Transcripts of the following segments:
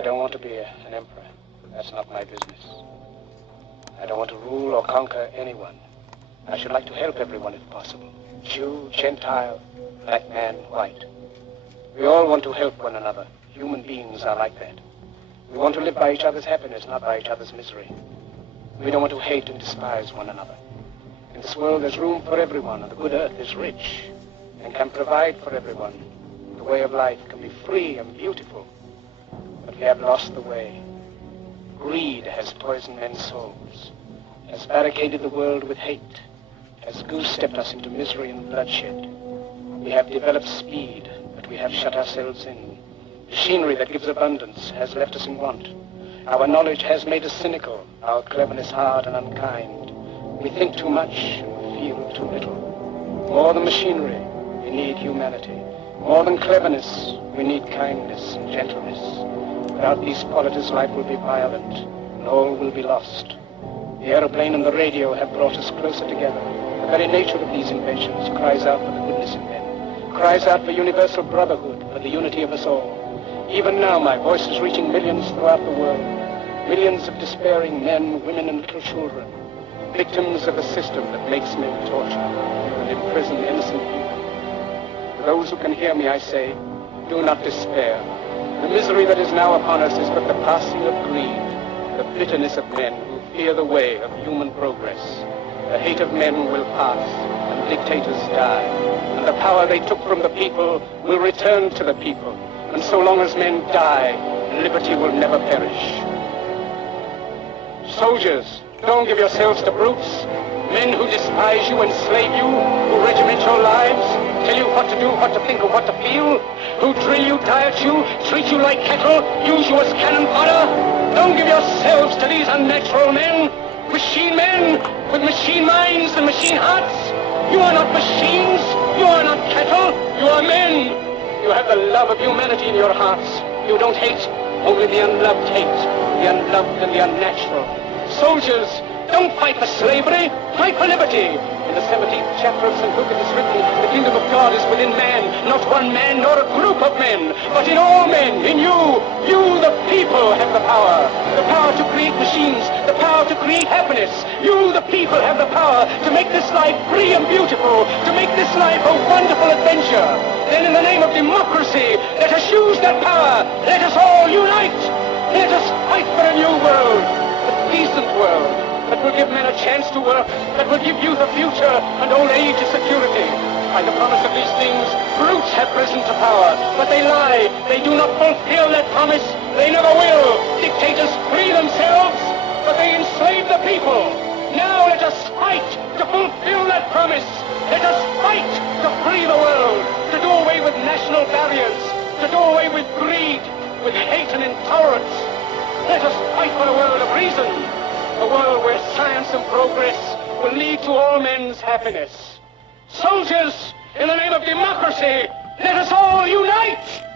I don't want to be an emperor. That's not my business. I don't want to rule or conquer anyone. I should like to help everyone if possible. Jew, Gentile, black man, white. We all want to help one another. Human beings are like that. We want to live by each other's happiness, not by each other's misery. We don't want to hate and despise one another. In this world, there's room for everyone, and the good earth is rich and can provide for everyone. The way of life can be free and beautiful, but we have lost the way. Greed has poisoned men's souls, has barricaded the world with hate, has goose-stepped us into misery and bloodshed. We have developed speed, but we have shut ourselves in. Machinery that gives abundance has left us in want. Our knowledge has made us cynical, our cleverness hard and unkind. We think too much and feel too little. More than machinery, we need humanity. More than cleverness, we need kindness and gentleness. Without these qualities, life will be violent, and all will be lost. The aeroplane and the radio have brought us closer together. The very nature of these inventions cries out for the goodness in men, cries out for universal brotherhood, for the unity of us all. Even now, my voice is reaching millions throughout the world. Millions of despairing men, women, and little children. Victims of a system that makes men torture and imprison innocent people. To those who can hear me, I say, do not despair. The misery that is now upon us is but the passing of greed, the bitterness of men who fear the way of human progress. The hate of men will pass, and dictators die, and the power they took from the people will return to the people. And so long as men die, liberty will never perish. Soldiers, don't give yourselves to brutes, men who despise you, enslave you, who regiment your lives, tell you what to do, what to think, or what to feel, who drill you, diet you, treat you like cattle, use you as cannon fodder. Don't give yourselves to these unnatural men, machine men with machine minds and machine hearts. You are not machines, you are not cattle, you are men. You have the love of humanity in your hearts. You don't hate, only the unloved hate, the unloved and the unnatural. Soldiers, don't fight for slavery, fight for liberty. In the 17th chapter of St. Luke it is written, the kingdom of God is within man, not one man nor a group of men, but in all men, in you. You, the people, have the power to create machines, the power to create happiness. You, the people, have the power to make this life free and beautiful, to make this life a wonderful adventure. Then in the name of democracy, let us use that power. Let us all unite. Let us fight for a new world, a decent world, that will give men a chance to work, that will give youth a future and old age a security. By the promise of these things, brutes have risen to power, but they lie. They do not fulfill that promise. They never will. Dictators free themselves, but they enslave the people. Now let us fight to fulfill that promise. Let us fight to free the world, to do away with national barriers, to do away with greed, with hate and intolerance. Let us fight for a world of reason, a world where science and progress will lead to all men's happiness. Soldiers, in the name of democracy, let us all unite!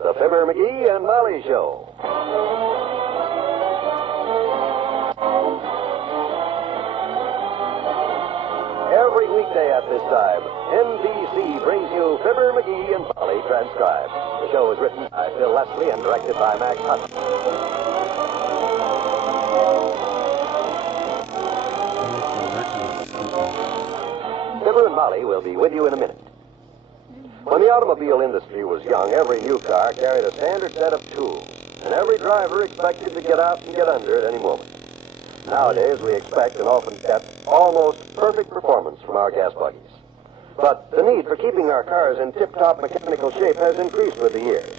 The Fibber, McGee, and Molly Show. Every weekday at this time, NBC brings you Fibber, McGee, and Molly transcribed. The show is written by Phil Leslie and directed by Max Hutton. Fibber and Molly will be with you in a minute. When the automobile industry was young, every new car carried a standard set of tools, and every driver expected to get out and get under at any moment. Nowadays, we expect and often get almost perfect performance from our gas buggies. But the need for keeping our cars in tip-top mechanical shape has increased with the years.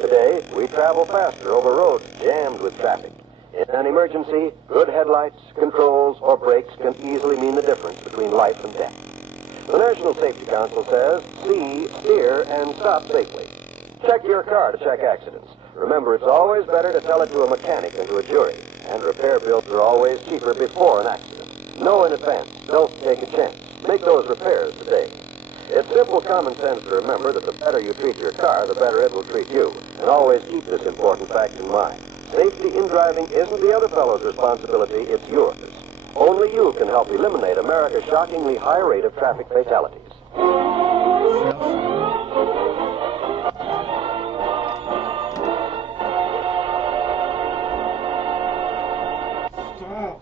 Today, we travel faster over roads jammed with traffic. In an emergency, good headlights, controls, or brakes can easily mean the difference between life and death. The National Safety Council says, see, steer, and stop safely. Check your car to check accidents. Remember, it's always better to tell it to a mechanic than to a jury. And repair bills are always cheaper before an accident. Know in advance. Don't take a chance. Make those repairs today. It's simple common sense to remember that the better you treat your car, the better it will treat you. And always keep this important fact in mind. Safety in driving isn't the other fellow's responsibility, it's yours. Only you can help eliminate America's shockingly high rate of traffic fatalities.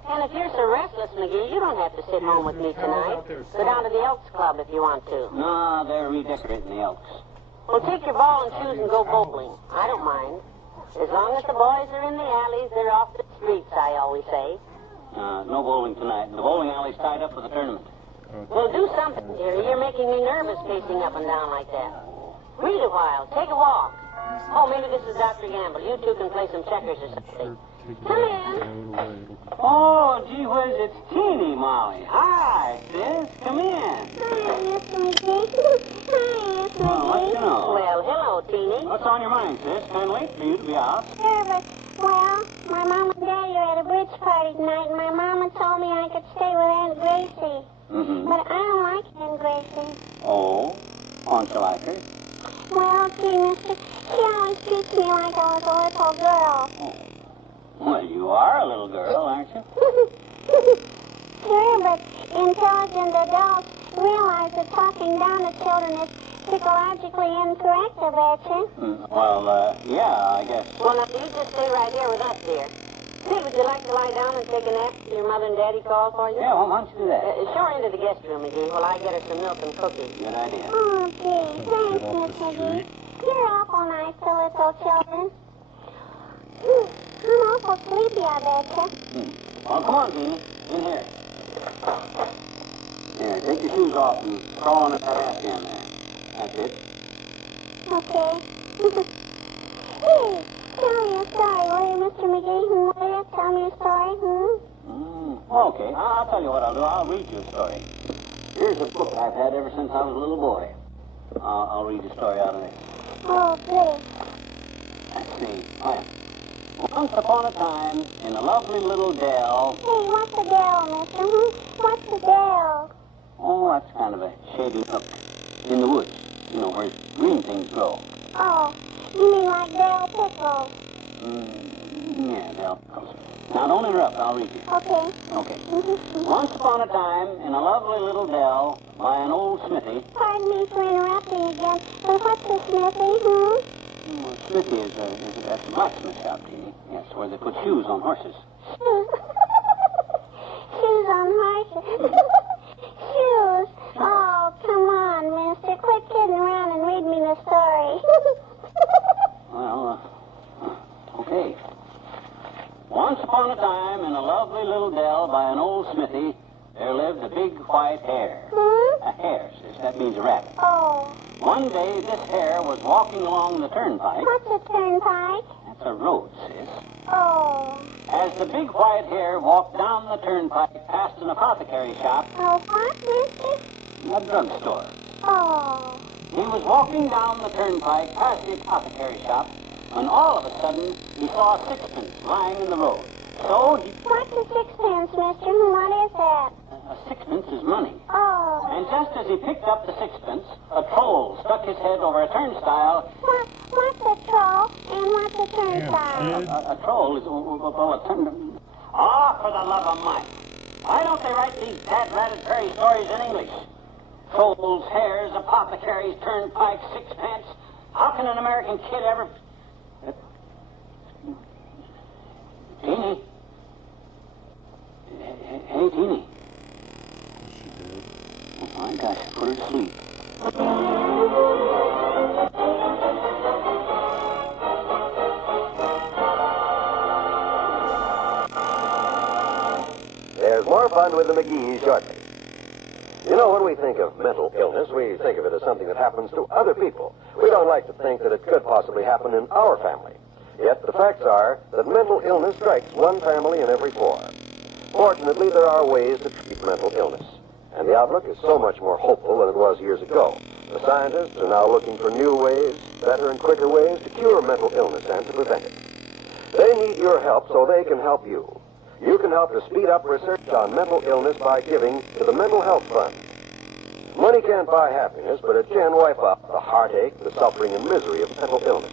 And if you're so restless, McGee, you don't have to sit home with me tonight. Go down to the Elks Club if you want to. No, they're redecorating the Elks. Well, take your ball and shoes and go bowling. I don't mind. As long as the boys are in the alleys, they're off the streets, I always say. No bowling tonight. The bowling alley's tied up for the tournament. Well, do something, dearie. You're making me nervous pacing up and down like that. Read a while. Take a walk. Oh, maybe this is Dr. Gamble. You two can play some checkers or something. Come in. Oh, gee whiz, it's Teeny, Molly. Hi, sis. Come in. Hi, Mr. McGee. Hi, Mr. Well, what you know? Well, hello, Teeny. What's on your mind, sis? Kind of late for you to be out. Sure, but, well, my mom and daddy are at a bridge party tonight, and my mama told me I could stay with Aunt Gracie. Mm-hmm. But I don't like Aunt Gracie. Oh, aren't you like her? Well, gee, mister, she always treats me like I was a little girl. Oh. Well, you are a little girl, aren't you? Sure, but intelligent adults realize that talking down to children is psychologically incorrect, I betcha. Well, yeah, I guess. Well, now, you just stay right here with us, dear. Hey, would you like to lie down and take a nap till your mother and daddy call for you? Yeah, well, why don't you do that? Show her into the guest room, McGee, while I get her some milk and cookies. Good idea. Oh, gee, thanks, Miss McGee. You're awful nice to little children. I'm awful sleepy, I betcha. Well, come on, Teeny. In here. Here, take your shoes off and crawl into that afghan there. That's it. Okay. Hey, tell me a story, will you, Mr. McGee? Will you tell me a story, Okay, I'll tell you what I'll do. I'll read you a story. Here's a book I've had ever since I was a little boy. I'll read the story out of it. Oh, goody. Let's see. Oh, yeah. Once upon a time, in a lovely little dell... Hey, what's a dell, mister? What's a dell? Oh, that's kind of a shady nook in the woods. You know, where green things grow. Oh, you mean like Dell Pickles? Yeah, Dell. Now, don't interrupt. I'll read you. Okay. Okay. Once upon a time, in a lovely little dell, by an old smithy... Pardon me for interrupting again, but what's a smithy, Well, smithy that's a blacksmith shop, Teeny. Yes, where they put shoes on horses. Shoes. Shoes on horses. Shoes. Oh, come on, mister. Quit kidding around and read me the story. Well, okay. Once upon a time, in a lovely little dell by an old smithy, there lived a big white hare. A hare, sis. That means a rabbit. Oh. One day, this hare was walking along the turnpike. What's a turnpike? That's a road, sis. Oh. As the big white hare walked down the turnpike past an apothecary shop, Oh, what, mister? a drugstore. Oh. He was walking down the turnpike past the apothecary shop, when all of a sudden he saw a sixpence lying in the road. So he... What's a sixpence, mister? What is that? A sixpence is money. Oh. And just as he picked up the sixpence, a troll stuck his head over a turnstile. What's a troll and what's a turnstile? A troll is... Well, a turn... Ah, for the love of Mike. Why don't they write these dad-ratted fairy stories in English? Trolls, hares, apothecaries, turnpike, sixpence. How can an American kid ever... Teeny. Hey, Teeny. Oh, my gosh, put her to sleep. There's more fun with the McGees shortly. You know, when we think of mental illness, we think of it as something that happens to other people. We don't like to think that it could possibly happen in our family. Yet the facts are that mental illness strikes one family in every four. Fortunately, there are ways to treat mental illness. And the outlook is so much more hopeful than it was years ago. The scientists are now looking for new ways, better and quicker ways to cure mental illness and to prevent it. They need your help so they can help you. You can help to speed up research on mental illness by giving to the Mental Health Fund. Money can't buy happiness, but it can wipe out the heartache, the suffering, and misery of mental illness.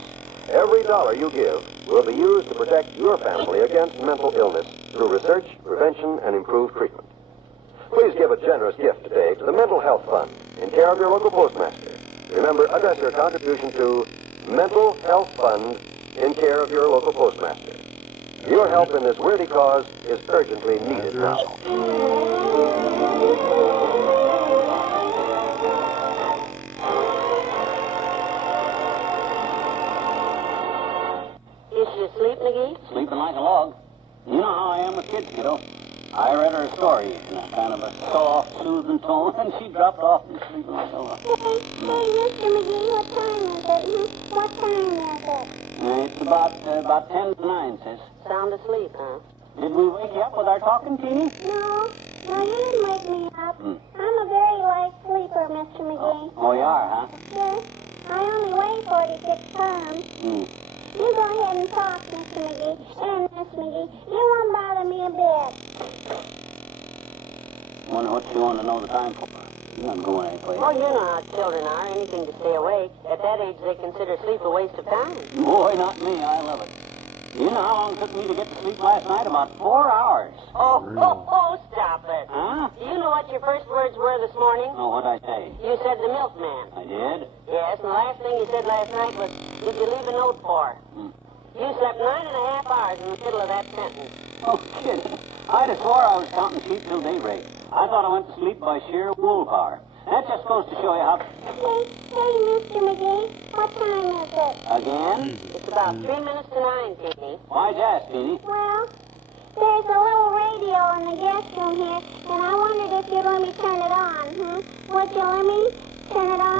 Every dollar you give will be used to protect your family against mental illness through research, prevention, and improved treatment. Please give a generous gift today to the Mental Health Fund in care of your local postmaster. Remember, address your contribution to Mental Health Fund in care of your local postmaster. Your help in this worthy cause is urgently needed now. Is she asleep, McGee? Sleeping like a log. You know how I am with kids, kiddo. I read her a story in a kind of a soft, soothing tone, and she dropped off and sleeping like a log. Hey, Mr. McGee, what time is it? What time is it? It's about 10 to 9, sis. Sound asleep, huh? Did we wake you up with our talking, Teeny? No, you didn't wake me up. I'm a very light sleeper, Mr. McGee. Oh, you are, huh? Yes, I only weigh 46 pounds. You go ahead and talk, Mr. McGee. And, Miss McGee, you won't bother me a bit. Wonder what you want to know the time for. You're not going anyplace. Oh, you know how children are. Anything to stay awake. At that age, they consider sleep a waste of time. Boy, not me. I love it. You know how long it took me to get to sleep last night? About 4 hours. Oh, stop it. Huh? Do you know what your first words were this morning? Oh, what'd I say? You said the milkman. I did? Yes, and the last thing you said last night was, did you leave a note for? You slept 9.5 hours in the middle of that sentence. Oh, kid. I'd have swore I was counting sheep till daybreak. I thought I went to sleep by sheer willpower. That just goes to show you how... Hey, Mr. McGee, what time is it? Again? It's about 3 minutes to 9, Teeny. Why'd you ask, Teeny? Well, there's a little radio in the guest room here, and I wondered if you'd let me turn it on, Would you let me turn it on,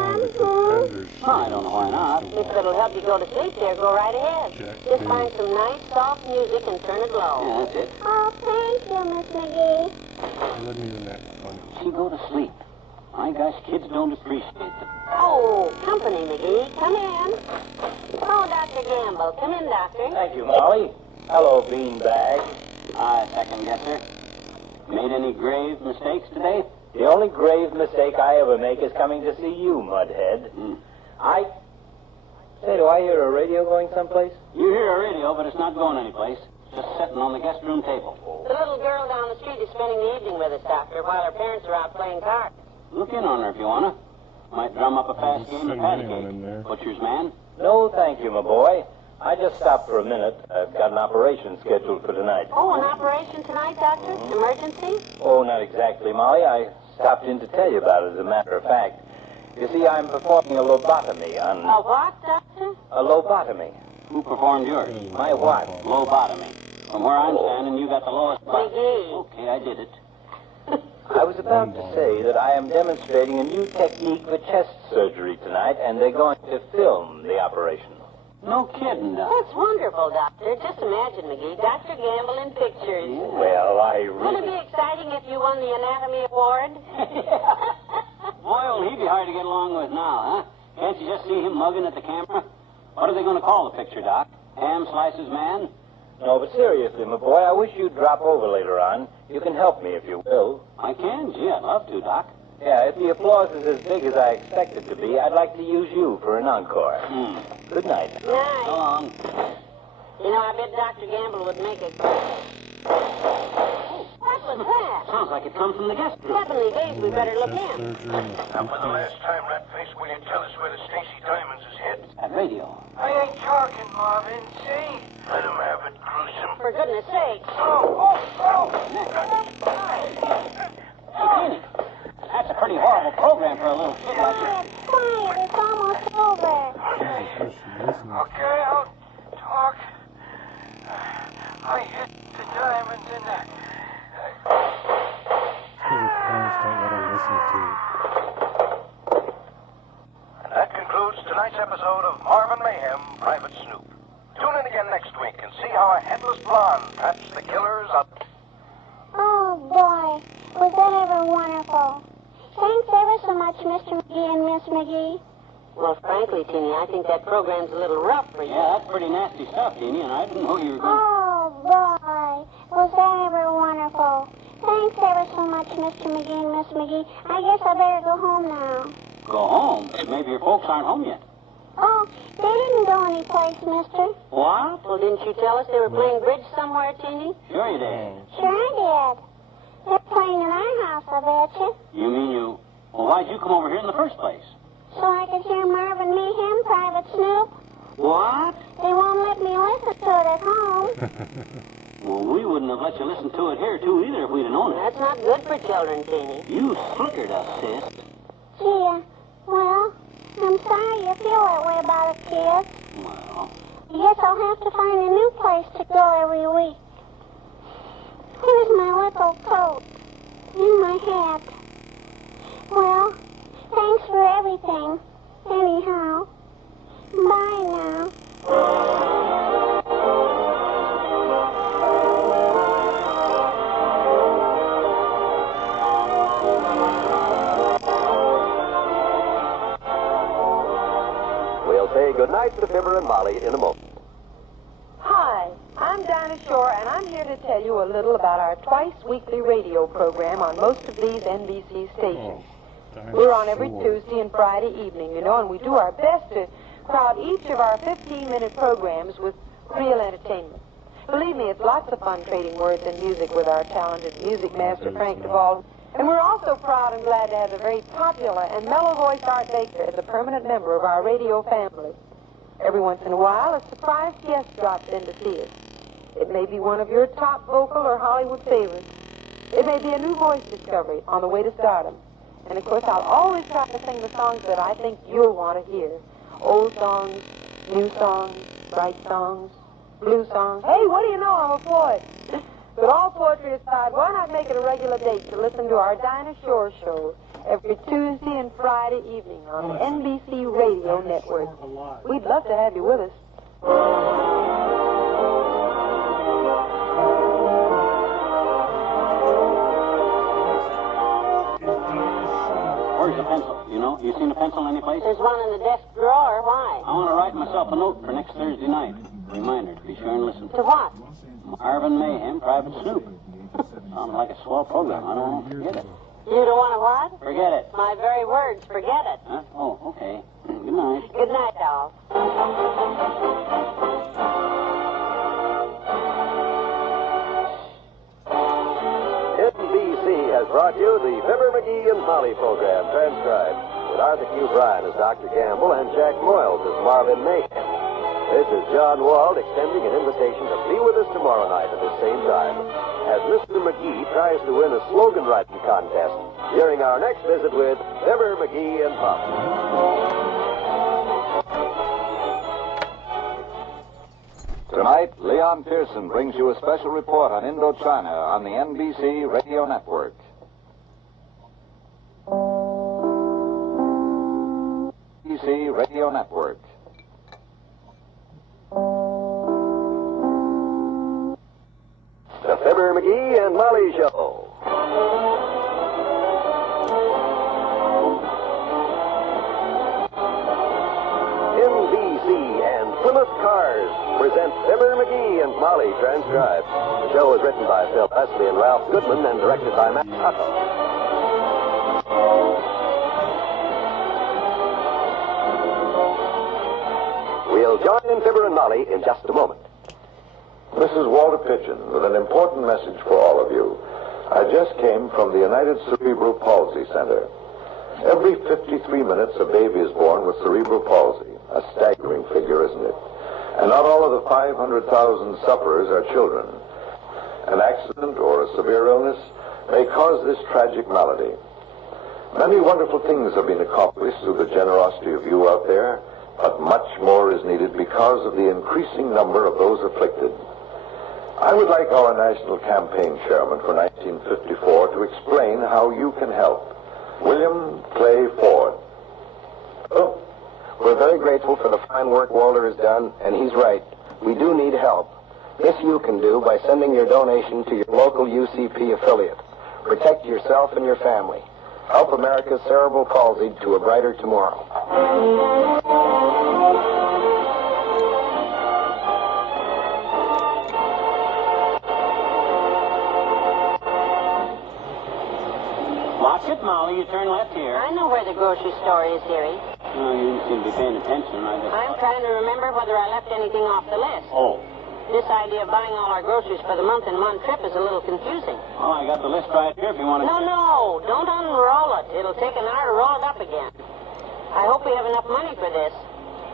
I don't know why not. If it'll help you go to sleep there, go right ahead. Just find some nice, soft music and turn it low. Yeah, that's it. Oh, thank you, Miss McGee. She go to sleep. My gosh, kids don't appreciate them. Oh, company, McGee. Come in. Oh, Dr. Gamble. Come in, Doctor. Thank you, Molly. Hello, beanbag. I second guess her. Made any grave mistakes today? The only grave mistake I ever make is coming to see you, Mudhead. Say, do I hear a radio going someplace? You hear a radio, but it's not going anyplace. Just sitting on the guest room table. The little girl down the street is spending the evening with us, Doctor, while her parents are out playing cards. Look in on her if you wanna. Might drum up a fast game of patty cake. Butcher's man. No, thank you, my boy. I just stopped for a minute. I've got an operation scheduled for tonight. Oh, an operation tonight, Doctor? Emergency? Oh, not exactly, Molly. I stopped in to tell you about it, as a matter of fact. You see, I'm performing a lobotomy on... A what, Doctor? A lobotomy. Who performed yours? My what? Lobotomy. From where I'm standing, you got the lowest... McGee. Okay, I did it. I was about to say that I am demonstrating a new technique for chest surgery tonight, and they're going to film the operation. No kidding, Doc. That's wonderful, Doctor. Just imagine, McGee, Dr. Gamble in pictures. Well, I Wouldn't it really... be exciting if you won the Anatomy Award? Boy, will he be hard to get along with now, huh? Can't you just see him mugging at the camera? What are they going to call the picture, Doc? Ham Slices Man? No, but seriously, my boy, I wish you'd drop over later on. You can help me if you will. I can. Gee, I'd love to, Doc. Yeah, if the applause is as big as I expect it to be, I'd like to use you for an encore. Good night. So Nice. long. You know, I bet Dr. Gamble would make it. What was that? Sounds like it comes from the guest room. Heavenly days, we better look in. Now, for the last time, Ratface, will you tell us where the Stacy Diamonds is hid? That radio. I ain't talking, Marvin. See? Let him have it, gruesome. For goodness sake. Hey, Kenny. That's a pretty horrible program for a little kid like you. Quiet, it's almost over. Okay, I'll talk. I hit the diamonds in the... And that concludes tonight's episode of Marvin Mayhem, Private Snoop. Tune in again next week and see how a headless blonde traps the killers of... Oh, boy, was that ever wonderful. Thanks ever so much, Mr. McGee and Miss McGee. Well, frankly, Teeny, I think that program's a little rough for you. Yeah, that's pretty nasty stuff, Teeny, and I didn't know you were going to... Oh, boy. Was that ever wonderful. Thanks ever so much, Mr. McGee and Miss McGee. I guess I better go home now. Go home? Maybe your folks aren't home yet. Oh, they didn't go anyplace, mister. What? Well, didn't you tell us they were playing bridge somewhere, Teeny? Sure you did. Sure I did. They're playing in our house, I betcha. You mean you... Well, why'd you come over here in the first place? So I could hear Marvin Mayhem, Private Snoop. What? They won't let me listen to it at home. Well, we wouldn't have let you listen to it here, too, either, if we'd have known it. That's not good for children, Teeny. You slickered us, sis. Gee, well, I'm sorry you feel that way about it, kid. Well... I guess I'll have to find a new place to go every week. Where's my little coat? And my hat? Well, thanks for everything. Anyhow. Bye now. We'll say goodnight to Fibber and Molly in a moment. Hi, I'm Dinah Shore, and I'm here to tell you a little about our twice-weekly radio program on most of these NBC stations. We're on every Tuesday and Friday evening, you know, and we do our best to crowd each of our 15-minute programs with real entertainment. Believe me, it's lots of fun trading words and music with our talented music master, Frank Duvall. And we're also proud and glad to have the very popular and mellow-voiced Art Baker as a permanent member of our radio family. Every once in a while, a surprise guest drops in to see us. It may be one of your top vocal or Hollywood favorites. It may be a new voice discovery on the way to stardom. And, of course, I'll always try to sing the songs that I think you'll want to hear. Old songs, new songs, bright songs, blue songs. Hey, what do you know? I'm a poet. But all poetry aside, why not make it a regular date to listen to our Dinah Shore show every Tuesday and Friday evening on the NBC Radio Network? We'd love to have you with us. Where's the pencil? You know? You seen a pencil anyplace? There's one in the desk drawer. Why? I want to write myself a note for next Thursday night. Reminder to be sure and listen. To what? Marvin Mayhem, Private Snoop. Sounded like a swell program. I don't want to forget it. You don't want to what? Forget it. My very words, forget it. Huh? Oh, okay. Good night. Good night, doll. NBC has brought you the Fibber, McGee, and Molly program, transcribed, with Arthur Q. Bryan as Dr. Gamble and Jack Moyles as Marvin Mayhem. This is John Wald extending an invitation to be with us tomorrow night at the same time as Mr. McGee tries to win a slogan writing contest during our next visit with Fibber, McGee, and Molly. Tonight, Leon Pearson brings you a special report on Indochina on the NBC Radio Network. NBC Radio Network. The Fibber, McGee, and Molly Show. NBC and Plymouth Cars present Fibber, McGee, and Molly, transcribed. The show is written by Phil Leslie and Ralph Goodman and directed by Matt Hutto. We'll join in Fibber and Molly in just a moment. This is Walter Pigeon with an important message for all of you. I just came from the United Cerebral Palsy Center. Every 53 minutes, a baby is born with cerebral palsy. A staggering figure, isn't it? And not all of the 500,000 sufferers are children. An accident or a severe illness may cause this tragic malady. Many wonderful things have been accomplished through the generosity of you out there, but much more is needed because of the increasing number of those afflicted. I would like our national campaign chairman for 1954 to explain how you can help. William Clay Ford. Oh, we're very grateful for the fine work Walter has done, and he's right. We do need help. This you can do by sending your donation to your local UCP affiliate. Protect yourself and your family. Help America's cerebral palsy to a brighter tomorrow. Watch it, Molly. You turn left here. I know where the grocery store is, dearie. Oh, you didn't seem to be paying attention. I'm trying to remember whether I left anything off the list. Oh. This idea of buying all our groceries for the month in one trip is a little confusing. Oh, I got the list right here if you want to... No. Don't unroll it. It'll take an hour to roll it up again. I hope we have enough money for this.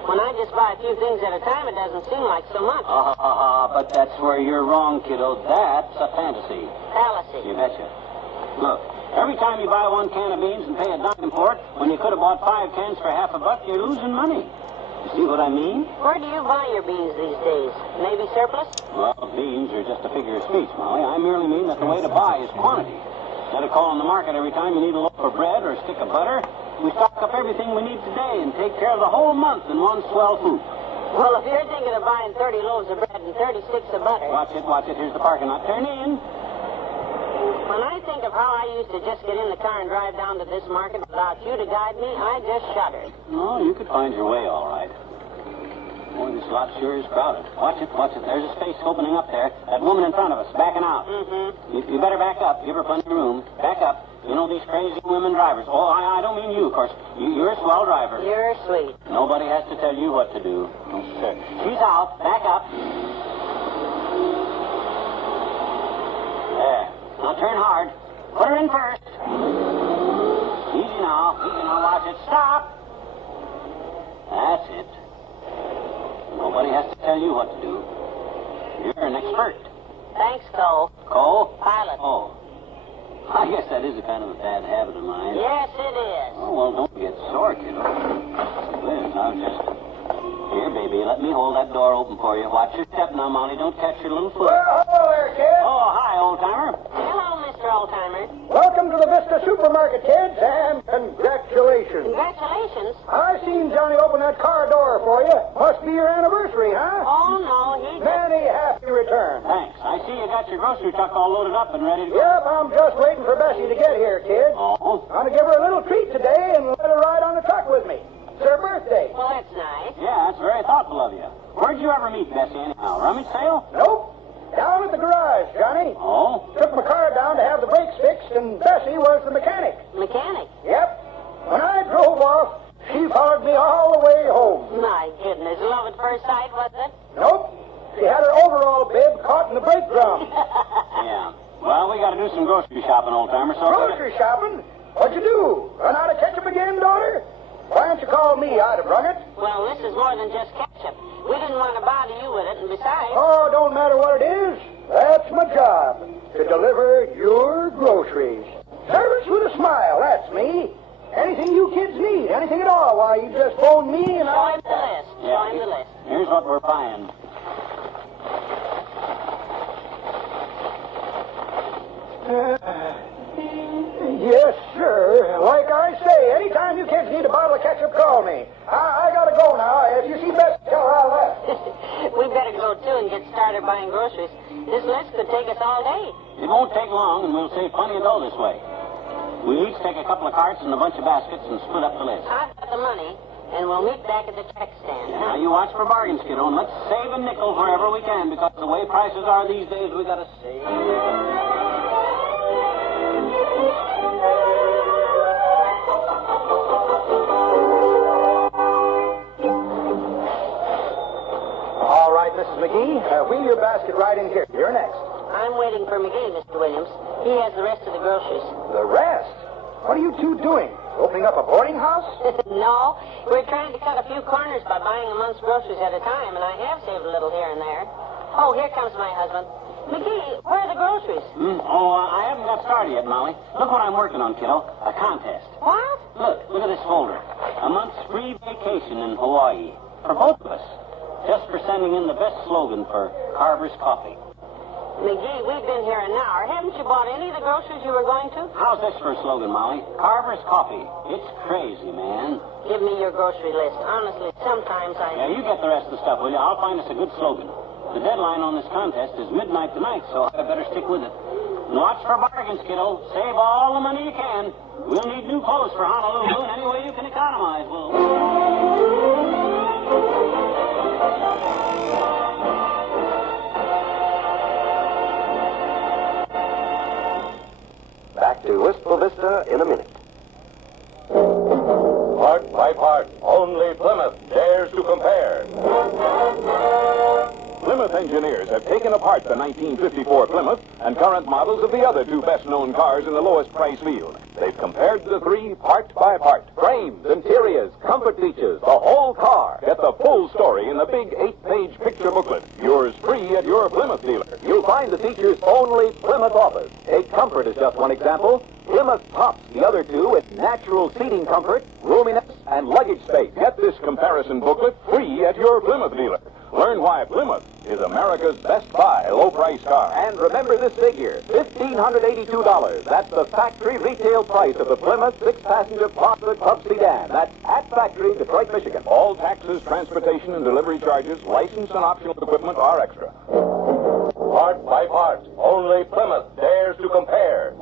When I just buy a few things at a time, it doesn't seem like so much. But that's where you're wrong, kiddo. That's a fantasy. Fallacy. You betcha. Look, every time you buy one can of beans and pay a dime for it, when you could have bought 5 cans for $1, you're losing money. You see what I mean? Where do you buy your beans these days? Navy surplus? Well, beans are just a figure of speech, Molly. I merely mean that the way to buy is quantity. Instead of calling the market every time you need a loaf of bread or a stick of butter, we stock up everything we need today and take care of the whole month in one swell swoop. Well, if you're thinking of buying 30 loaves of bread and 30 sticks of butter... Watch it. Here's the parking lot. Turn in. When I think of how I used to just get in the car and drive down to this market without you to guide me, I just shudder. No, you could find your way all right. Boy, this lot sure is crowded. Watch it. There's a space opening up there. That woman in front of us, backing out. Mm-hmm. You better back up. Give her plenty of room. Back up. You know these crazy women drivers. Oh, I don't mean you, of course. You're a swell driver. You're sweet. Nobody has to tell you what to do. Okay. She's out. Back up. There. Now turn hard. Put her in first. Easy now. Watch it. Stop. That's it. Nobody has to tell you what to do. You're an expert. Thanks, Cole. Cole? Pilot. Oh. I guess that is a kind of a bad habit of mine. Yes, it is. Oh, well, don't get sore, kiddo. Liz, now just... Here, baby, let me hold that door open for you. Watch your step now, Molly. Don't catch your little foot. Well, hello there, kid. Oh, hi, old-timer. Hello, Mr. Oldtimer. Welcome to the Vista Supermarket, kids, and congratulations. Congratulations. I seen Johnny open that car door for you. Must be your anniversary, huh? Oh, no, he... Many happy returns. Thanks. I see you got your grocery truck all loaded up and ready to go. Yep, I'm just waiting for Bessie to get here, kid. Oh? I'm going to give her a little treat today and let her ride on the truck with me. It's her birthday. Well, that's nice. Yeah, that's very thoughtful of you. Where'd you ever meet Bessie anyhow? Rummage sale? Nope. Down at the garage, Johnny. Oh? Took my car down to have the brakes fixed, and Bessie was the mechanic. Mechanic? Yep. When I drove off, she followed me all the way home. My goodness. Love at first sight, was it? Nope. She had her overall bib caught in the brake drum. Yeah. Well, we got to do some grocery shopping, old-timer, so... Grocery shopping? What'd you do? Run out of ketchup again, daughter? Why don't you call me? I'd have brung it. Well, this is more than just ketchup. We didn't want to bother you with it, and besides... Oh, don't matter what it is. That's my job. To deliver your groceries. Service with a smile, that's me. Anything you kids need, anything at all, why, you just phone me and Show him the list. Show him the list. Here's what we're buying. Yes, sir. Like I say, anytime you kids need a bottle of ketchup, call me. I gotta go now. If you see Bess, tell her I left. We better go, too, and get started buying groceries. This list could take us all day. It won't take long, and we'll save plenty of dough this way. We'll each take a couple of carts and a bunch of baskets and split up the list. I've got the money, and we'll meet back at the check stand. Now, you watch for bargains, kiddo, and let's save a nickel wherever we can, because the way prices are these days, we gotta save. All right, Mrs. McGee, wheel your basket right in here. You're next. I'm waiting for McGee, Mr. Williams. He has the rest of the groceries. The rest? What are you two doing? Opening up a boarding house? No, we're trying to cut a few corners by buying a month's groceries at a time, and I have saved a little here and there. Oh, here comes my husband. McGee, where are the groceries? I haven't got started yet, Molly. Look what I'm working on, kiddo. A contest. What? Look at this folder. A month's free vacation in Hawaii. For both of us. Just for sending in the best slogan for Carver's Coffee. McGee, we've been here an hour. Haven't you bought any of the groceries you were going to? How's this for a slogan, Molly? Carver's Coffee. It's crazy, man. Give me your grocery list. Honestly, sometimes Yeah, you get the rest of the stuff, will you? I'll find us a good slogan. The deadline on this contest is midnight tonight, so I better stick with it. Watch for bargains, kiddo. Save all the money you can. We'll need new clothes for Honolulu, and any way you can economize, we'll... Back to Wistful Vista in a minute. Part by part, only Plymouth dares to compare. Plymouth engineers have taken apart the 1954 Plymouth and current models of the other two best-known cars in the lowest price field. They've compared the three part by part. Frames, interiors, comfort features, the whole car. Get the full story in the big 8-page picture booklet. Yours free at your Plymouth dealer. You'll find the features only Plymouth offers. Take comfort as just one example. Plymouth tops the other two with natural seating comfort, roominess, and luggage space. Get this comparison booklet free at your Plymouth dealer. Learn why Plymouth is America's best buy low-price car. And remember this figure, $1,582. That's the factory retail price of the Plymouth 6-passenger Plaza Club Sedan. That's at factory, Detroit, Michigan. All taxes, transportation, and delivery charges, license and optional equipment are extra. Part by part, only Plymouth dares to compare.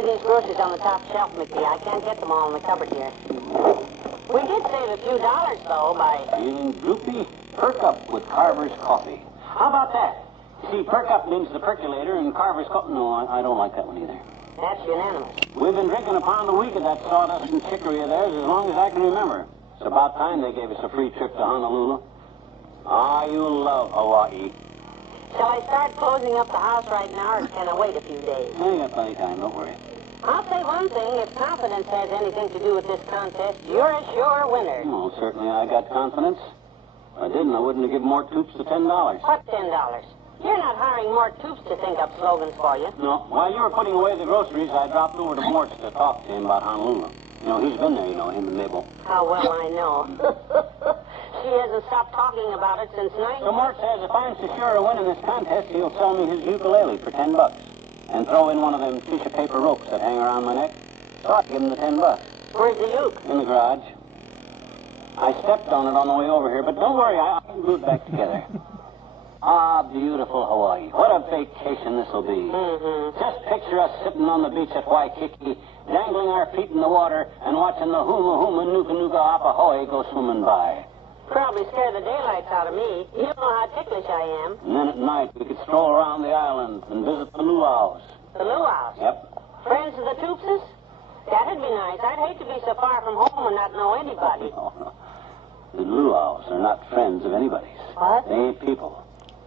These groceries on the top shelf, Mickey. I can't get them all in the cupboard here. We did save a few dollars, though, by... Feeling droopy? Perk up with Carver's coffee. How about that? See, perk up means the percolator, and Carver's coffee... No, I don't like that one either. That's unanimous. We've been drinking a pound a week of that sawdust and chicory of theirs as long as I can remember. It's about time they gave us a free trip to Honolulu. Ah, you love Hawaii. Shall I start closing up the house right now, or can I wait a few days? I got plenty of time, don't worry. I'll say one thing. If confidence has anything to do with this contest, you're a sure winner. Oh, certainly I got confidence. If I didn't, I wouldn't have given more troops to $10. What $10? You're not hiring more troops to think up slogans for you. No. While you were putting away the groceries, I dropped over to Mort's to talk to him about Honolulu. You know, he's been there, him and Mabel. How well I know. She hasn't stopped talking about it since 9... So Mort says if I'm so sure of winning this contest, he'll sell me his ukulele for $10. And throw in one of them tissue paper ropes that hang around my neck. So I'd give him the $10. Where's the uke? In the garage. I stepped on it on the way over here, but don't worry, I can glue it back together. Ah, beautiful Hawaii. What a vacation this'll be. Mm-hmm. Just picture us sitting on the beach at Waikiki, dangling our feet in the water and watching the huma huma nuka nuka apahoe go swimming by. Probably scare the daylights out of me. You know how ticklish I am. And then at night, we could stroll around the island and visit the luau's. The luau's? Yep. Friends of the Toopses? That'd be nice. I'd hate to be so far from home and not know anybody. No. The luau's are not friends of anybody's. What? They ain't people.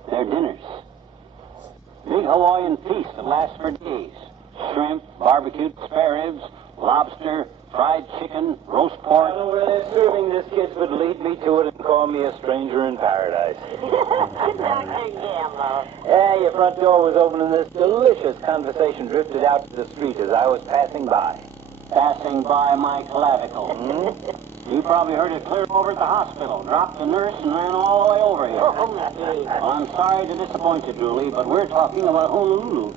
They're dinners. Big Hawaiian feast that lasts for days. Shrimp, barbecued spare ribs, lobster, fried chicken, roast pork. I don't know where they're serving this, kids, but lead me to it and call me a stranger in paradise. Dr. Gamble. Yeah, your front door was open and this delicious conversation drifted out to the street as I was passing by. Passing by my clavicle. You probably heard it clear over at the hospital. Dropped the nurse and ran all the way over here. Oh, McGee. Well, I'm sorry to disappoint you, Julie, but we're talking about Honolulu.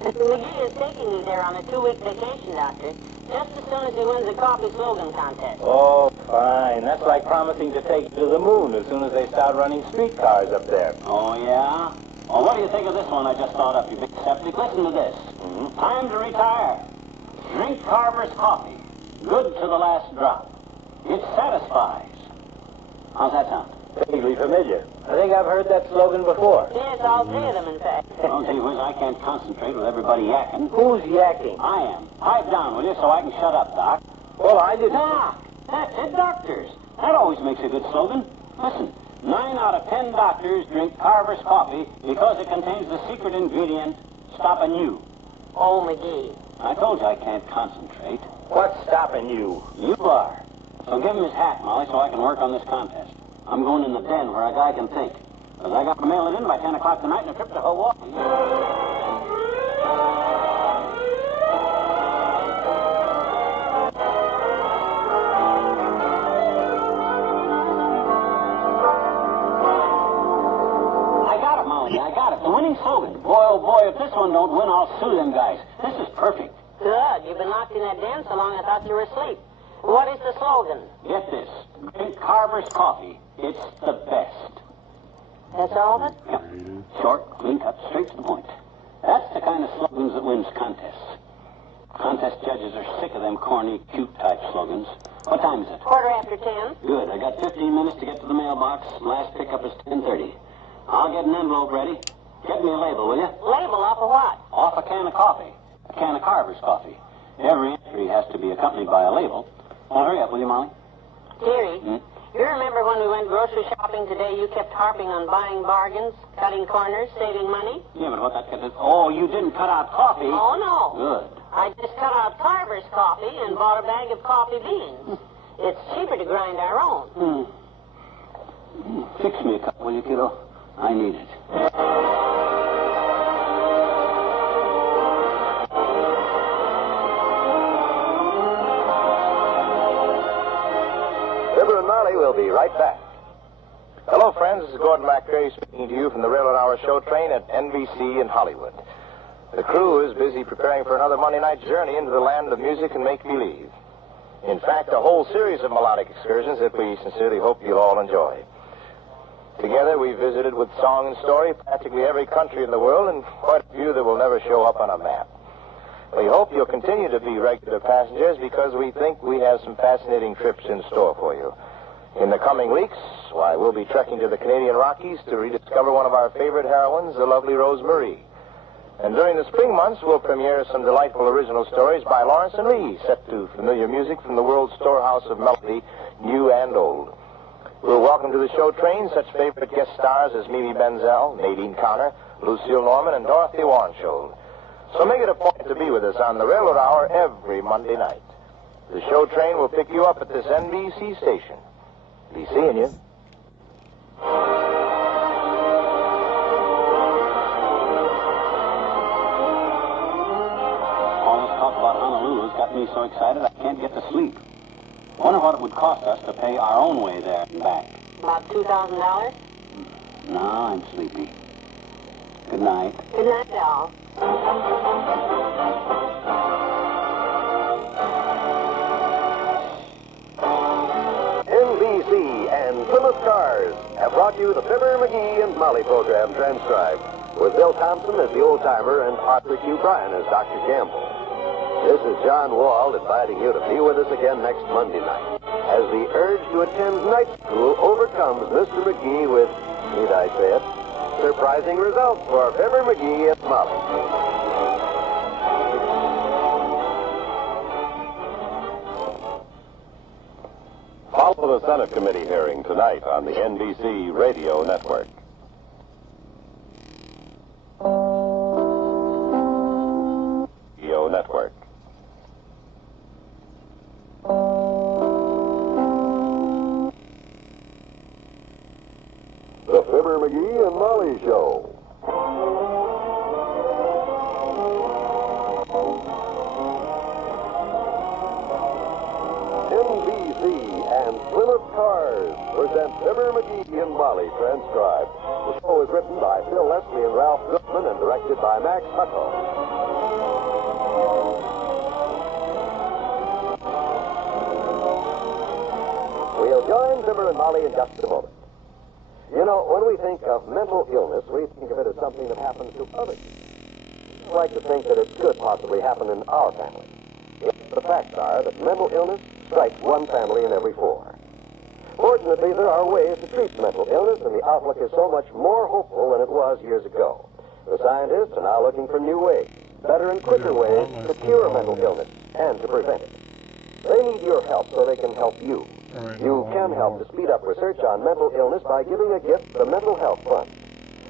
McGee is taking me there on a 2-week vacation, Doctor. Just as soon as he wins the coffee slogan contest. Oh, fine. That's like promising to take you to the moon as soon as they start running streetcars up there. Oh, yeah? Well, what do you think of this one I just thought up, you big skeptic? Listen to this. Time to retire. Drink Carver's coffee. Good to the last drop. It satisfies. How's that sound? Vaguely familiar. I think I've heard that slogan before. Yes, all 3 of them, in fact. Well, gee whiz, I can't concentrate with everybody yakking. Who's yakking? I am. Pipe down, will you, so I can shut up, Doc. Well, I didn't... Doc! That's it, doctors. That always makes a good slogan. Listen, 9 out of 10 doctors drink Carver's coffee because it contains the secret ingredient stopping you. Oh, McGee. I told you I can't concentrate. What's stopping you? You are. So give him his hat, Molly, so I can work on this contest. I'm going in the den where a guy can think. Because I got to mail it in by 10 o'clock tonight and a trip to Hawaii. I got it, Molly. I got it. The winning Winning slogan. Boy, oh boy, if this one don't win, I'll sue them guys. This is perfect. Good. You've been locked in that den so long I thought you were asleep. What is the slogan? Get this. Drink Carver's coffee. It's the best. That's all of it? Yep. Short, clean cut, straight to the point. That's the kind of slogans that wins contests. Contest judges are sick of them corny, cute-type slogans. What time is it? 10:15. Good. I got 15 minutes to get to the mailbox. Last pickup is 10:30. I'll get an envelope ready. Get me a label, will you? Label off of what? Off a can of coffee. A can of Carver's coffee. Every entry has to be accompanied by a label. Well, hurry up, will you, Molly? Dearie, you remember when we went grocery shopping today, you kept harping on buying bargains, cutting corners, saving money? Yeah, but what that cut is... Oh, you didn't cut out coffee. Oh, no. Good. I just cut out Carver's coffee and bought a bag of coffee beans. It's cheaper to grind our own. Fix me a cup, will you, kiddo? I need it. Fibber and Molly will be right back. Hello, friends. This is Gordon McCreary speaking to you from the Railroad Hour show train at NBC in Hollywood. The crew is busy preparing for another Monday night journey into the land of music and make-believe. In fact, a whole series of melodic excursions that we sincerely hope you'll all enjoy. Together, we visited with song and story practically every country in the world and quite a few that will never show up on a map. We hope you'll continue to be regular passengers because we think we have some fascinating trips in store for you. In the coming weeks, why, we'll be trekking to the Canadian Rockies to rediscover one of our favorite heroines, the lovely Rose Marie. And during the spring months, we'll premiere some delightful original stories by Lawrence and Lee, set to familiar music from the world's storehouse of melody, new and old. We'll welcome to the show train such favorite guest stars as Mimi Benzel, Nadine Connor, Lucille Norman, and Dorothy Warnshold. So make it a point to be with us on the Railroad Hour every Monday night. The show train will pick you up at this NBC station. Be seeing you. All this talk about Honolulu's got me so excited I can't get to sleep. Wonder what it would cost us to pay our own way there and back. About $2,000? No, I'm sleepy. Good night. Good night, doll. NBC and Plymouth Cars have brought you the Fibber, McGee, and Molly program transcribed, with Bill Thompson as the old-timer and Arthur Q. Bryan as Dr. Gamble. This is John Wald inviting you to be with us again next Monday night as the urge to attend night school overcomes Mr. McGee with, need I say it, surprising results for Fibber, McGee, and Molly. Follow the Senate committee hearing tonight on the NBC Radio Network. Radio Network. The Fibber, McGee, and Molly Show. NBC and Plymouth Cars present Fibber, McGee, and Molly transcribed. The show is written by Phil Leslie and Ralph Goodman and directed by Max Hutto. We'll join Fibber and Molly in just a moment. You know, when we think of mental illness, we think of it as something that happens to others. We like to think that it could possibly happen in our family. Yet the facts are that mental illness strikes one family in every four. Fortunately, there are ways to treat mental illness, and the outlook is so much more hopeful than it was years ago. The scientists are now looking for new ways, better and quicker ways to cure mental illness and to prevent it. They need your help so they can help you. You can help to speed up research on mental illness by giving a gift to the Mental Health Fund.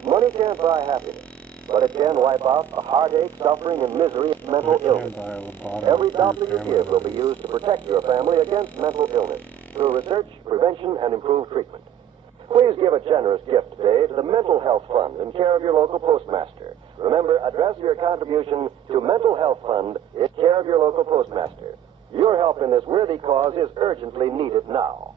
Money can't buy happiness, but it can wipe out the heartache, suffering, and misery of mental illness. Every dollar you give will be used to protect your family against mental illness through research, prevention, and improved treatment. Please give a generous gift today to the Mental Health Fund in care of your local postmaster. Remember, address your contribution to Mental Health Fund in care of your local postmaster. Your help in this worthy cause is urgently needed now.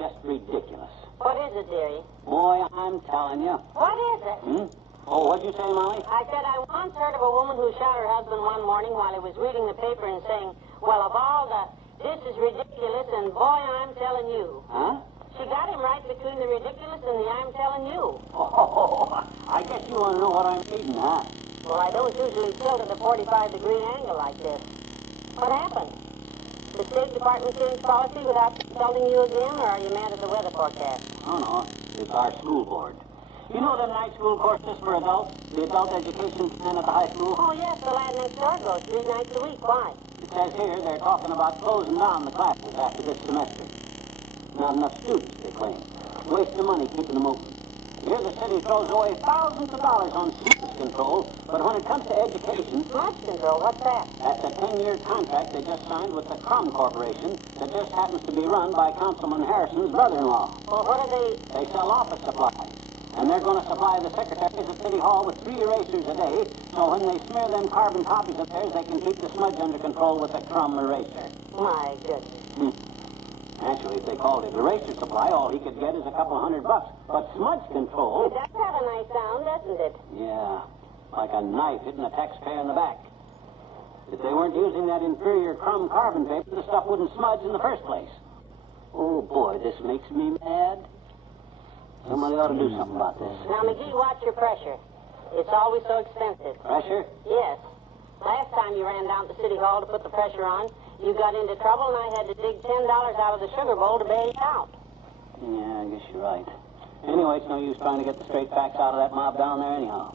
just ridiculous. What is it, dearie? Boy, I'm telling you. What is it? Oh, what'd you say, Molly? I said I once heard of a woman who shot her husband one morning while he was reading the paper and saying, well, of all the, this is ridiculous, and boy, I'm telling you. Huh? She got him right between the ridiculous and the I'm telling you. Oh, I guess you want to know what I'm reading, huh? Well, I don't usually tilt at a 45-degree angle like this. What happened? The State Department changed policy without consulting you again, or are you mad at the weather forecast? Oh, no. It's our school board. You know them night school courses for adults? The adult education plan at the high school? Oh, yes, the lad next door goes 3 nights a week. Why? It says here they're talking about closing down the classes after this semester. Not enough students, they claim. Waste of money keeping them open. Here the city throws away thousands of dollars on smudge control, but when it comes to education... Smudge control? What's that? That's a 10-year contract they just signed with the Crum Corporation that just happens to be run by Councilman Harrison's brother-in-law. Well, what are they... They sell office supplies. And they're going to supply the secretaries at City Hall with 3 erasers a day, so when they smear them carbon copies of theirs, they can keep the smudge under control with a Crum eraser. My goodness. Actually, if they called it eraser supply, all he could get is a couple $100. But smudge control... It does have a nice sound, doesn't it? Yeah, like a knife hitting a taxpayer in the back. If they weren't using that inferior Crum carbon paper, the stuff wouldn't smudge in the first place. Oh, boy, this makes me mad. Somebody ought to do something about this. Now, McGee, watch your pressure. It's always so expensive. Pressure? Yes. Last time you ran down to City Hall to put the pressure on, you got into trouble, and I had to dig $10 out of the sugar bowl to bail you out. Yeah, I guess you're right. Anyway, it's no use trying to get the straight facts out of that mob down there anyhow.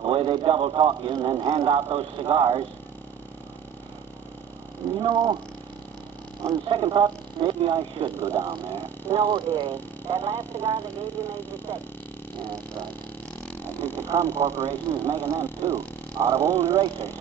The way they double-talk you and then hand out those cigars. You know, on second thought, maybe I should go down there. No, dearie. That last cigar they gave you made you sick. Yeah, that's right. I think the Crum Corporation is making them, too, out of old erasers.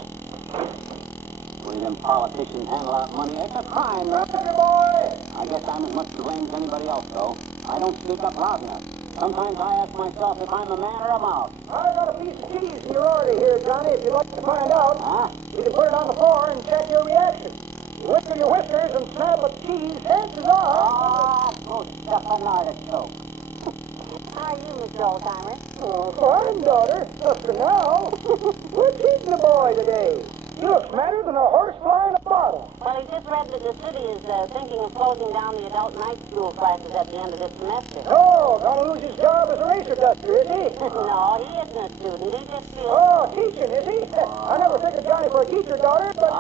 The way them politicians handle out money, it's a crime, right? I guess I'm as much to blame as anybody else, though. I don't speak up loud enough. Sometimes I ask myself if I'm a man or a mouse. I got a piece of cheese in your order here, Johnny, if you'd like to find out. Huh? You can put it on the floor and check your reaction. You whistle your whiskers and snap a cheese, chances are... Ah, go stuff an artichoke. How are you, Mr. Oldtimer? Oh, fine, daughter. Just for now. We're cheating the boy today. He looks madder than a horse flying a bottle. Well, he just read that the city is thinking of closing down the adult night school classes at the end of this semester. Oh, gonna lose his job as a racer duster, is he? No, he isn't a student. He just feels... Oh, teaching, is he? I never figured Johnny for a teacher, daughter, but...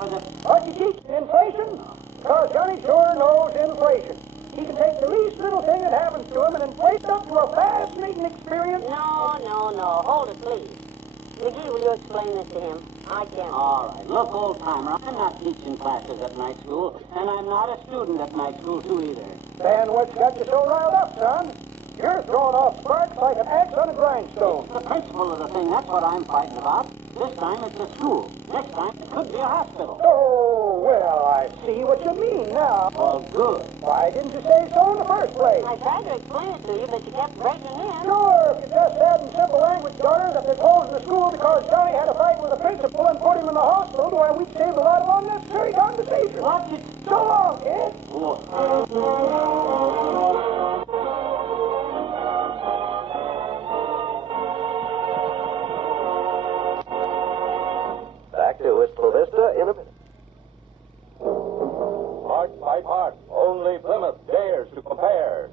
For the... What's he teaching? Inflation? Because Johnny sure knows inflation. He can take the least little thing that happens to him and inflate it up to a fascinating experience. No. Hold it, please. McGee, will you explain this to him? I can't. All right. Look, old-timer, I'm not teaching classes at night school, and I'm not a student at night school, too, either. Then what's got you so riled up, son? You're throwing off sparks like an axe on a grindstone. It's the principle of the thing. That's what I'm fighting about. This time it's a school. Next time it could be a hospital. Oh, well, I see what you mean now. Well, good. Why didn't you say so in the first place? I tried to explain it to you, but you kept breaking in. Sure, if you just said in simple language, daughter, that they're closing the school because Johnny had a fight with the principal and put him in the hospital, why, we'd saved a lot of unnecessary conversation. Watch it. So long, kid. Back to Wistful Vista in a minute. Part by part, only Plymouth dares to compare.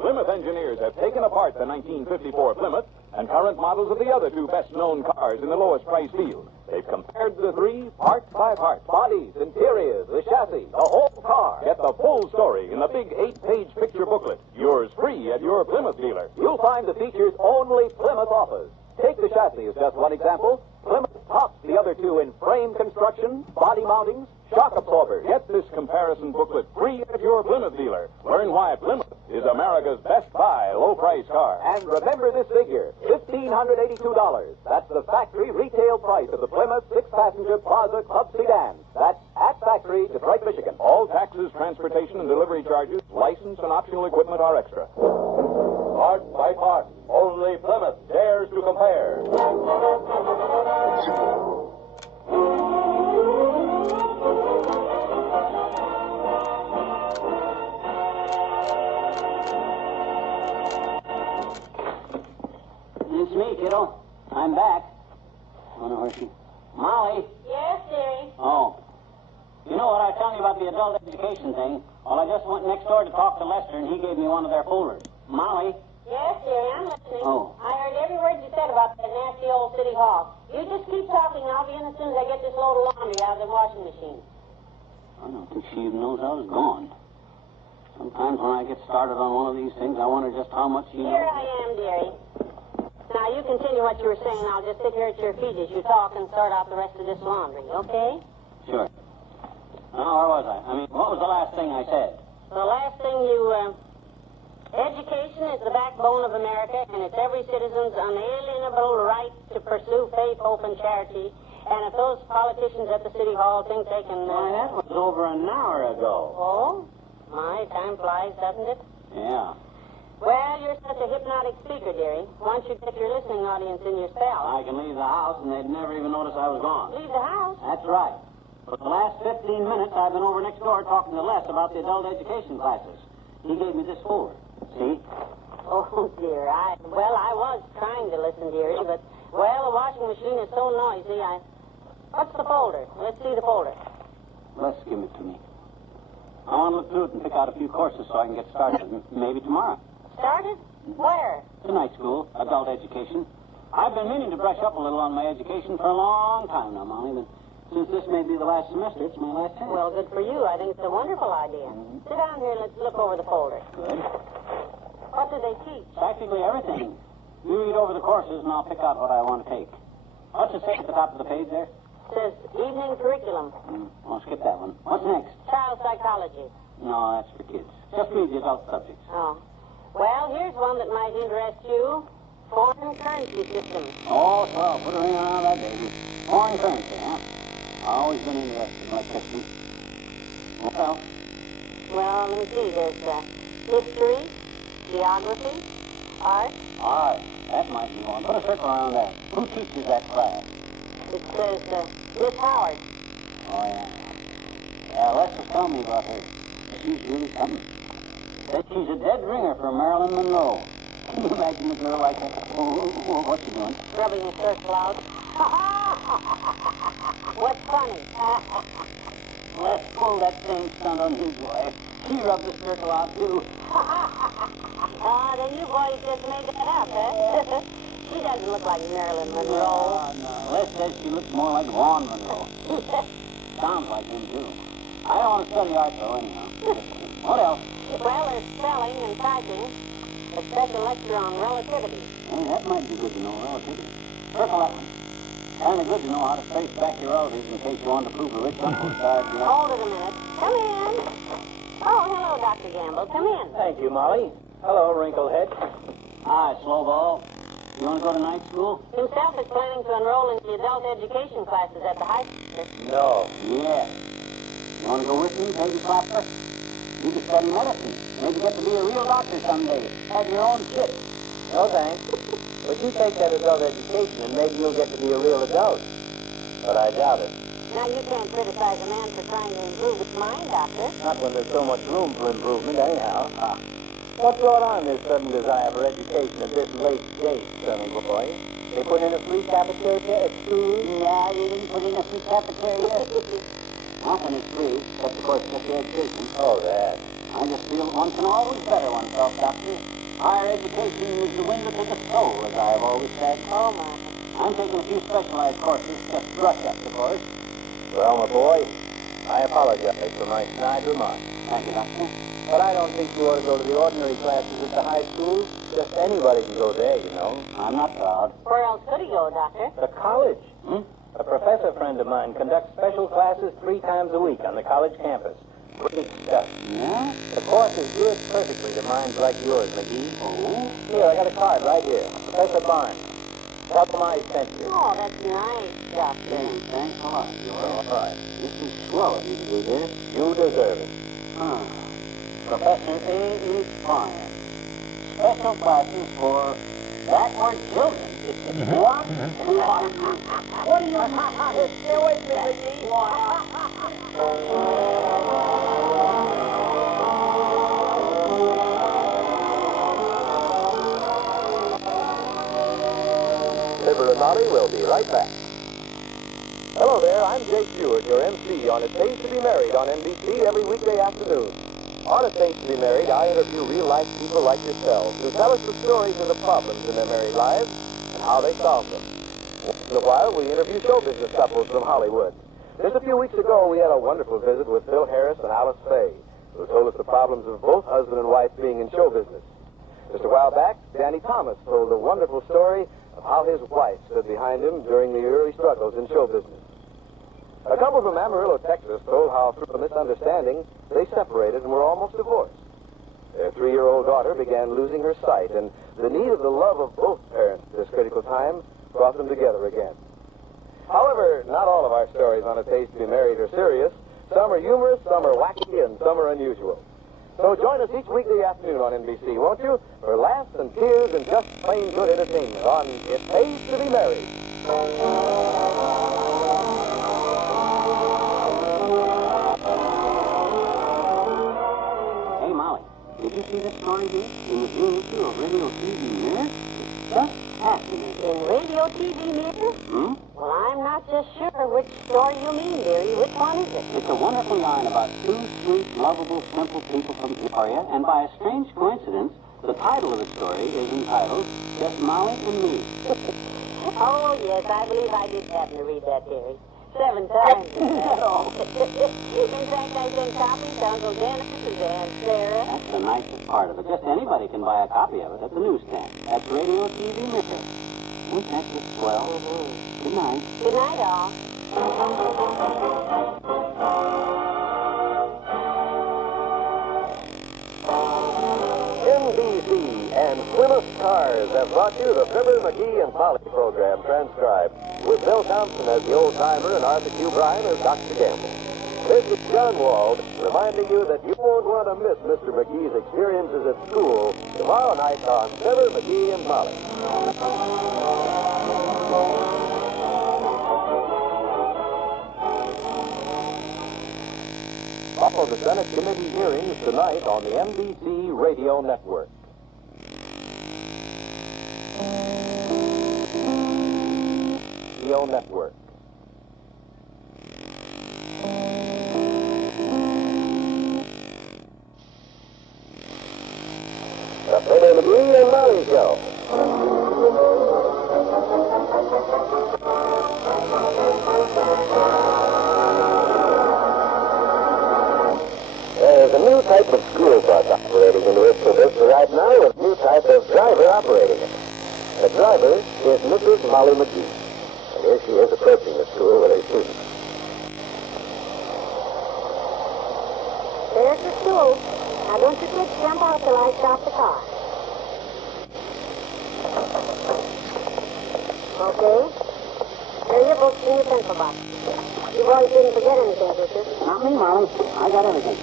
Plymouth engineers have taken apart the 1954 Plymouth and current models of the other 2 best-known cars in the lowest price field. They've compared the 3 part by part. Bodies, interiors, the chassis, the whole car. Get the full story in the big 8-page picture booklet. Yours free at your Plymouth dealer. You'll find the features only Plymouth offers. Take the chassis as just one example. Plymouth tops the other 2 in frame construction, body mountings, shock absorbers. Get this comparison booklet free at your Plymouth dealer. Learn why Plymouth is America's best buy low-price car. And remember this figure, $1,582. That's the factory retail price of the Plymouth 6-passenger Plaza Club Sedan. That's at factory, Detroit, Michigan. All taxes, transportation, and delivery charges, license, and optional equipment are extra. Part by part, only Plymouth dares to compare. Rachel. I'm back. I wonder where she... Molly? Yes, dearie? Oh. You know what I was telling you about the adult education thing? Well, I just went next door to talk to Lester, and he gave me one of their folders. Molly? Yes, dearie, I'm listening. Oh. I heard every word you said about that nasty old city hall. You just keep talking. I'll be in as soon as I get this load of laundry out of the washing machine. I don't think she even knows I was gone. Sometimes when I get started on one of these things, I wonder just how much she knows. Here I am, dearie. Now, you continue what you were saying. I'll just sit here at your feet as you talk and sort out the rest of this laundry, okay? Sure. Now, where was I? What was the last thing I said? The last thing you, education is the backbone of America, and it's every citizen's unalienable right to pursue faith, hope, and charity. And if those politicians at the City Hall think they can... Why, that was over an hour ago. Oh? My, time flies, doesn't it? Yeah. Well, you're such a hypnotic speaker, dearie. Once you get your listening audience in your spell... I can leave the house, and they'd never even notice I was gone. Leave the house? That's right. For the last 15 minutes, I've been over next door talking to Les about the adult education classes. He gave me this folder. See? Oh, dear. I was trying to listen, dearie, but, well, the washing machine is so noisy, What's the folder? Let's see the folder. Les, give it to me. I want to look through it and pick out a few courses so I can get started. Maybe tomorrow. Started? Where? The night school, adult education. I've been meaning to brush up a little on my education for a long time now, Molly, but since this may be the last semester, it's my last chance. Well, good for you. I think it's a wonderful idea. Sit down here and let's look over the folder. Good. What do they teach? Practically everything. You read over the courses and I'll pick out what I want to take. What's it say at the top of the page there? It says evening curriculum. I'll skip that one. What's next? Child psychology. No, that's for kids. Just read the adult subjects. Oh. Well, here's one that might interest you. Foreign currency system. Oh, swell. Put a ring around that baby. Foreign currency, huh? I've always been interested in electricity. Well? Well, let me see. There's history, geography, art. Art. That might be one. Put a circle around that. Who teaches that class? It says Miss Howard. Oh, yeah. Yeah, Les was telling me about her. She's really something. Said she's a dead ringer for Marilyn Monroe. Can you imagine a girl like that? Oh, what's she doing? Rubbing the circle out. What's funny? Les pulled that same stunt on his wife. She rubbed the circle out, too. Then you boys just made that up, huh? She doesn't look like Marilyn Monroe. No. Les says she looks more like Vaughn Monroe. Sounds like him, too. I don't want to study art, though, anyhow. What else? Well, there's spelling and typing. A special lecture on relativity. Hey, that might be good to know, relativity. Circle that one. Kind of good to know how to trace back your relatives in case you want to prove a rich uncle side. Hold it a minute. Come in. Oh, hello, Dr. Gamble. Come in. Thank you, Molly. Hello, Wrinklehead. Hi, Slowball. You want to go to night school? Himself is planning to enroll in the adult education classes at the high school. No. Yeah. You want to go with me, baby clapper? You can study medicine. Maybe get to be a real doctor someday. Have your own ship. No, thanks. But you take that adult education and maybe you'll get to be a real adult. But I doubt it. Now, you can't criticize a man for trying to improve his mind, Doctor. Not when there's so much room for improvement, anyhow. What brought on this sudden desire for education at this late date, sonny boy? They put in a free cafeteria at school? Yeah, you didn't put in a free cafeteria. Nothing is free, except, of course, just the education. Oh, that. I just feel one can always better oneself, Doctor. Higher education is the window to the soul, as I have always said. Oh, my. I'm taking a few specialized courses, just brush up, of course. Well, my boy, I apologize for my snide remark. Thank you, Doctor. But I don't think you ought to go to the ordinary classes at the high school. Just anybody can go there, you know. I'm not proud. Where else could he go, Doctor? The college. A professor friend of mine conducts special classes 3 times a week on the college campus. Great stuff. Yeah? The course is geared perfectly to minds like yours, McGee. Oh? Here, I got a card right here. Professor Barnes. Tell him I sent you. Oh, that's nice, Doctor. Thanks a lot. All right. This is swell of you to do this. You deserve it. Professor A.E. Barnes. Special classes for backward children. What? What do you mean? Stay away from me, and Molly will be right back. Hello there, I'm Jake Stewart, your MC on It Pays to Be Married on NBC every weekday afternoon. On It Pays to Be Married, I interview real-life people like yourselves who tell us the stories of the problems in their married lives and how they solve them. Once in a while, we interview show business couples from Hollywood. Just a few weeks ago, we had a wonderful visit with Phil Harris and Alice Faye, who told us the problems of both husband and wife being in show business. Just a while back, Danny Thomas told a wonderful story of how his wife stood behind him during the early struggles in show business. A couple from Amarillo, Texas, told how through a misunderstanding, they separated and were almost divorced. Their 3-year-old daughter began losing her sight, and the need of the love of both parents at this critical time brought them together again. However, not all of our stories on It Pays to Be Married are serious. Some are humorous, some are wacky, and some are unusual. So join us each weekday afternoon on NBC, won't you? For laughs and tears and just plain good entertainment on It Pays to Be Married. Hey, Molly, did you see this story here in the June issue of Radio TV Mirror? It's just fascinating. In Radio TV Mirror? Hmm? Well, I'm not just sure which story you mean, dearie. Which one is it? It's a wonderful yarn about 2 sweet, lovable, simple people from Peoria, and by a strange coincidence, the title of the story is entitled Just Molly and Me. Oh, yes, I believe I did happen to read that, dearie. 7 times. In fact, I sent copies to Uncle Dennis and to Aunt Sarah. That's the nicest part of it. Just anybody can buy a copy of it at the newsstand. That's Radio TV Mirror. Ain't that just swell? Mm-hmm. Good night. Good night, all. NBC and Plymouth Cars have brought you the Fibber, McGee, and Polly program transcribed, with Bill Thompson as the old-timer and Arthur Q. Bryan as Dr. Gamble. This is John Wald, reminding you that you won't want to miss Mr. McGee's experiences at school tomorrow night on Fibber, McGee, and Polly. Follow the Senate committee hearings tonight on the NBC Radio Network. Radio Network. The Fibber, McGee, and Molly Show. There's a new type of school bus operating in Wisconsin right now, and a new type of driver operating it. The driver is Mrs. Molly McGee. And here she is approaching the school with her students. There's the school. Now don't you kids jump out till I stop the car. Okay. There are your books in your pencil box. You boys didn't forget anything, did you? Not me, Molly. I got everything.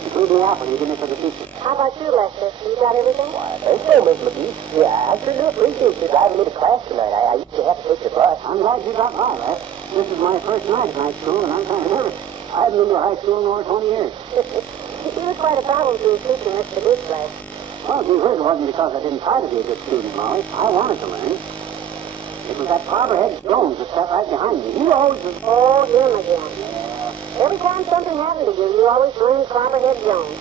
Including the apple you give me for the teacher. How about you, Lester? You got everything? Thank you, Miss McGee. Yeah, I sure do appreciate you driving me to class tonight. I used to have to take the bus. I'm glad you got by, Les. This is my first night at night school, and I'm kind of nervous. I haven't been to high school in over 20 years. You were quite a problem to your teacher, Mr. Good class. Well, gee whiz, it wasn't because I didn't try to be a good student, Molly. I wanted to learn. It was that Clobberhead Jones that sat right behind me. He always was... Oh, him again. Yeah. Every time something happened to you, you always blamed Clobberhead Jones.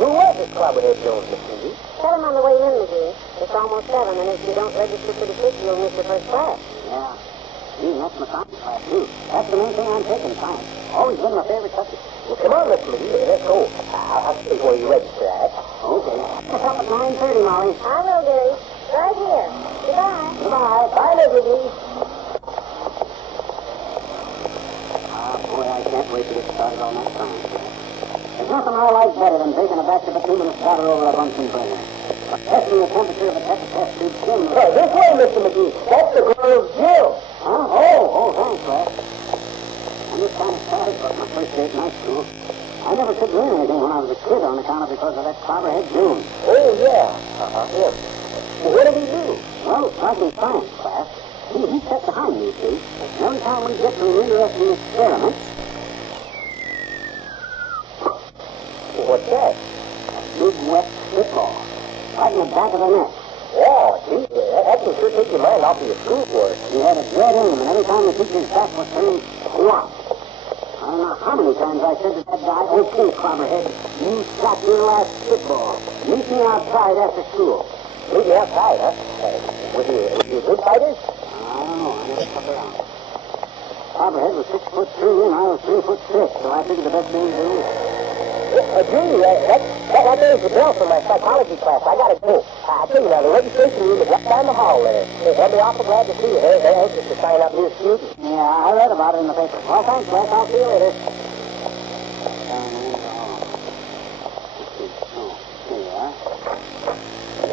Who was this Clobberhead Jones, Miss McGee? Tell him on the way in, McGee. It's almost 7, and if you don't register pretty quick, you'll miss your first class. Yeah. Gee, that's my science class, too. That's the main thing I'm taking, science. Always been my favorite subject. Well, come on, Miss McGee. Let's go. I'll see where you register at. Okay. Pick up at 9:30, Molly. I will, dearie. Right here. Goodbye. Goodbye. Bye, Miss McGee. Boy, I can't wait to get started on that science class. There's nothing I like better than taking a batch of bituminous powder over a Bunsen burner. But testing the temperature of a test tube skin. Hey, this way, Mr. McGee. That's the girl's Jill. Huh? Oh, thanks, Les. I'm just kind of sad about my first day at night school. I never could learn anything when I was a kid on account of because of that Clobberhead Jones. Oh, yeah. Yeah. Well, what did he do? Well, like in science class, he sat behind me, you see. And every time we get to an interesting experiment... What's that? A big wet spitball. Right in the back of the neck. Oh, gee, that's that can sure take your mind off of your schoolwork. He had a dread in him, and every time the teacher's back was turned, what? I don't know how many times I said to that guy, okay, Clobberhead, you shot your last spitball. Meet me outside after school. Meet me outside, huh? Was he a good fighter? I don't know. I never stuck around. Clobberhead was 6'3", and I was 3'6", so I figured the best thing to do. Gee, that is the bill for my psychology class. I gotta go. I tell you now, the registration room is right down the hall there. They'll be awful glad to see you. They're anxious to sign up new students. Yeah, I read about it in the paper. Well, thanks, Les. I'll see you later.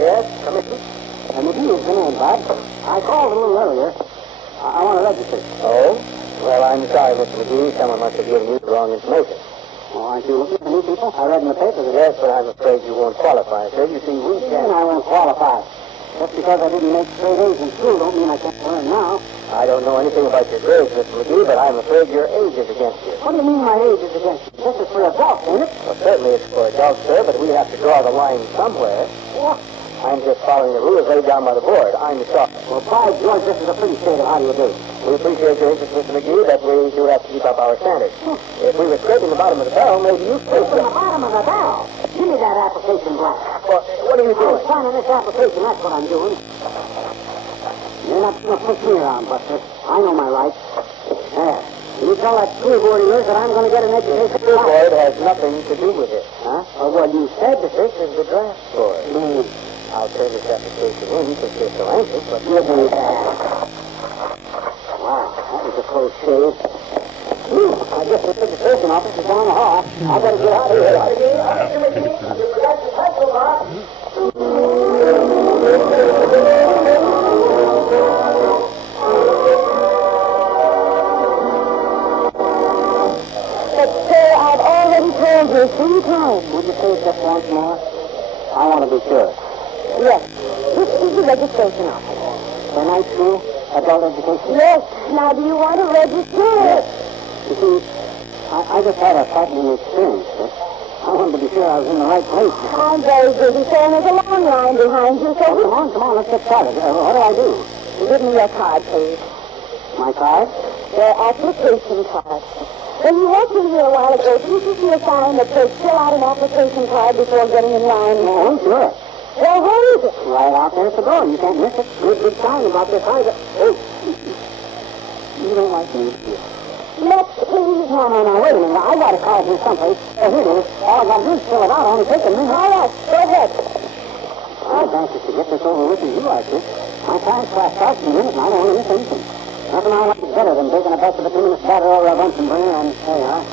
Yes, come in. McGee's the name, Bud. I called a little earlier. I want to register. Oh? Well, I'm sorry, Mr. McGee. Someone must have given you the wrong information. Oh, aren't you looking for new people? I read in the paper that... Yes, but I'm afraid you won't qualify, sir. You see, we can't... I won't qualify. Just because I didn't make straight A's in school don't mean I can't learn now. I don't know anything about your grades, Mr. McGee, but I'm afraid your age is against you. What do you mean my age is against you? This is for adults, ain't it? Well, certainly it's for adults, sir, but we have to draw the line somewhere. What? I'm just following the rules laid down by the board. I'm sorry. Well, by George, this is a pretty state of how do you do. We appreciate your interest, Mr. McGee, but we do have to keep up our standards. If we were scraping the bottom of the barrel, maybe you could... Scraping the bottom of the barrel? Give me that application blank. Well, what are you doing? I'm signing this application, that's what I'm doing. You're not going to push me around, Buster. I know my rights. There. You tell that school board of yours that I'm going to get an education... The school board has nothing to do with it. Huh? Well, you said that this is the draft board. I'll turn this application in since you're so anxious, but you'll be back. Wow, that was a close shave. I guess the registration office is down the hall. I better get out of here. You forgot your pencil box. But, sir, I've already told you 3 times. Would you say it just once more? I want to be sure. Yes, this is the registration office. For night school? Adult education? Yes. Now, do you want to register? Yes. You see, I just had a frightening experience, sir. I wanted to be sure I was in the right place. I'm very busy, sir, and there's a long line behind you, so... Oh, come on, let's get started. What do I do? Give me your card, please. My card? Your application card. When you walked in here a while ago, didn't you see a sign that says fill out an application card before getting in line? Oh, sure. Well, where is it? Right out there at the door. You can't miss it. Good big sign about this high. Oh. You don't like me, do you? Next, please. No. Wait a minute. I got a card here someplace. Here it is. All I got to do is fill it out. Only take a minute. All right. Go ahead. I'm anxious to get this over with and you like this. My time class starts in a minute and I don't want to miss anything. Nothing I like better than taking a bus of 2 minutes batter over a Bunsen burner and there you are.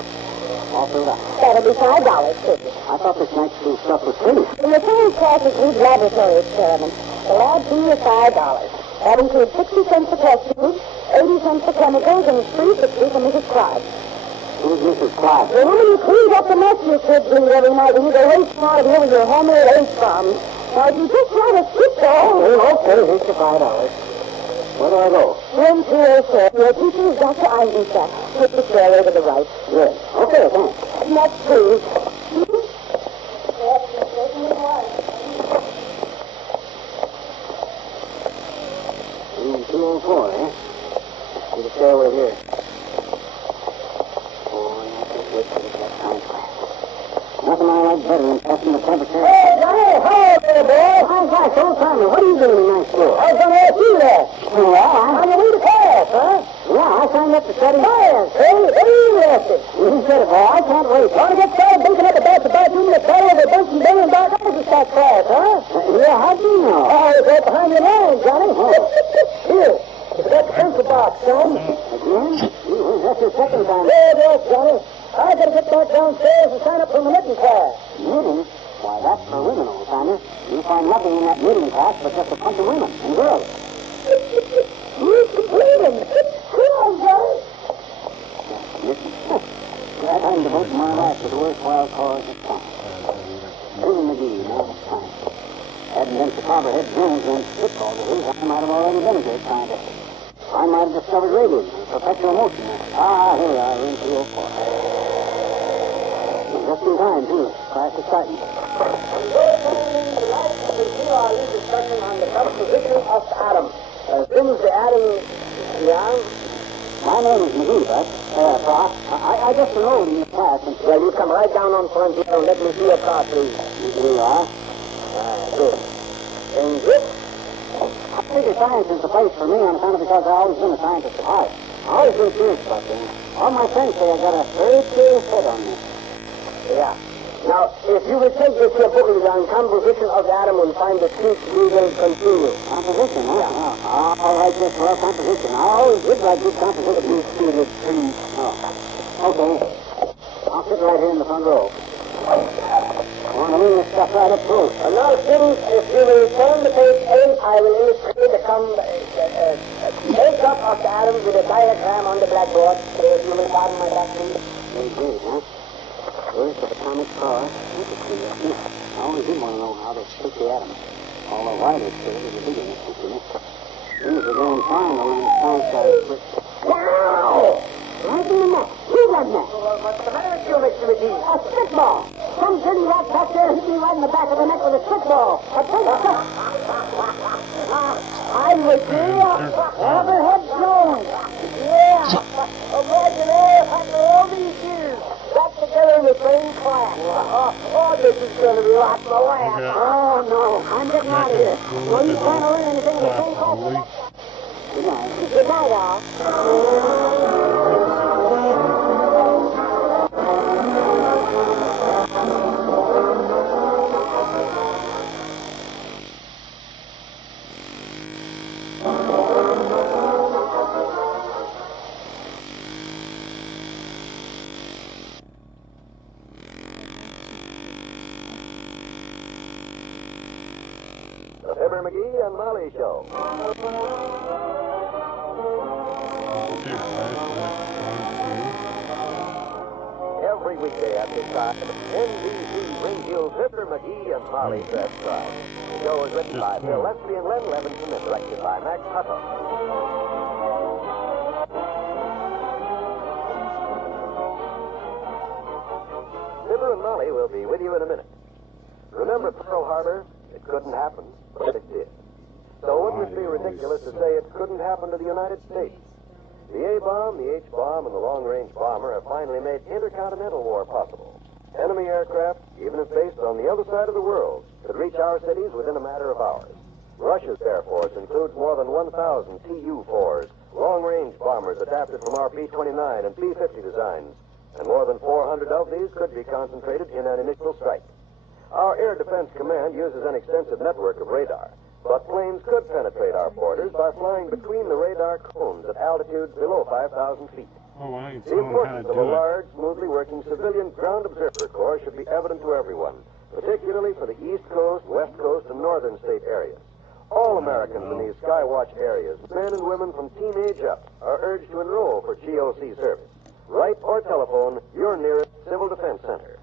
All filled up. That'll be $5, too. I thought this night school stuff was free. Your science classes need laboratory experiments. The lab fee is $5. That includes 60 cents for test tubes, 80 cents for chemicals, and $3.60 for Mrs. Clyde. Who's Mrs. Clyde? The woman who cleans up the mess you kids leave every night when you go racing out of here with your homemade H-bombs. Now, if you just try to skip though... Okay, here's your $5. Where do I go? Room 204. Your teacher is Dr. Eisenstadt. Take the chair over to the right. Good. Okay, thanks. Next, please. Room 204, eh? See the stairway here. Oh, that's science class. Nothing I like better than testing the temperature. Hey, Johnny! Hello there, boy! Hi, old timer. What are you doing in night school? I was going to ask you that. Well, I'm going to read a class, huh? Yeah, I signed up to study science. Hey, what are you interested? You said it, boy. I can't wait. Want to get started thinking up about the bathroom and the battle of the Bunsen burner and dark Eisenstadt class, huh? Yeah, how'd you know? Oh, it's right behind your nose, Johnny. Oh. Here. It's that pencil box, son. Again? That's your second time. Yes, Johnny. I gotta get back downstairs and sign up for my knitting class. Knitting? Why, that's for women, old timer. You find nothing in that knitting class but just a bunch of women and girls. Women? Come on, Johnny. Knitting? Glad I'm devoting my life to the worthwhile cause of science. William McGee, now it's time. Hadn't been for Copperhead Jones and football days, I might have already been a great scientist. I might have discovered radium, perpetual motion. Ah, here we are, room 204. Just in time, too. Class is starting. Tonight, we continue our new discussion on the composition of Adam. Since Adam, yeah? My name is McGee, but I just enrolled in the class. Well, you come right down on front here and let me see your car, please. Here you are. Good. And this? I figure science is the place for me on account of because I've always been a scientist at heart. I've always been curious about things. All my friends say I got a very curious head on me. Yeah. Now, if you will take this here booklet on composition of the atom and find the truth, we will continue. Composition, huh? Yeah. All right, yes, well, composition. I always did like good composition. You see the trees. Oh. Okay. I'll sit right here in the front row. I want to bring this stuff right up close. And now, students, if you will turn to page 8, I will illustrate the make-up of the atom with a diagram on the blackboard. So if you will pardon my back, please. Very good, huh? First of atomic power. Interesting, isn't it? I always did want to know how they split the atom. Although why they split it is a big mystery. Things are going fine along the science side of split. Wow! Right in the neck. Who got that? What's the matter with you, Mr. McGee? A spitball. Some dirty rat back there hit me right in the back of the neck with a spitball. I'm with you. Hammerhead Jones. Yeah. Imagine after all these years. Got together in the same class. Oh, this is going to be lots of laughs. Oh, no. I'm getting out of here. Well, you can't learn anything in the same class. Good night. Good night, Al. The Fibber McGee and Molly Show. Every weekday at this time, NBC brings you Fibber McGee and Molly Dress Drive. The show is written by Bill Leslie and Len Levinson and directed by Max Hutto. Fibber and Molly will be with you in a minute. Remember Pearl Harbor? It couldn't happen, but it did. So wouldn't it be ridiculous to say it couldn't happen to the United States? The A-bomb, the H-bomb, and the long-range bomber have finally made intercontinental war possible. Enemy aircraft, even if based on the other side of the world, could reach our cities within a matter of hours. Russia's Air Force includes more than 1,000 Tu-4s, long-range bombers adapted from our B-29 and B-50 designs, and more than 400 of these could be concentrated in an initial strike. Our Air Defense Command uses an extensive network of radar, but planes could penetrate our borders by flying between the radar cones at altitudes below 5,000 feet. The importance of a large, smoothly working civilian ground observer corps should be evident to everyone, particularly for the East Coast, West Coast, and Northern state areas. All Americans in these Skywatch areas, men and women from teenage up, are urged to enroll for GOC service. Write or telephone your nearest Civil Defense Center.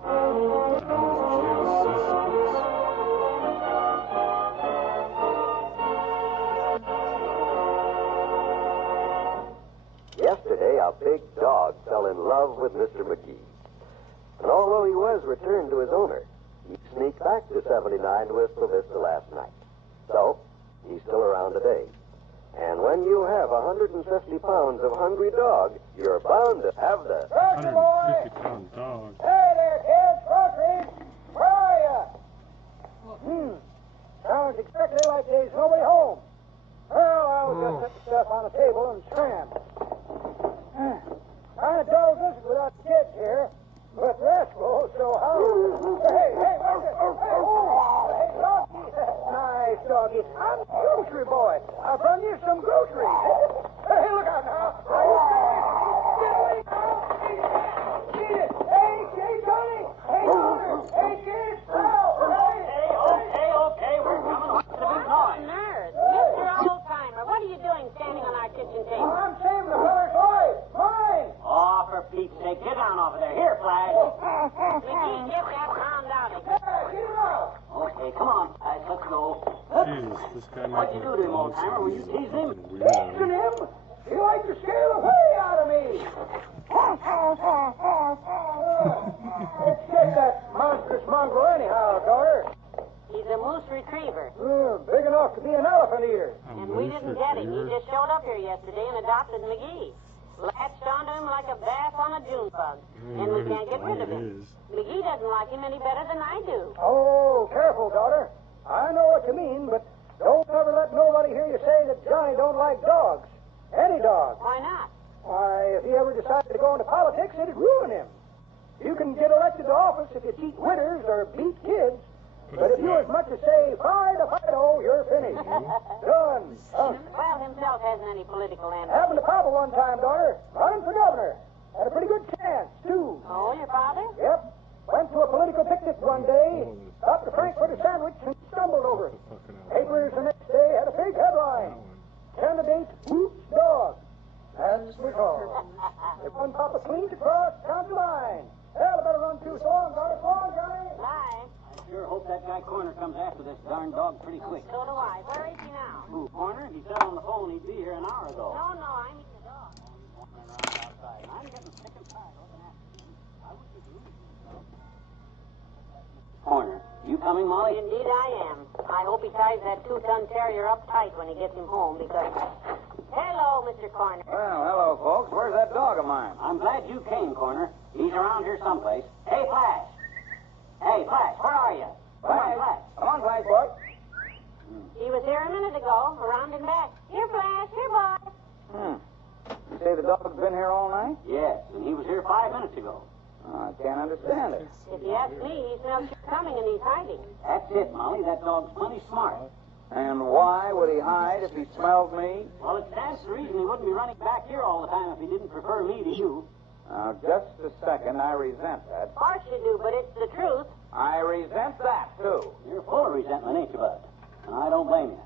Yesterday, a big dog fell in love with Mr. McGee. And although he was returned to his owner, he sneaked back to 79 to Wistful Vista last night. So, he's still around today. And when you have 150 pounds of hungry dog, you're bound to have the... 150-pound dog. Hey there, kids! Groceries! Where are you? Sounds exactly like there's nobody home. Well, I'll just set the stuff on the table and scram. Kind of dull visit without the kids here, but that's cool, so how... Hey, what's it? Hey, doggy. Nice, doggy. I'm the grocery boy. I brought you some groceries. Hey, look out now. Are you safe? Get away now. Eat it. Hey, Johnny. Hey, Donner. Hey, kids. Okay. We're coming. What's the big noise? Nerves. Mr. Old-Timer, what are you doing standing on our kitchen table? I'm saving the feller's life. Mine. Oh, for Pete's sake, get down over there. Here, Flag. McGee, get that hound out of here. Get him out. Okay, come on, Flag. Let's go. Jesus, this guy might What'd you do to him, Old-Timer? Were you teasing him? Teasing him? He liked to scare the way out of me. Let's get that monstrous mongrel anyhow, daughter. He's a moose retriever. Big enough to be an elephant eater. And we didn't get him. He just showed up here yesterday and adopted McGee. Latched onto him like a bass on a June bug. And we can't get rid of him. McGee doesn't like him any better than I do. Oh, careful, daughter. I know what you mean, but don't ever let nobody hear you say that Johnny don't like dogs. Any dog. Why not? Why, if he ever decided to go into politics, it'd ruin him. You can get elected to office if you cheat winners or beat kids. But if you as much as say, Fido, Fido, you're finished. Done. Well, himself hasn't any political ambition. Happened to Papa one time, daughter. Running for governor. Had a pretty good chance, too. Oh, your father? Yep. Went to a political picnic one day, stopped to Frankfurt a sandwich and stumbled over it. Papers the next day had a big headline. Candidate whoops dog. That's the call. If one Papa cleans across county line. Hell, I better run too. So long, daughter. So long, Johnny. Bye. I sure hope that guy Corner comes after this darn dog pretty quick. So do I. Where is he now? Who, Corner? He said on the phone he'd be here an hour ago. No, I mean the dog. Wandering around outside. I'm getting sick and tired looking after him. I wish you'd leave him. Corner, you coming, Molly? Indeed I am. I hope he ties that 2-ton terrier up tight when he gets him home because... Hello, Mr. Corner. Well, hello, folks. Where's that dog of mine? I'm glad you came, Corner. He's around here someplace. Hey, Flash. Hey, Flash, where are you? Come on, Flash. Come on, Flash, boy. He was here a minute ago, around and back. Here, Flash. Here, boy. You say the dog's been here all night? Yes, and he was here 5 minutes ago. I can't understand it. If you ask me, he smells you coming and he's hiding. That's it, Molly. That dog's plenty smart. And why would he hide if he smelled me? Well, it stands to reason he wouldn't be running back here all the time if he didn't prefer me to you. Now, just a second. I resent that. Of course you do, but it's the truth. I resent that, too. You're full of resentment, ain't you, Bud? And I don't blame you.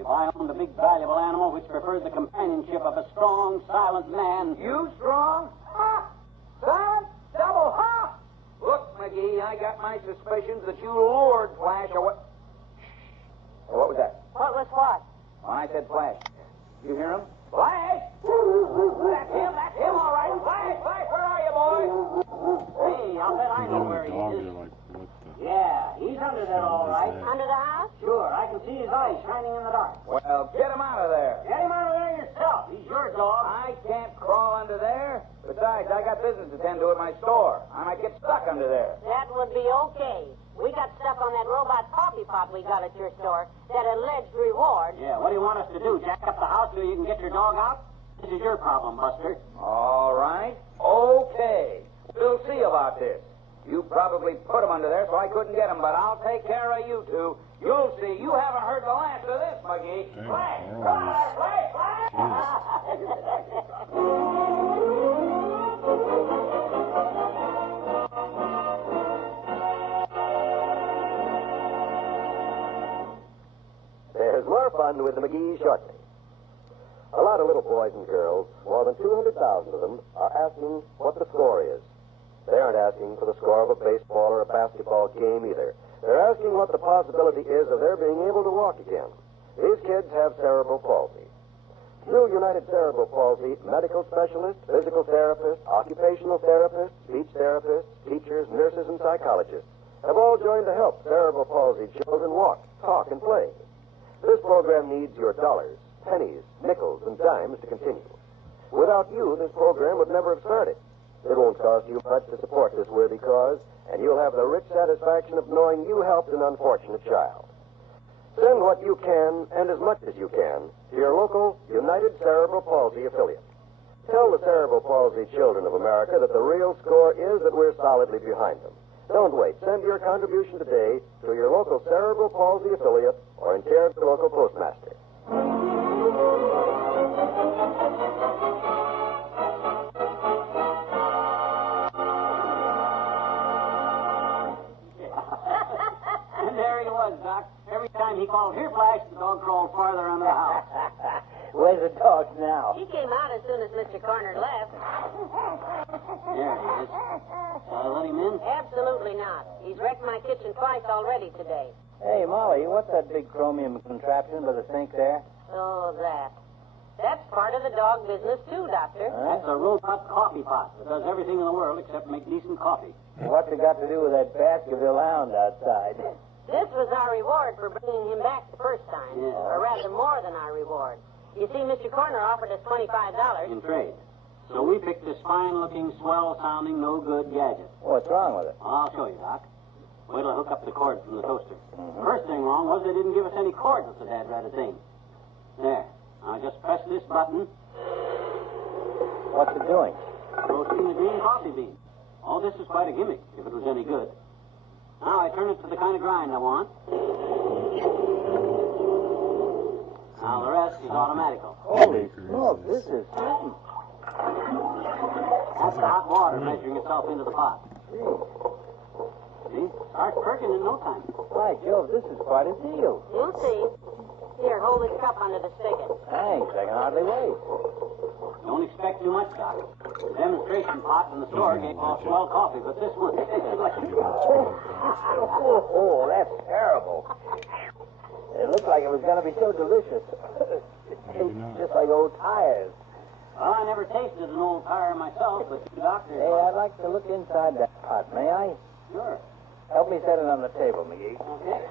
If I owned a big, valuable animal which preferred the companionship of a strong, silent man... You strong? Ha! Silent? Double ha! Look, McGee, I got my suspicions that you lured Flash away... What was that? What was what? When I said Flash. You hear him? Flash! That's him, all right. Flash, where are you, boy? Hey, I'll bet I know where he is. Yeah, he's under there, all right. Under the house? Sure, I can see his eyes shining in the dark. Well, get him out of there. Get him out of there yourself. He's your dog. I can't crawl under there. Besides, I got business to tend to at my store. I might get stuck under there. That would be okay. We got stuck on that robot coffee pot we got at your store. That alleged reward. Yeah, what do you want us to do? Jack up the house so you can get your dog out? This is your problem, Buster. All right. Okay. We'll see about this. You probably put him under there so I couldn't get him, but I'll take care of you two. You'll see. You haven't heard the last of this, McGee. Flash! Come on, Flash! There's more fun with the McGee shortly. A lot of little boys and girls, more than 200,000 of them, are asking what the score is. They aren't asking for the score of a baseball or a basketball game either. They're asking what the possibility is of their being able to walk again. These kids have cerebral palsy. Through United Cerebral Palsy, medical specialists, physical therapists, occupational therapists, speech therapists, teachers, nurses, and psychologists have all joined to help cerebral palsy children walk, talk, and play. This program needs your dollars, pennies, nickels, and dimes to continue. Without you, this program would never have started. It won't cost you much to support this worthy cause, and you'll have the rich satisfaction of knowing you helped an unfortunate child. Send what you can, and as much as you can, to your local United Cerebral Palsy affiliate. Tell the Cerebral Palsy children of America that the real score is that we're solidly behind them. Don't wait. Send your contribution today to your local Cerebral Palsy affiliate or in care of the local postmaster. And there he was, Doc. Every time he called, "Here, Flash," the dog crawled farther under the house. Where's the dog now? He came out as soon as Mr. Corner left. There he is. Let him in? Absolutely not. He's wrecked my kitchen twice already today. Hey, Molly, what's that big chromium contraption by the sink there? Oh, that. That's part of the dog business, too, Doctor. That's a robot coffee pot that does everything in the world except make decent coffee. What's it got to do with that Baskerville hound outside? This was our reward. reward for bringing him back the first time. Yeah. Or rather, more than our reward. You see, Mr. Corner offered us $25. In trade. So we picked this fine-looking, swell-sounding, no-good gadget. What's wrong with it? I'll show you, Doc. Wait till I hook up the cord from the toaster. First thing wrong was they didn't give us any cordless of that rather thing. There. Now just press this button. What's it doing? Roasting the green coffee bean. All this is quite a gimmick, if it was any good. Now I turn it to the kind of grind I want. Now the rest is automatical. Holy smoke, this is something. That's the hot water measuring itself into the pot. See? Starts perking in no time. By Jove, this is quite a deal. You'll see. Here, hold this cup under the spigot. Thanks, I can hardly wait. Don't expect too much, Doc. The demonstration pot in the store gave off swell coffee, but this one tasted like... Oh, that's terrible. It looked like it was going to be so delicious. It's just like old tires. Well, I never tasted an old tire myself, but you doctors... Hey, I'd like to look inside that pot, may I? Sure. Help me set it on the table, McGee. Okay.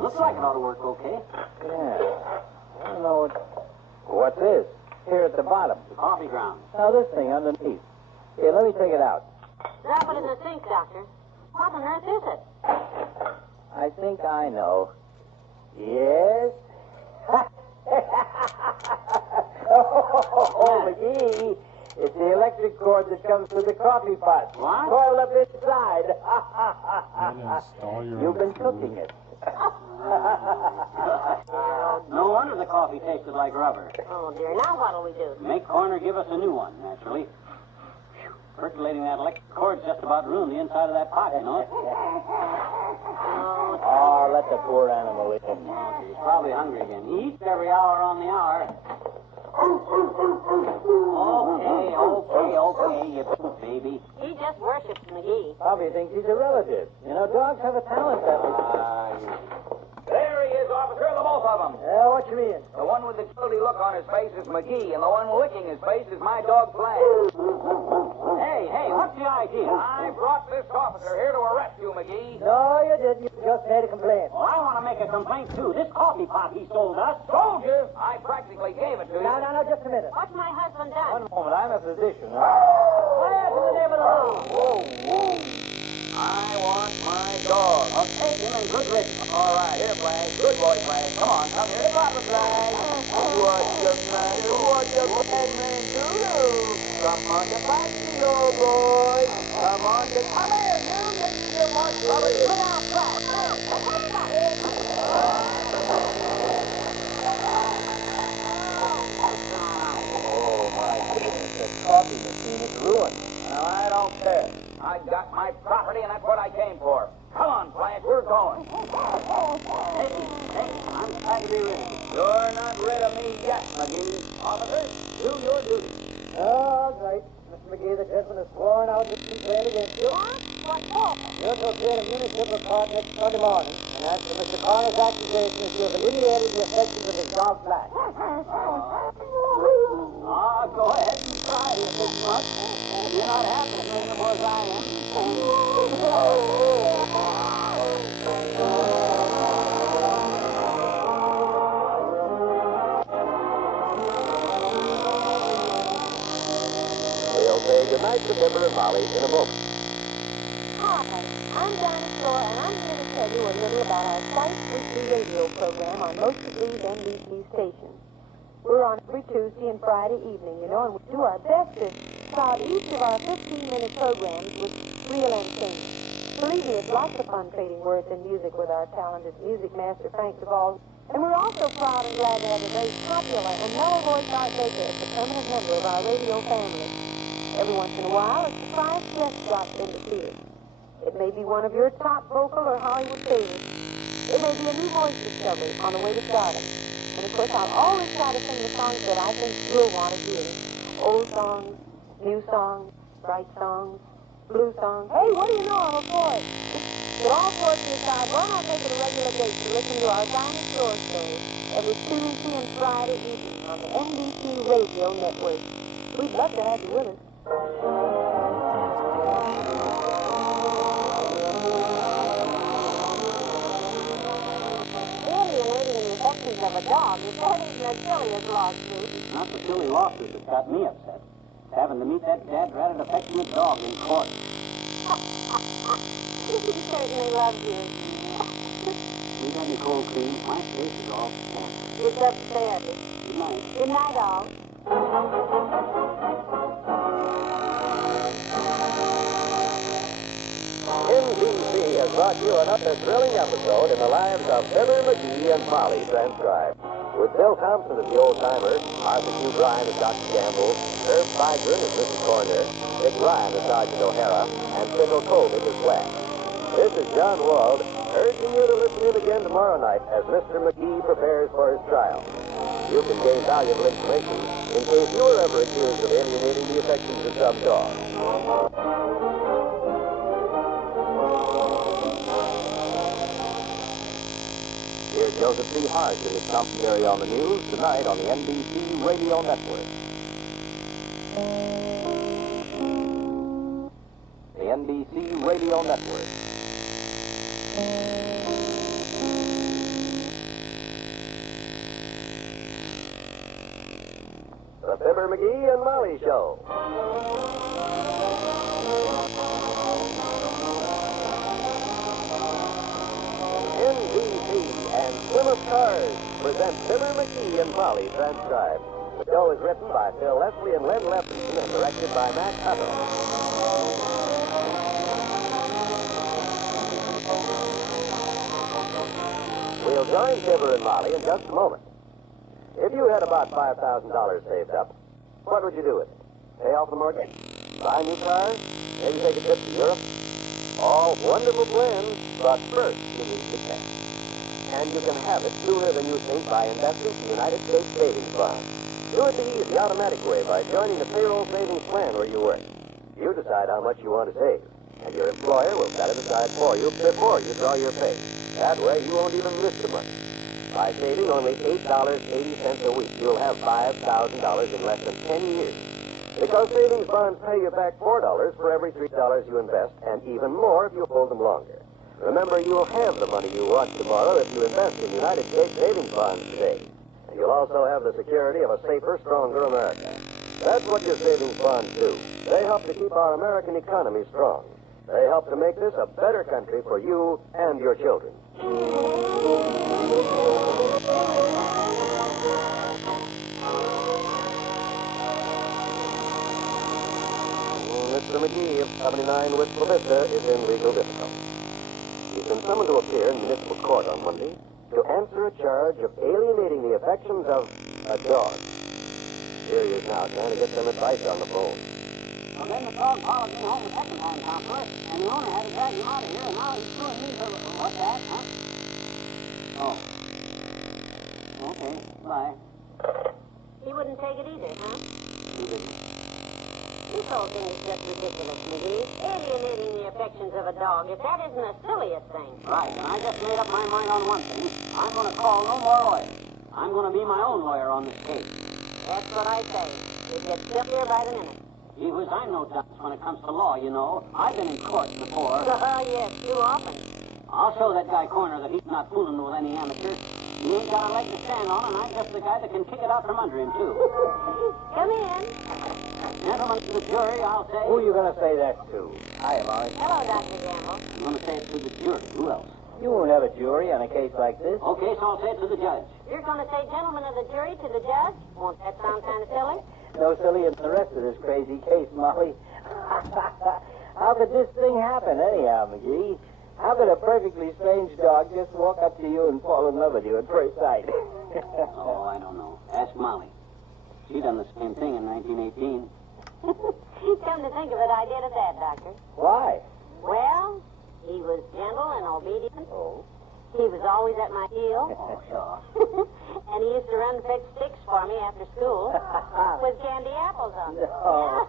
Looks like it ought to work okay. Yeah. I don't know what's this? Here at the bottom. The coffee ground. Now, this thing underneath. Here, let me take it out. Drop it in the sink, Doctor. What on earth is it? I think I know. Yes? Oh, McGee. It's the electric cord that comes through the coffee pot. What? Coiled up inside. You've been cooking it. No wonder the coffee tasted like rubber. Oh, dear. Now what'll we do? Make Corner give us a new one, naturally. Percolating that electric cord's just about ruined the inside of that pot, you know. Oh, let the poor animal in. Oh, he's probably hungry again. He eats every hour on the hour. Okay, you baby. He just worships McGee. Probably thinks he's a relative. You know, dogs have a talent that way. There he is, officer, the both of them. What you mean? The one with the guilty look on his face is McGee, and the one licking his face is my dog Flag. Hey, what's the idea? I brought this officer here to arrest you, McGee. No, you didn't. You just made a complaint. Well, I want to make a complaint, too. This coffee pot he sold us. Sold you? I practically gave it to you. No, just a minute. What's my husband done? One moment, I'm a physician. Quiet in the name of the law. Whoa. I want my dog. I'll take him and good riddance. All right, here, Flag. Good boy, Flag. Come on, come here to Papa, Flag. What does matter? What does Flag man do? Come on to Patsy, old boy. Come on to... Come here, you. You want trouble. Put out, Flag. Oh, my goodness. The coffee machine is ruined. Now, I don't care. I got my property, and that's what I came for. Come on, Flash, we're going. Hey, I'm glad to be rid of you. You're not rid of me yet, McGee. Officer, do your duty. All right. Mr. McGee, the gentleman has sworn out this complaint against you. What for? You're to appear in a municipal court next Sunday morning. And as for Mr. Corner's accusations, you have alleviated the effects of his dog Flash. Go ahead and try it this much. You're not half as miserable as I am. We'll say goodnight to Fibber and Molly in a moment. Hi, I'm Dinah Shore, and I'm here to tell you a little about our twice-weekly radio program on most of these NBC stations. We're on every Tuesday and Friday evening, you know, and we do our best to crowd each of our 15-minute programs with real entertainment. Believe me, it's lots of fun trading words and music with our talented music master, Frank Duvall. And we're also proud and glad to have a very popular and mellow-voiced Art Baker as a permanent member of our radio family. Every once in a while, a surprise guest drops in to see us. It may be one of your top vocal or Hollywood favorites. It may be a new voice discovery on the way to stardom. And of course, I'll always try to sing the songs that I think you'll want to hear. Old songs, new songs, bright songs, blue songs. Hey, what do you know? I'm a poet. But all poets aside, why not make it a regular date to listen to our Dinah Shore show every Tuesday and Friday evening on the NBC Radio Network? We'd love to have you with us. a dog, if that isn't the silliest lawsuit. It's not the silly lawsuit that got me upset. It's having to meet that dad-ratted affectionate dog in court. He certainly loves you. We got any cold cream? My face is all stamped. It's upstairs. Good night. Good night, all. NBC has brought you another thrilling episode in the lives of Fibber McGee and Molly transcribed. With Bill Thompson as the old-timer, Arthur Q. Bryan as Dr. Gamble, Herb Figren as Mrs. Corner, Dick Ryan as Sergeant O'Hara, and Fiddle Colvin as Flash. This is John Wald, urging you to listen in again tomorrow night as Mr. McGee prepares for his trial. You can gain valuable information in case you are ever accused of alienating the affections of some dog. Here's Joseph C. Hart in his commentary on the news tonight on the NBC Radio Network. The NBC Radio Network. The Fibber McGee and Molly Show. NBC and Plymouth Cars present Fibber McGee and Molly transcribed. The show is written by Phil Leslie and Len Lefferson and directed by Matt Tuttle. We'll join Fibber and Molly in just a moment. If you had about $5,000 saved up, what would you do with it? Pay off the mortgage? Buy a new car? Maybe take a trip to Europe? All wonderful plans, but first you need the cash. And you can have it sooner than you think by investing in the United States Savings Bond. Do it the easy, automatic way by joining the payroll savings plan where you work. You decide how much you want to save, and your employer will set it aside for you before you draw your pay. That way you won't even miss the money. By saving only $8.80 a week, you'll have $5,000 in less than 10 years. Because savings bonds pay you back $4 for every $3 you invest, and even more if you hold them longer. Remember, you'll have the money you want tomorrow if you invest in United States savings bonds today. And you'll also have the security of a safer, stronger America. That's what your savings bonds do. They help to keep our American economy strong. They help to make this a better country for you and your children. Mr. McGee of 79 Wistful Vista is in legal difficulty. He's been summoned to appear in municipal court on Monday to answer a charge of alienating the affections of a dog. Here he is now, trying to get some advice on the phone. Well, then the dog followed me home the second time, Counselor, and the owner had to drag him out of here, and now he's suing me for... What's that, huh? Oh. Okay, bye. He wouldn't take it either, huh? He didn't. This whole thing is just ridiculous, McGee. Alienating the affections of a dog, if that isn't the silliest thing. Right, and I just made up my mind on one thing. I'm going to call no more lawyers. I'm going to be my own lawyer on this case. That's what I say. It gets sillier by the minute. Gee whiz, I'm no dunce when it comes to law, you know. I've been in court before. Yes, too often. I'll show that guy Corner that he's not fooling with any amateur. He ain't got a leg to stand on, and I'm just the guy that can kick it out from under him, too. Come in. Gentlemen of the jury, I'll say... Who are you going to say that to? Hi, Molly. Hello, Dr. Gamble. I'm going to say it to the jury. Who else? You won't have a jury on a case like this. Okay, so I'll say it to the judge. You're going to say gentlemen of the jury to the judge? Won't that sound kind of silly? No sillier than the rest of this crazy case, Molly. How could this thing happen anyhow, McGee? How could a perfectly strange dog just walk up to you and fall in love with you at first sight? Oh, I don't know. Ask Molly. She done the same thing in 1918. Come to think of it, I did at that, Doctor. Why? Well, he was gentle and obedient. Oh. He was always at my heel. Oh, sure. And he used to run fetch sticks for me after school with candy apples on them. No.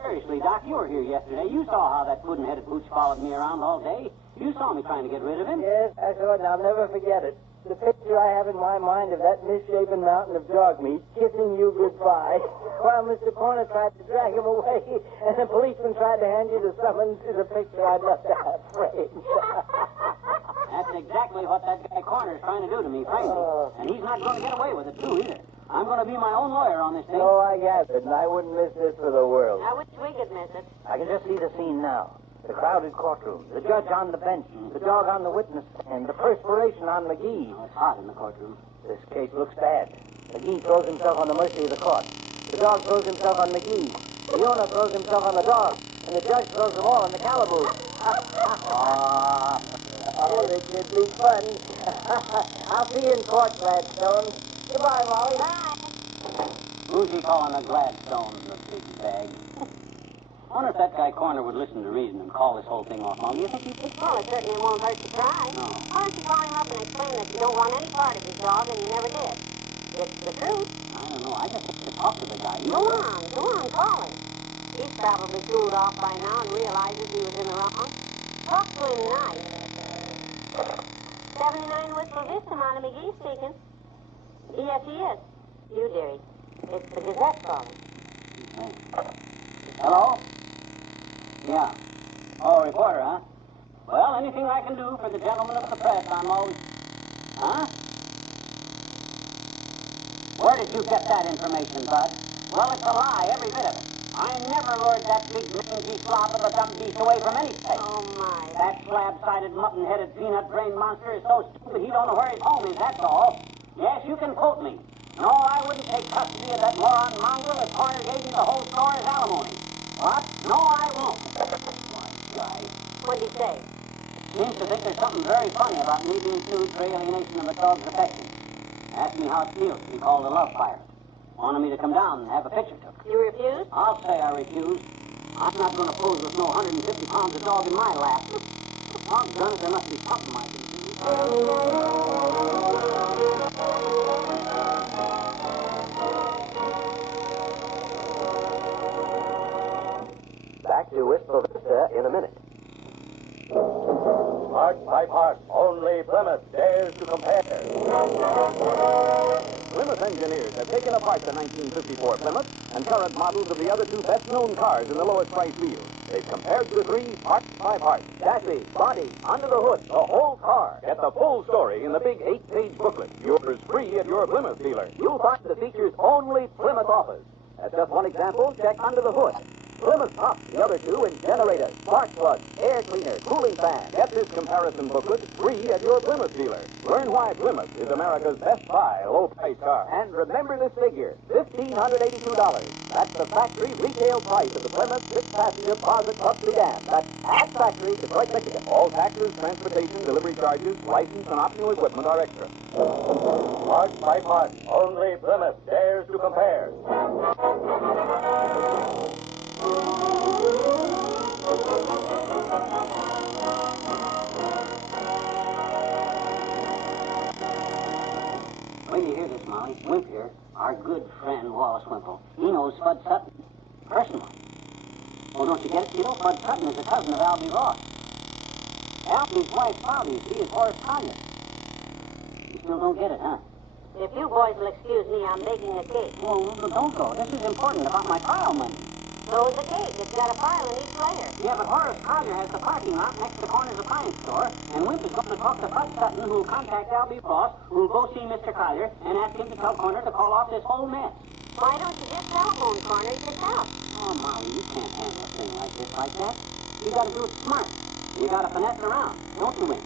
Seriously, Doc, you were here yesterday. You saw how that puddin-headed pooch followed me around all day. You saw me trying to get rid of him. Yes, I saw it, and I'll never forget it. The picture I have in my mind of that misshapen mountain of dog meat kissing you goodbye while Mr. Corner tried to drag him away and the policeman tried to hand you the summons is a picture I'd love to have framed. That's exactly what that guy Corner's trying to do to me, frankly. And he's not going to get away with it, too, either. I'm going to be my own lawyer on this thing. So I gathered, and I wouldn't miss this for the world. I wish we could miss it. I can just see the scene now. The crowded courtroom, the judge on the bench, the dog on the witness stand, the perspiration on McGee. Oh, it's hot in the courtroom. This case looks bad. McGee throws himself on the mercy of the court. The dog throws himself on McGee. The owner throws himself on the dog. And the judge throws them all in the calaboose. Oh, this should be fun. I'll see you in court, Gladstone. Goodbye, Molly. Bye. Who's he calling a Gladstone, the big bag? I wonder if that guy Corner would listen to reason and call this whole thing off, Mom. Do you think he would? Well, it certainly won't hurt to try. No. Why don't you call him up and explain that you don't want any part of his dog and you never did? It's the truth. I don't know. I just have to talk to the guy. Go on, call him. He's probably cooled off by now and realizes he was in the wrong. Talk to him nice. 79 Whistle Vista, Monty McGee speaking. Yes, he is. You, dearie. It's the Gazette calling. Hello? Yeah. Oh, reporter, huh? Well, anything I can do for the gentlemen of the press, I'm always... Huh? Where did you get that information, Bud? Well, it's a lie, every bit of it. I never lured that big mangy slob of a dumb beast away from any place. Oh, my. That slab-sided, mutton-headed, peanut-brained monster is so stupid he don't know where his home is, that's all. Yes, you can quote me. No, I wouldn't take custody of that moron mongrel if Corner gave me the whole store as alimony. What? No, I won't. My guy. What'd he say? Seems to think there's something very funny about me being sued for alienation of a dog's affection. Asked me how it feels to be called a love pirate. Wanted me to come down and have a picture took. You refused? I'll say I refused. I'm not going to pose with no 150 pounds of dog in my lap. Doggone it, there must be something I can do. Back to Wistful Vista in a minute. Part by part, only Plymouth dares to compare. Plymouth engineers have taken apart the 1954 Plymouth and current models of the other two best-known cars in the lowest price field. They've compared the three part by part. Chassis, body, under the hood, the whole car. Get the full story in the big 8-page booklet. Yours free at your Plymouth dealer. You'll find the features only Plymouth offers. As just one example, check under the hood. Plymouth tops the other two in generators, spark plugs, air cleaners, cooling fans. Get this comparison booklet free at your Plymouth dealer. Learn why Plymouth is America's best buy low-price car. And remember this figure, $1,582. That's the factory retail price of the Plymouth 6-passenger closet truck sedan. That's at factory, Detroit, Michigan. All taxes, transportation, delivery charges, license, and optional equipment are extra. Part by part, only Plymouth dares to compare. When you hear this, Molly, Wimp here, our good friend Wallace Wimple, he knows Spud Sutton personally. Oh, don't you get it, kiddo? Spud Sutton is a cousin of Albie Ross. Albie's wife, Bobby, she is Horace Collier. You still don't get it, huh? If you boys will excuse me, I'm baking a cake. Oh, don't go. This is important about my trial money. So is the cake. It's got a file in each layer. Yeah, but Horace Collier has the parking lot next to Corner's appliance store, and Wimp is going to talk to Bud Sutton, who'll contact Albie Ross, who'll go see Mr. Collier, and ask him to tell Corner to call off this whole mess. Why don't you just telephone Corner yourself? Oh, Molly, you can't handle a thing like this like that. You got to do it smart. You got to finesse it around, don't you, Wimp?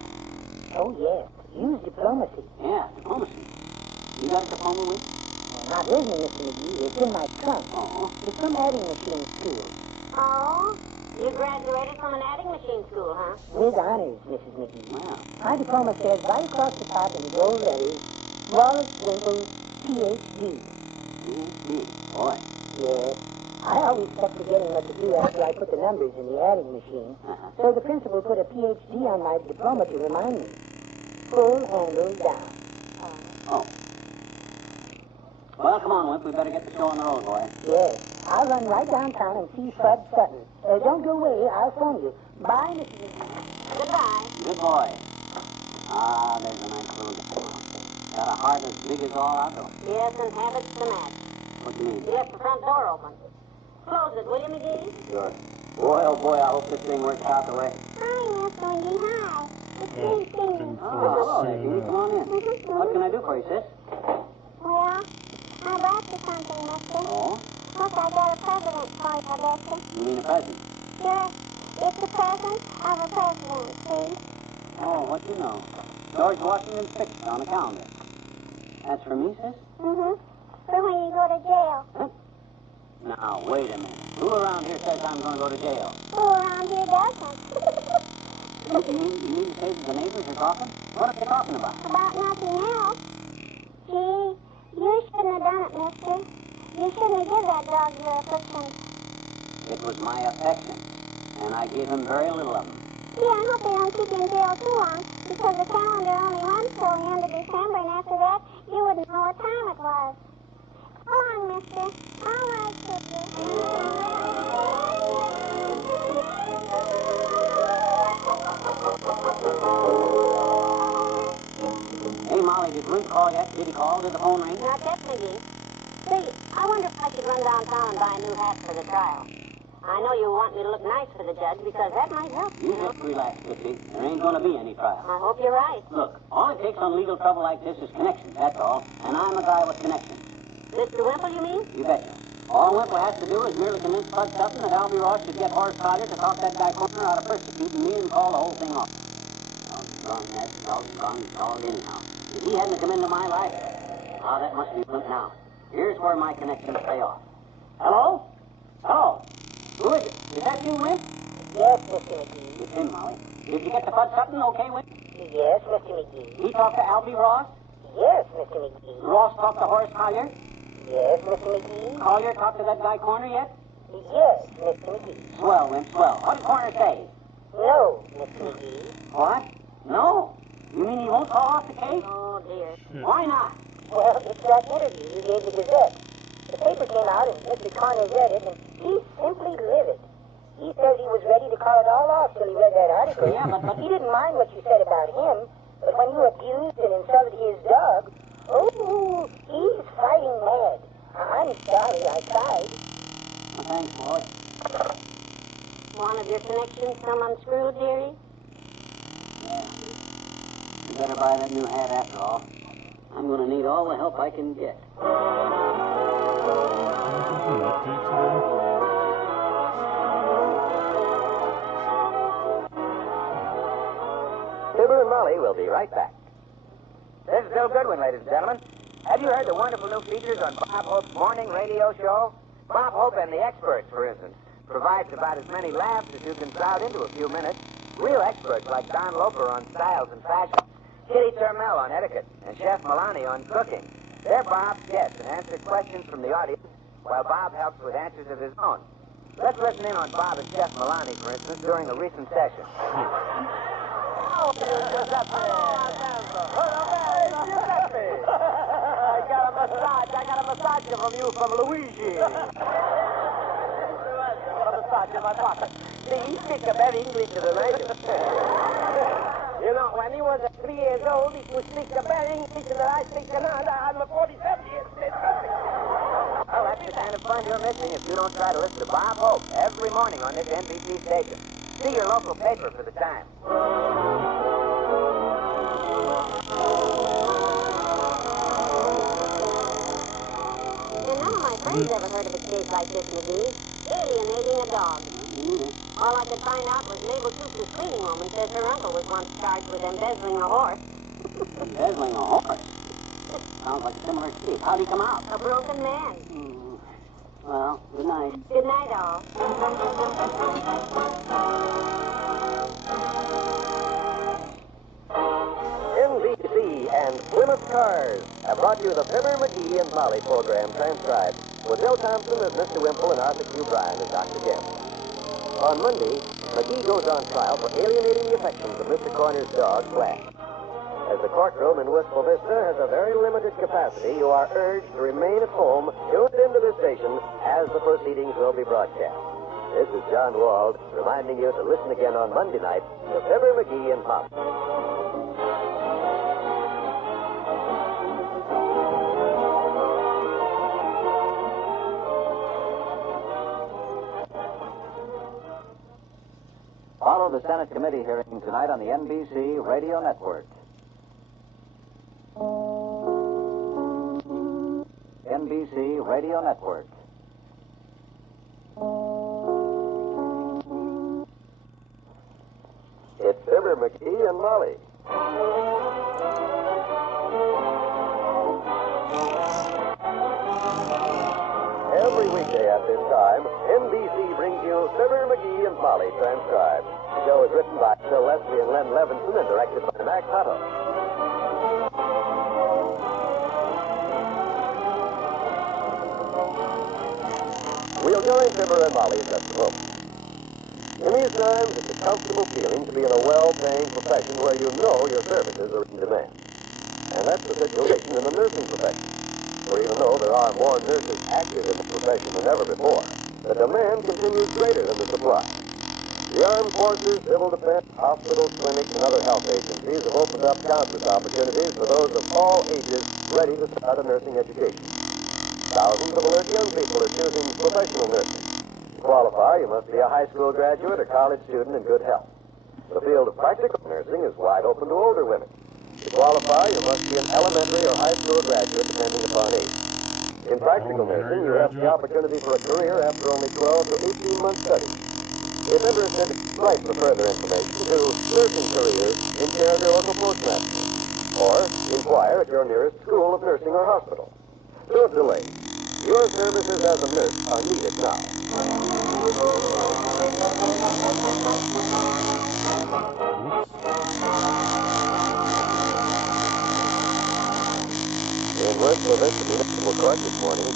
Oh, yes. Use diplomacy. Yeah, diplomacy. You got a diploma, Wimp? Not with me, Mr. McGee. It's in my trunk. Oh. It's from adding machine school. Oh? You graduated from an adding machine school, huh? With honors, Mrs. McGee. Wow. My diploma says right across the top in gold letters, Wallace Wimple, Ph.D. Ph.D. Boy. Yes. I always kept forgetting what to do after I put the numbers in the adding machine. So the principal put a Ph.D. on my diploma to remind me. Full handle down. Oh. Well, come on, Wimp. We better get the show on the road, boy. Yes. I'll run right downtown and see Spud Sutton. Don't go away. I'll phone you. Bye, Mrs. McGee. Goodbye. Good boy. Ah, there's a nice little guy. Got a heart as big as all outdoors. Yes, and habits to match. What do you mean? You left the front door open. Close it, will you, McGee? Sure. Boy, oh boy, I hope this thing works out the way. Hi, Mr. McGee. Hi. It's me, Steve. hello there, Judy. Come on in. What can I do for you, sis? Well, I brought you something, mister. Oh? Look, I got a present for you, I bet you. You mean a present? Sure. It's a present of a president, see? Oh, what you know? George Washington's picture on the calendar. That's for me, sis? Mm-hmm. For when you go to jail. Huh? Now, wait a minute. Who around here says I'm going to go to jail? Who around here doesn't? You mean to say that the neighbors are talking? What are they talking about? About nothing else. Gee, you shouldn't have done it, mister. You shouldn't have given that dog your affection. It was my affection, and I gave him very little of them. Yeah, I hope they don't keep you in jail too long, because the calendar only runs till the end of December, and after that, you wouldn't know what time it was. Come on, mister. All right, sister. Hey, Molly, did Ruth call yet? Did he call? Did the phone ring? Not yet, McGee. Say, I wonder if I should run downtown and buy a new hat for the trial. I know you want me to look nice for the judge, because that might help. You just relax, Dixie. There ain't going to be any trial. I hope you're right. Look, all it takes on legal trouble like this is connections, that's all. And I'm a guy with connections. Mr. Wimple, you mean? You betcha. All Wimple has to do is merely convince Bud Sutton that Albie Ross should get Horace Collier to talk that guy Corner out of persecuting me and call the whole thing off. Doggone that doggone dog anyhow. If he hadn't come into my life, that must be Wimp now. Here's where my connections pay off. Hello? Hello? Who is it? Is that you, Wimp? Yes, Mr. McGee. It's him, Molly. Did you get to Bud Sutton okay, Wimp? Yes, Mr. McGee. He talked to Albie Ross? Yes, Mr. McGee. Ross talked to Horace Collier? Yes, Mr. McGee. Collier talked to that guy Corner yet? Yes, Mr. McGee. Swell, Wimp, swell. What did Corner say? No, Mr. McGee. What? No? You mean he won't call off the case? Oh, dear. Why not? Well, it's that interview you gave the Gazette. The paper came out, and Mr. Connor read it, and he's simply livid. He says he was ready to call it all off till he read that article. Yeah, but he didn't mind what you said about him, but when you abused and insulted his dog, oh, he's fighting mad. I'm sorry I tried. Well, thanks, boy. One of your connections come unscrewed, dearie? Yeah. You better buy that new hat after all. I'm going to need all the help I can get. Fibber and Molly will be right back. This is Bill Goodwin, ladies and gentlemen. Have you heard the wonderful new features on Bob Hope's morning radio show? Bob Hope and the Experts, for instance, provides about as many laughs as you can crowd into a few minutes. Real experts like Don Loper on styles and fashions, Kitty Turmel on etiquette, and Chef Milani on cooking. They're Bob's guests and answer questions from the audience, while Bob helps with answers of his own. Let's listen in on Bob and Chef Milani, for instance, during a recent session. Oh, Giuseppe. Hey, Giuseppe. I got a massage from you from Luigi. A massage in my pocket. See, he speaks a better English than I do. You know, when he was 3 years old, he could speak a better English than I speak now. I'm 47 years old. Well, that's the kind of fun you're missing if you don't try to listen to Bob Hope every morning on this NBC station. See your local paper for the time. And none of my friends ever heard of a case like this, McGee. Alienating a dog. All I could find out was Mabel Toops' cleaning woman says her uncle was once charged with embezzling a horse. Embezzling a horse? Sounds like a similar case. How'd he come out? A broken man. Well, good night. Good night, all. NBC and Plymouth Cars have brought you the Fibber, McGee, and Molly program transcribed with Bill Thompson as Mr. Wimple and Arthur Q. Bryan as Dr. Kemp. On Monday, McGee goes on trial for alienating the affections of Mr. Corner's dog, Flash. As the courtroom in Wistful Vista has a very limited capacity, you are urged to remain at home, tuned into this station, as the proceedings will be broadcast. This is John Wald, reminding you to listen again on Monday night to Fibber, McGee, and Pop. Follow the Senate committee hearing tonight on the NBC Radio Network. NBC Radio Network. It's Fibber McGee and Molly. Every weekday at this time, NBC brings you Fibber McGee and Molly transcribed. The show is written by Phil Leslie and Len Levinson and directed by Max Hutto. We'll join Fibber and Molly in just a moment. In these times, it's a comfortable feeling to be in a well-paying profession where you know your services are in demand. And that's the situation in the nursing profession. For even though there are more nurses active in the profession than ever before, the demand continues greater than the supply. The armed forces, civil defense, hospitals, clinics, and other health agencies have opened up countless opportunities for those of all ages ready to start a nursing education. Thousands of alert young people are choosing professional nursing. To qualify, you must be a high school graduate or college student in good health. The field of practical nursing is wide open to older women. To qualify, you must be an elementary or high school graduate, depending upon age. In practical nursing, you have the opportunity for a career after only 12 to 18 months study. If interested, write for further information to Nursing Careers in care of your local postmaster, or inquire at your nearest school of nursing or hospital. Don't delay. Your services as a nurse are needed now. In West Vista Municipal Court this morning,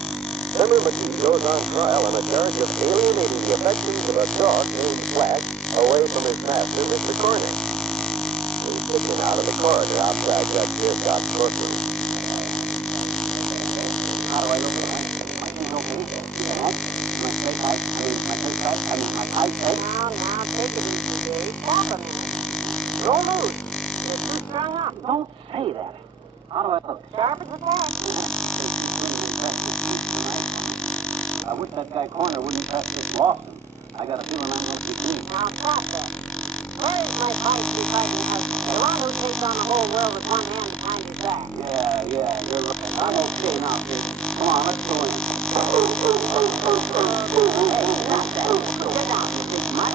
Fibber McGee goes on trial on a charge of alienating the affections of a dog named Flash away from his master, Mr. Cornick. He's sitting out in the corridor outside Judge Deerscott's courtroom. How do I look at it? My thing's okay. My straight right? My tight straight? Now, take it easy, Dave. Talk a minute. You're loose. You're too strung up. Don't say that. How do I look? Sharp as a tack. I wish that guy Corner wouldn't press this Boston. I got a feeling I'm going to be clean. Now, stop that. Where is my feisty fighting husband? The one who takes on the whole world with one hand behind his back. Yeah, you're right. I'm okay now, kid. Come on, let's go in. Hey, stop that. Get down, you big mutt.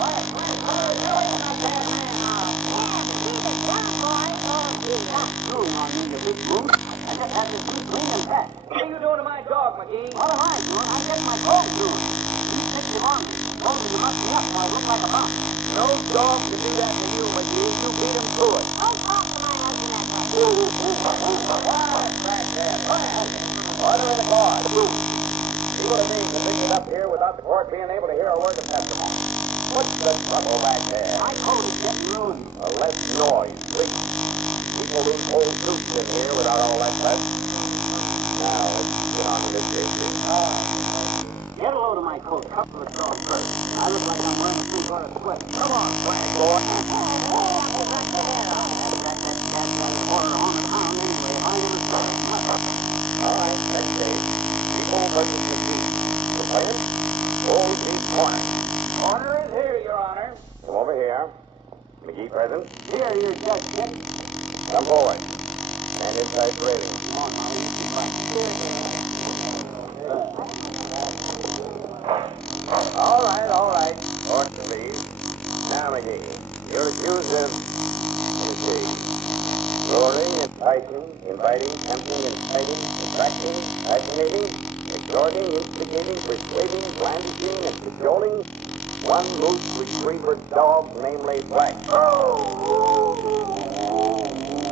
Doing on me, you big brute. I just had this suit clean and packed. What are you doing to my dog, McGee? What am I doing? I'm getting my coat doing. You picked him on me. Told me to muck me up so I look like a bum. No dog can do that to you, McGee. You beat him to it. Don't talk to my husband that way. Back there. Order in the court. See what it means to bring it up here without the court being able to hear a word of testimony. What's the trouble back there? My coat is getting ruined. Less noise, please. People lose whole suits in here without all that fuss. Now, let's get on to this issue. Get a load of my coat. Couple of dogs first. I look like I'm wearing a three-quarter sweat. Come on, Frank, boy. All right, next day. People versus McGee. The plan? Hold these corners. Corner is here, Your Honor. Come over here. McGee present? Here, you judge, kid. Come forward. Stand inside the railing. Come on, Molly. You keep right. All right. Court, please. Now, McGee, you're accused of, luring, enticing, inviting, tempting, inciting, attracting, fascinating, exhorting, instigating, persuading, blandishing, and cajoling one loose retriever dog, namely Black.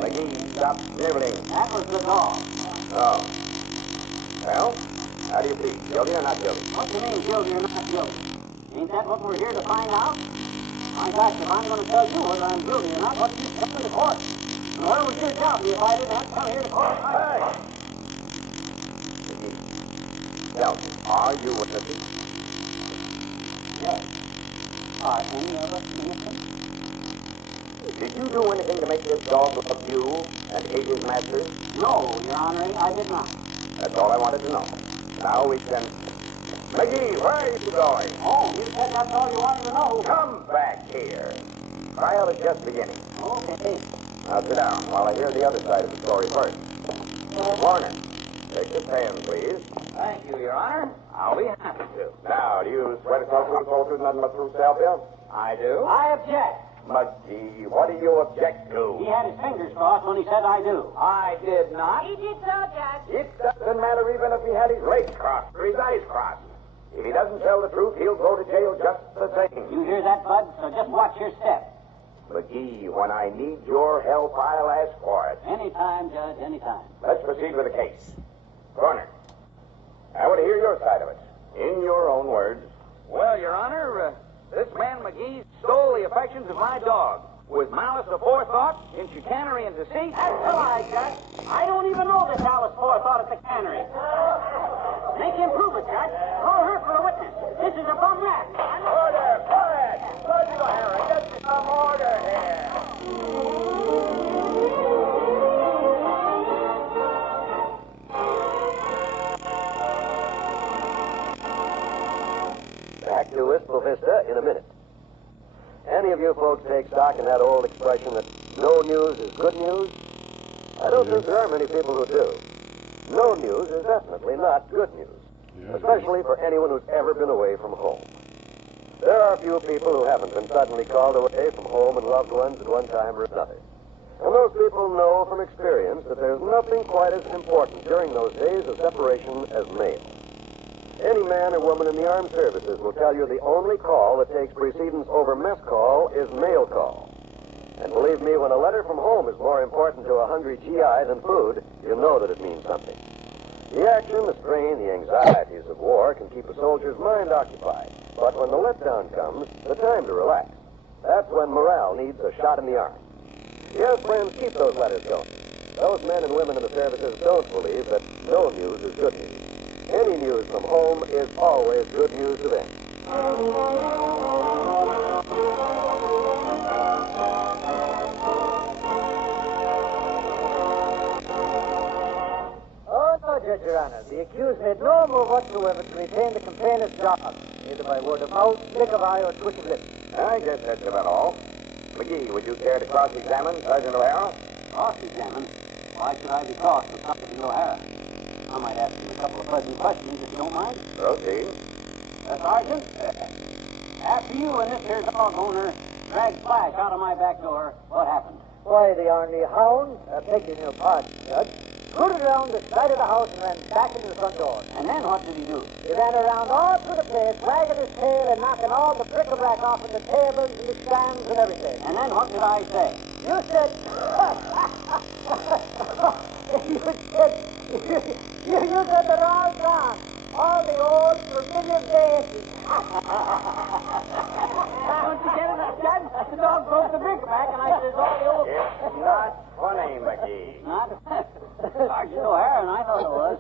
McGee, stop sniveling. That was the dog. Oh. Well, how do you plead? Guilty or not guilty? What do you mean, guilty or not guilty? Ain't that what we're here to find out? My gosh, if I'm going to tell you whether I'm guilty or not, what do you tell in the court? And what was your job if I didn't have to come here to court? Hey! Tell me, are you witnesses? Yes. Are any of us innocent? Did you do anything to make this dog love you and hate his master? No, Your Honor, I did not. That's all I wanted to know. Now we can... McGee, where are you going? Oh, you said that's all you wanted to know. Come back here. Trial is just beginning. Okay. Now sit down while I hear the other side of the story first. Warner, Take this hand, please. Thank you, Your Honor. I'll be happy to. Now, do you swear to tell the truth, nothing but the truth to help you? I do. I object. McGee, what do you object to? He had his fingers crossed when he said I do. I did not. He did so, Judge. It doesn't matter even if he had his legs crossed or his eyes crossed. If he doesn't tell the truth, he'll go to jail just the same. You hear that, Bud? So just watch your step. McGee, when I need your help, I'll ask for it. Anytime, Judge, anytime. Let's proceed with the case. Coroner, I want to hear your side of it. In your own words. Well, Your Honor, this man McGee stole the affections of my dog with malice aforethought, in chicanery and deceit. That's a lie, Judge. I don't even know this malice aforethought at the cannery. Make him prove it, Judge. Call her for a witness. This is a bum rat. Order! Quiet! Sergeant O'Hara, get some order here. Back to Wistful Vista in a minute. Any of you folks take stock in that old expression that no news is good news? I don't think there are many people who do. No news is definitely not good news, especially for anyone who's ever been away from home. There are a few people who haven't been suddenly called away from home and loved ones at one time or another. And those people know from experience that there's nothing quite as important during those days of separation as mail. Any man or woman in the armed services will tell you the only call that takes precedence over mess call is mail call. And believe me, when a letter from home is more important to a hungry GI than food, you know that it means something. The action, the strain, the anxieties of war can keep a soldier's mind occupied. But when the letdown comes, the time to relax. That's when morale needs a shot in the arm. Yes, friends, keep those letters going. Those men and women in the services don't believe that no news is good news. Any news from home is always good news to them. Oh, no, Judge, Your Honor. The accused made no move whatsoever to retain the complainant's job, either by word of mouth, flick of eye, or twitch of lip. I guess that's about all. McGee, would you care to cross-examine Sergeant O'Hara? Cross-examine? Why should I be crossed with Sergeant O'Hara? I might ask him a couple of fuzzy questions, if you don't mind. Proceed. Sergeant, after you and this here dog owner dragged Flash out of my back door, what happened? Why, the ornery hound, begging your pardon, Judge, scooted around the side of the house and ran back into the front door. And then what did he do? He ran around all through the place, wagging his tail and knocking all the bric-a-brac off of the tables and the stands and everything. And then what did I say? You said... you said they're all gone. All the old familiar days. Don't you get it, Judge? The dog broke the bric-a-brac, and I says all the old... It's not funny, McGee. Not? Sergeant O'Hara, and I thought it was.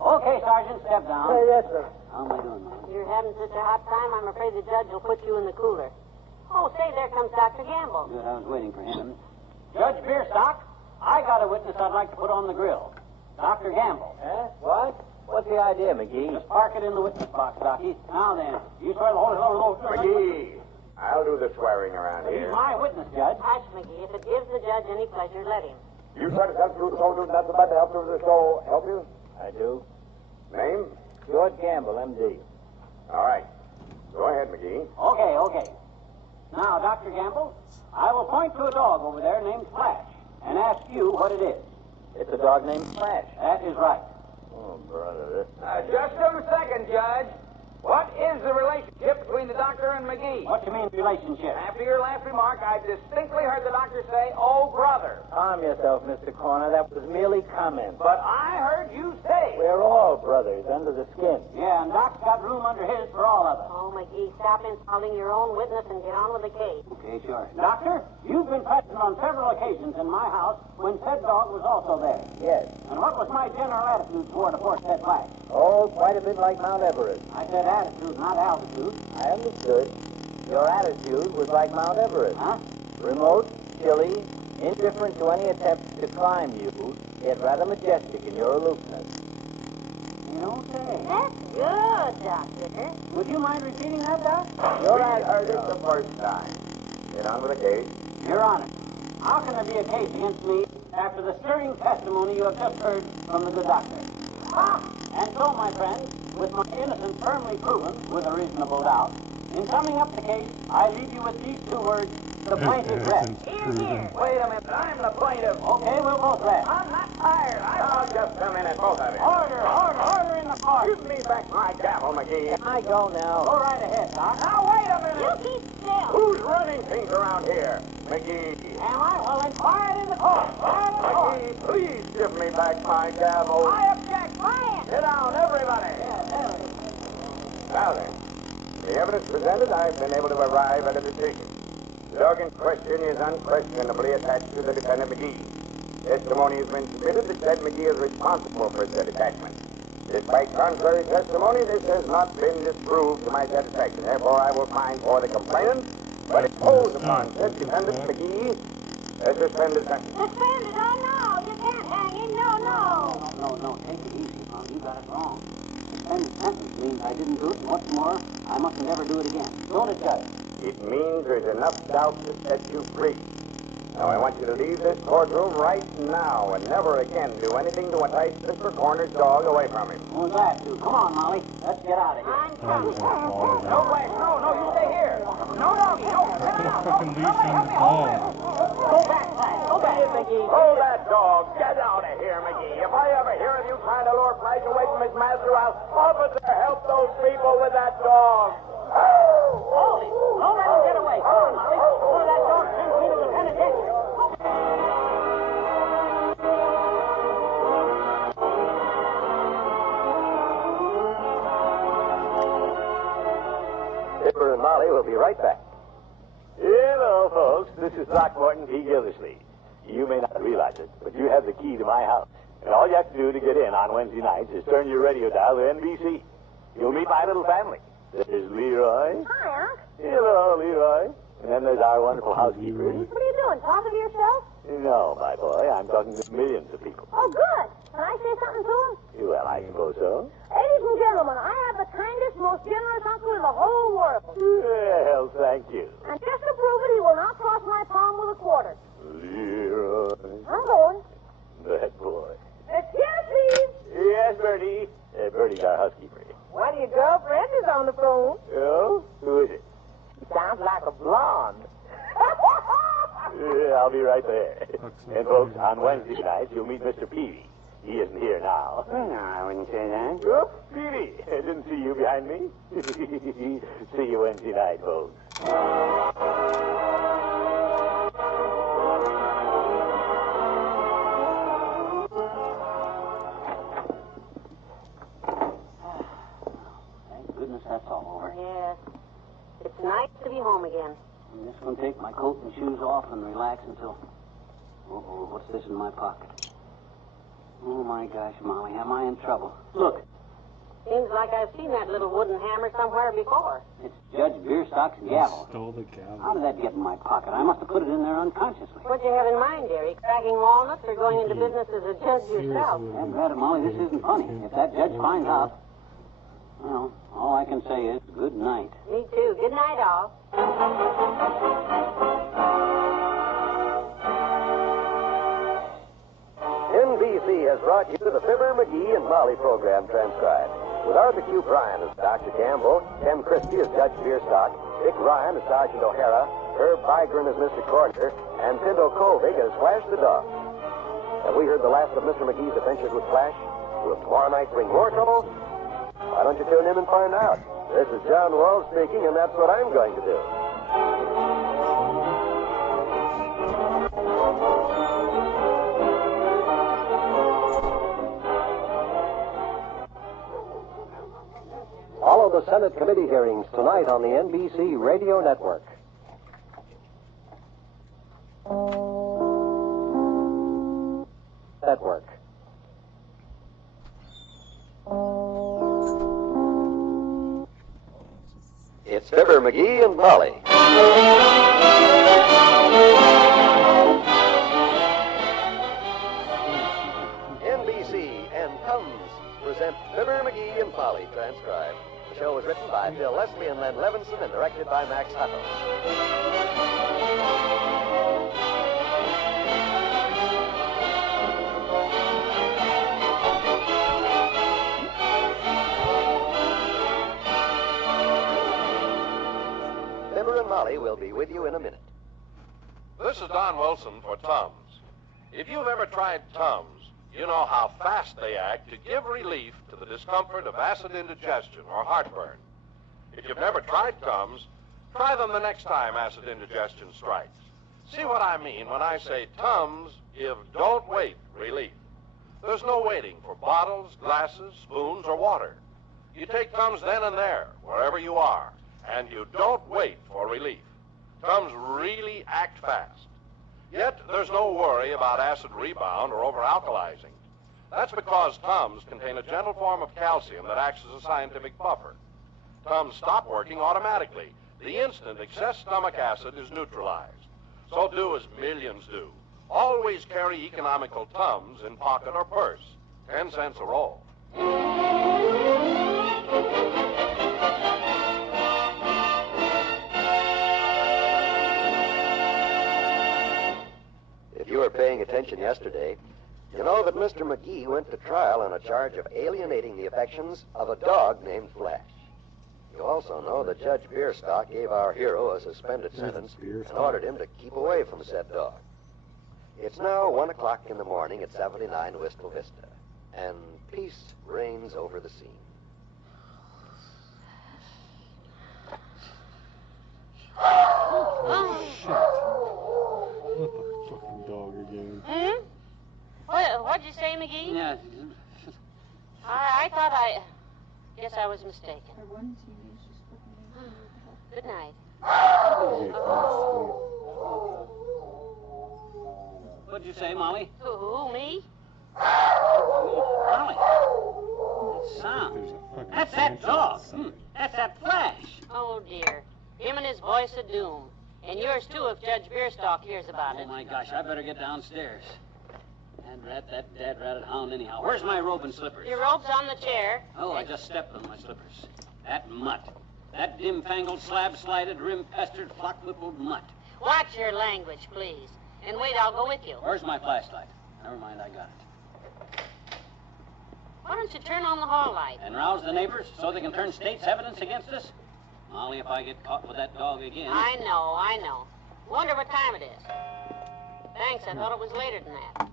Okay, Sergeant, step down. Yes, sir. How am I doing, man? You're having such a hot time, I'm afraid the judge will put you in the cooler. Oh, say, there comes Dr. Gamble. Good, I was waiting for him. Judge Bierstock, I got a witness I'd like to put on the grill. Dr. Gamble. What? What's the idea, McGee? Just park it in the witness box, Docky. Now then, you swear the whole... McGee, I'll do the swearing around He's here. my witness, Judge. Hush, McGee. If it gives the judge any pleasure, let him. You try to tell the truth, soldier, that's about to help through the show. Help you? I do. Name? George Gamble, M.D. All right. Go ahead, McGee. Okay. Now, Dr. Gamble, I will point to a dog over there named Flash and ask you what it is. It's a dog named Flash. That is right. Oh, brother. Just a second, Judge. What is the relationship between the doctor and McGee? What you mean, relationship? After your last remark, I distinctly heard the doctor say, "Oh, brother." Calm yourself, Mr. Corner. That was merely comment. But I heard you say... We're all brothers under the skin. Yeah, and Doc's got room under his for all of us. Oh, McGee, stop insulting your own witness and get on with the case. Okay, sure. Doctor, you've been present on several occasions in my house when said dog was also there. Yes. And what was my general attitude toward aforesaid Flash? Oh, quite a bit like Mount Everest. I said attitude, not altitude. I understood. Your attitude was like Mount Everest. Huh? Remote, chilly, indifferent to any attempt to climb you, yet rather majestic in your aloofness. You don't say. That's good, Doctor. Would you mind repeating that, Doc? Your heard it the first time. Get on with the case. Your Honor, how can there be a case against me after the stirring testimony you have just heard from the good doctor? And so, my friends, with my innocence firmly proven, with a reasonable doubt, in summing up the case, I leave you with these two words, the plaintiff rests. Here. Wait a minute. I'm the plaintiff. Okay, we'll both rest. I'm not tired. Just a minute, both of you. Order in the court. Give me back my gavel, McGee. I go now. Go right ahead, Doc. Now, wait a minute. You keep still. Who's running things around here? McGee. Am I? Well, then, quiet in the court. Quiet in the court. McGee, please give me back my gavel. I object. Sit down, everybody. Now then, the evidence presented, I've been able to arrive at a decision. The dog in question is unquestionably attached to the defendant McGee. Testimony has been submitted that said McGee is responsible for said attachment. Despite contrary testimony, this has not been disproved to my satisfaction. Therefore, I will find for the complainant, but impose upon said defendant McGee a suspended sentence. Suspended? Oh, no. You can't hang him. No. Take it easy, Mom. You got it wrong. Suspended sentence means I didn't do it, and what's more, I must never do it again. Don't it, Judge? It means there's enough doubt to set you free. Now, I want you to leave this courtroom right now and never again do anything to entice Mr. Corner's dog away from him. Who's that, too? Come on, Molly. Let's get out of here. I'm coming. No, Flash. No, you stay here. No, doggy. No, sit down. Fucking leash on the dog. Go back, Flash. Go back, McGee. Hold that dog. Get out of here, McGee. If I ever hear of you trying to lure Flash away from his master, I'll officer help those people with that dog. Hold him. Don't let him get away. Come on, Molly. Before that dog sends me to the penitentiary. Dipper and Molly will be right back. Hello, folks. This is Throckmorton P. Gildersleeve. You may not realize it, but you have the key to my house. And all you have to do to get in on Wednesday nights is turn your radio dial to NBC. You'll meet my little family. There's Leroy. Hi, Unc. Hello, Leroy. And then there's our wonderful housekeeper. What are you doing? Talking to yourself? No, my boy, I'm talking to millions of people. Oh, good. Can I say something to him? Well, I suppose so. Ladies and gentlemen, I have the kindest, most generous uncle in the whole world. Well, thank you. And just to prove it, he will not cross my palm with a quarter. Leroy. I'm going. That boy. Let's hear it, please. Yes, Bertie. Bertie's our housekeeper. One of your girlfriends is on the phone. Oh? Who is it? Sounds like a blonde. I'll be right there. And, folks, on Wednesday nights, you'll meet Mr. Peavy. He isn't here now. No, I wouldn't say that. Oh, Peavy. I didn't see you behind me. See you Wednesday night, folks. Thank goodness that's all over. Yes. It's nice to be home again. I'm just going to take my coat and shoes off and relax until... Uh-oh, what's this in my pocket? Oh, my gosh, Molly, am I in trouble? Look, Seems like I've seen that little wooden hammer somewhere before. it's Judge Bierstock's gavel. Stole the gavel. How did that get in my pocket? I must have put it in there unconsciously. What do you have in mind, dearie? Cracking walnuts or going into business as a judge yourself? I'd rather, Molly, this isn't funny. If that judge finds out, well, all I can say is good night. Me too. Good night, all. NBC has brought you the Fibber, McGee, and Molly program transcribed. With Arthur Q. Bryan as Dr. Gamble, Ken Christie as Judge Bierstock, Dick Ryan as Sergeant O'Hara, Herb Bygren as Mr. Corner, and Pinto Colvig as Flash the Dog. Have we heard the last of Mr. McGee's adventures with Flash? Will tomorrow night bring more trouble? Why don't you tune in and find out? This is John Wall speaking, and that's what I'm going to do. Follow the Senate committee hearings tonight on the NBC Radio Network. Network. It's Fibber, McGee, and Molly. NBC and Tums present Fibber, McGee, and Molly transcribed. The show was written by Bill Leslie and Len Levinson and directed by Max Hutto. will be with you in a minute. This is Don Wilson for Tums. If you've ever tried Tums, you know how fast they act to give relief to the discomfort of acid indigestion or heartburn. If you've never tried Tums, try them the next time acid indigestion strikes. See what I mean when I say Tums give don't wait relief. There's no waiting for bottles, glasses, spoons, or water. You take Tums then and there, wherever you are, and you don't wait for relief. Tums really act fast. Yet there's no worry about acid rebound or over-alkalizing. That's because Tums contain a gentle form of calcium that acts as a scientific buffer. Tums stop working automatically the instant excess stomach acid is neutralized. So do as millions do. Always carry economical Tums in pocket or purse. 10 cents a roll. If you were paying attention yesterday, you know that Mr. McGee went to trial on a charge of alienating the affections of a dog named Flash. You also know that Judge Bierstock gave our hero a suspended sentence and ordered him to keep away from said dog. It's now 1 o'clock in the morning at 79 Wistful Vista, and peace reigns over the scene. Oh, shit. What the fucking dog again? Hmm? What'd you say, McGee? Yeah. I thought I... Guess I was mistaken. Good night. What'd you say, Molly? Who, me? Molly. That sound. That's that dog. That's that Flash. Oh, dear. Him and his voice of doom. And yours, too, if Judge Bierstock hears about it. Oh, my gosh, I better get downstairs. That dad-ratted hound anyhow. Where's my robe and slippers? Your robe's on the chair. Oh, I just stepped on my slippers. That mutt. That dim-fangled, slab-slided, rim-pestered, flock-whippled mutt. Watch your language, please. And wait, I'll go with you. Where's my flashlight? Never mind, I got it. Why don't you turn on the hall light? And rouse the neighbors so they can turn state's evidence against us? Molly, if I get caught with that dog again... I know. Wonder what time it is. Thanks, I thought it was later than that.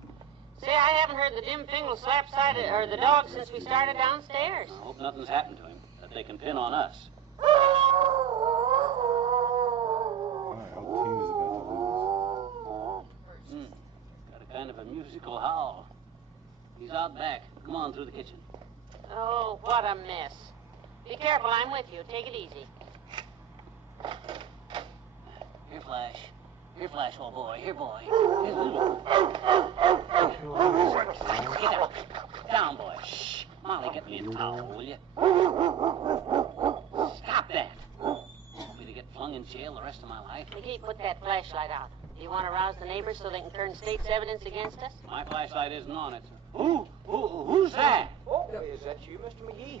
Say, I haven't heard the dim-fingled slap-sided, or the dog since we started downstairs. I hope nothing's happened to him that they can pin on us. Got a kind of a musical howl. He's out back. Come on through the kitchen. Oh, what a mess. Be careful, I'm with you. Take it easy. Here, Flash. Here, Flash, old boy. Here, boy. Get down. Down, boy. Shh. Molly, get me a towel, will you? Stop that. Want me to get flung in jail the rest of my life? McGee, put that flashlight out. Do you want to rouse the neighbors so they can turn state's evidence against us? My flashlight isn't on it, sir. Who's that? Oh, is that you, Mr. McGee?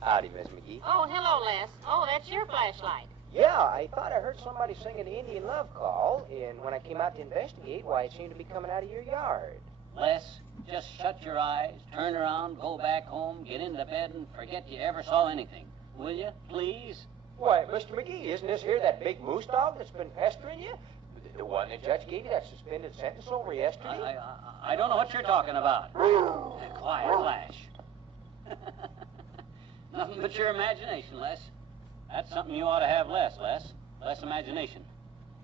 Howdy, Miss McGee. Oh, hello, Les. Oh, that's your flashlight. Yeah, I thought I heard somebody singing the Indian Love Call, and when I came out to investigate, why, it seemed to be coming out of your yard. Les, just shut your eyes, turn around, go back home, get into bed, and forget you ever saw anything. Will you, please? Why, Mr. McGee, isn't this here that big moose dog that's been pestering you? The one the judge gave you that suspended sentence over yesterday? I don't know what you're talking about. Quiet, Flash. Nothing but your imagination, Les. That's something you ought to have less, Les. Less imagination.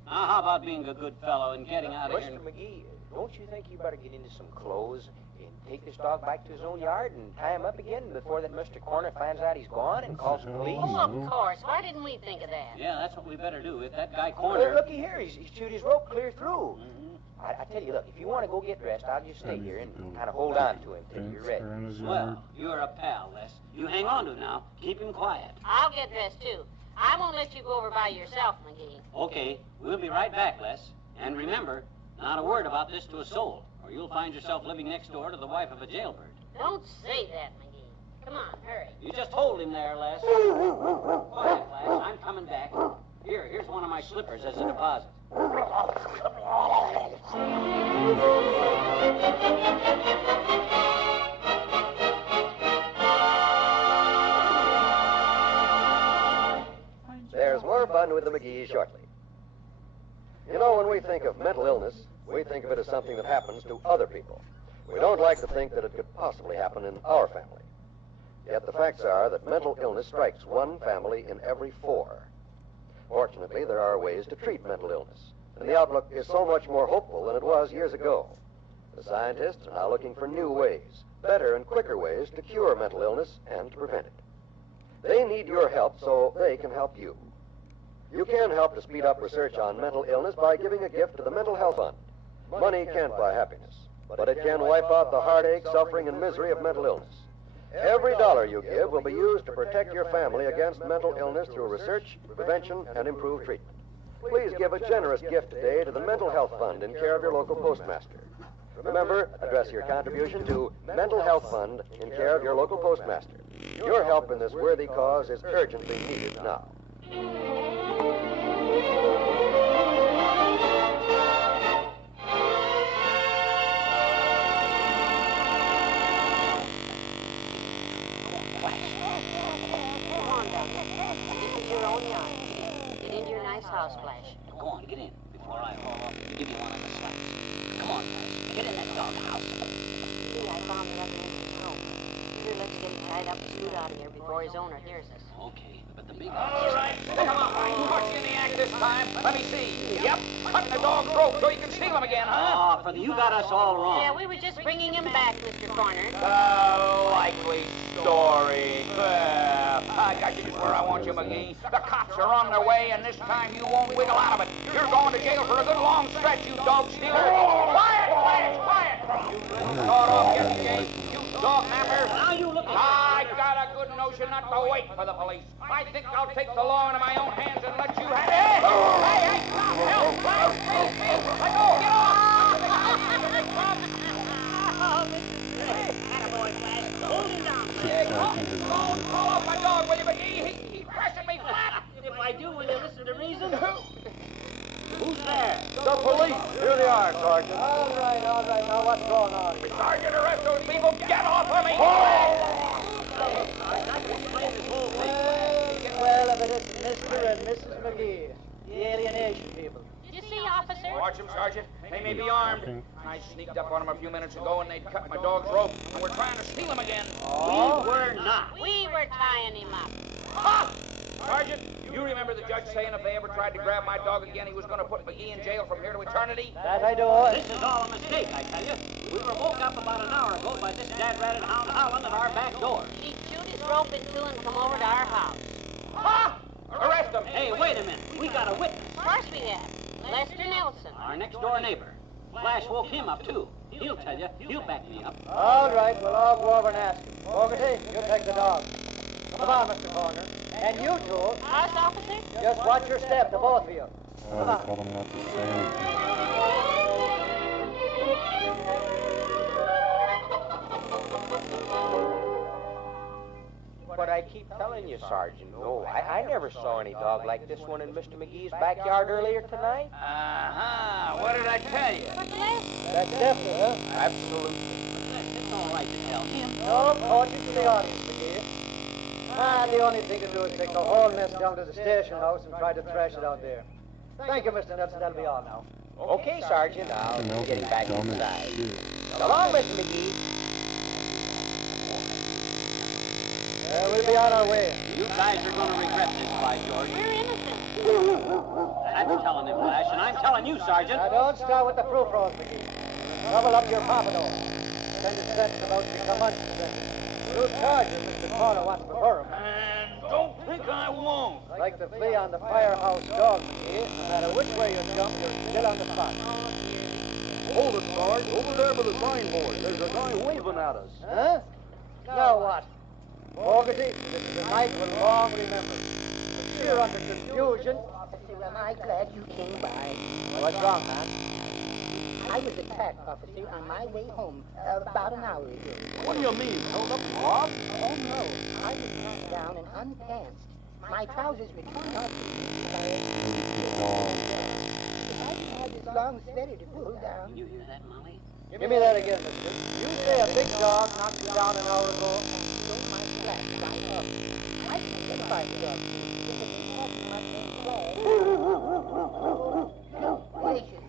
Now, how about being a good fellow and getting out of here? Mr. McGee, don't you think you better get into some clothes and take this dog back to his own yard and tie him up again before that Mr. Corner finds out he's gone and calls the police? Oh, of course. Why didn't we think of that? Yeah, that's what we better do. If that guy Corner... Looky here, he's chewed his rope clear through. I tell you, look, if you want to go get dressed, I'll just stay here and kind of hold on to him till you're ready. Well, you're a pal, Les. You hang on to him now. Keep him quiet. I'll get dressed, too. I won't let you go over by yourself, McGee. Okay, we'll be right back, Les. And remember, not a word about this to a soul, or you'll find yourself living next door to the wife of a jailbird. Don't say that, McGee. Come on, hurry. You just hold him there, Les. Quiet, Les. I'm coming back. Here's one of my slippers as a deposit. There's more fun with the McGees shortly. think of mental illness, we think of it as something that happens to other people. We don't like to think that it could possibly happen in our family. Yet the facts are that mental illness strikes one family in every 4. Fortunately, there are ways to treat mental illness, and the outlook is so much more hopeful than it was years ago. The scientists are now looking for new ways, better and quicker ways to cure mental illness and to prevent it. They need your help so they can help you. You can help to speed up research on mental illness by giving a gift to the Mental Health Fund. Money can't buy happiness, but it can wipe out the heartache, suffering, and misery of mental illness. Every dollar you give will be used to protect your family against mental illness through research, prevention, and improved treatment. Please give a generous gift today to the Mental Health Fund in care of your local postmaster. Remember, address your contribution to Mental Health Fund in care of your local postmaster. Your help in this worthy cause is urgently needed now. Come on, Doug. This is your own yard. Get into your nice house, Flash. Go on, get in before I haul off and give you one of the slaps. Come on, Flash. Get in that doghouse. See, I found it up in his home. Here, let's get him tied up and scoot out of here before his owner hears us. Okay, but the big... All right, come on. What's in the act this time? Let me see. Yep, cutting the dog's rope so you can steal him again, huh? Oh, brother, you got us all wrong. Yeah, we were just bringing him back, Mr. Corner. Likely story. I got you just where I want you, McGee. The cops are on their way, and this time you won't wiggle out of it. You're going to jail for a good long stretch, you dog stealer. Quiet! You little sawed-off yesterday, you dog napper. Now you look... I got a good notion not to wait for the police. I think I'll take the law into my own hands and let you have it. Hey, stop! Help! Let go! Get off! Hold him down. Call off my dog, will you, McGee? He's pressing me flat. If I do, will you listen to reason? Who's there? The police. Here they are, Sergeant. All right. Now what's going on? Sergeant, arrest those people. Get off of me. Well, if it isn't Mr. and Mrs. McGee, the alienation people. Did you see, officer? Watch them, Sergeant. They may be armed. I sneaked up on them a few minutes ago, and they'd cut my dog's rope, and we're trying to steal him again. Oh? We were not. We were tying him up. Ha! Sergeant, you remember the judge saying if they ever tried to grab my dog again, he was going to put McGee in jail from here to eternity? That I do. This is all a mistake, I tell you. We were woke up about an hour ago by this dad-ratted hound howling at our back door. He'd shoot his rope in two and come over to our house. Ha! Arrest him. Hey, wait a minute. We got a witness. Of course we have. Lester Nelson. Our next-door neighbor. Flash woke him up, too. He'll tell you. He'll back me up. All right, we'll all go over and ask him. Fogarty, you take the dog. Come on, Mr. Corner. And you two, Us, officer? just watch your step, the both of you. Oh, they told him not to say anything. But I keep telling you, Sergeant, no, I never saw any dog like this one in Mr. McGee's backyard earlier tonight. Uh-huh. What did I tell you? That's definitely, huh? Absolutely. It's all right to tell him. No, according to the audience, McGee. The only thing to do is take the whole mess down to the station house and try to trash it out there. Thank you, Mr. Nelson. That'll be all now. Okay, Sergeant, I'll Nelson get him back dumb as inside. shit. So long, Mr. McGee. We'll be on our way. You guys are going to regret this, by George. We're innocent. I'm telling him, Flash, and I'm telling you, Sergeant. Now, don't start with the proof rolls, McGee. Trouble up your pompadour. Send a sentence about to become unsuspected. Two charges Mr. Corner wants before him. And don't think I won't. Like the flea on the firehouse dog, McGee. No matter which way you jump, you're still on the spot. Hold it, Sarge. Over there by the signboard. There's a guy waving at us. Huh? Now what? Fogarty, this is a night we'll long remember. If you're under confusion... Officer, am I glad you came by? What's wrong, man? I was attacked, officer, on my way home about an hour ago. What do you mean? Held up and robbed? Oh, no. I was knocked down and unpantsed. My trousers were torn off. If I didn't have this long sweater to pull down. You hear that, Molly? Give me that again, mister. You say a big dog knocked you down an hour ago? Stole my flag right up. I can identify the dog. It's a big dog in my same flag. No, gracious.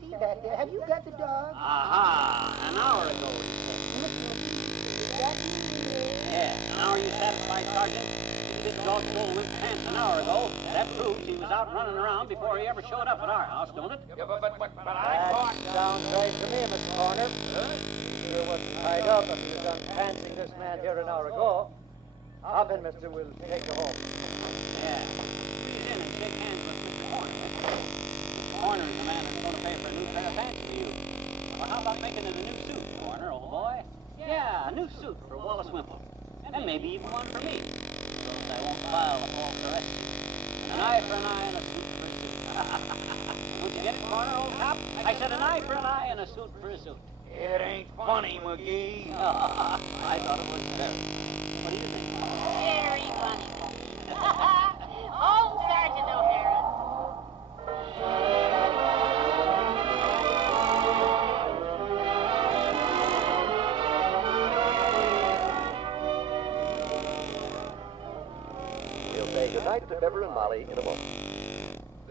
see back there. Have you got the dog? Aha, an hour ago, he said. Yeah, now are you satisfied, Sergeant? This dog stole Wink's pants an hour ago. That proves he was out running around before he ever showed up at our house, don't it? Yeah, but I caught... Sounds right to me, Mr. Corner. He sure wasn't tied up and he was done pantsing this man here an hour ago. Hop in, mister. We'll take you home. Yeah. Squeeze in and shake hands with Mr. Corner. Mr. Corner is the man who's going to pay for a new pair of pants for you. Well, how about making it a new suit, Corner, old boy? Yeah, a new suit for Wallace Wimple. And maybe even one for me. So that I won't file a false arrest. An eye for an eye and a suit for a suit. Don't you get it, Corner, old cop? I said an eye for an eye and a suit for a suit. It ain't funny, McGee. I thought it was very. What do you think? Very funny. Oh, Sergeant O'Hara. We'll say goodnight to Fibber and Molly in a moment.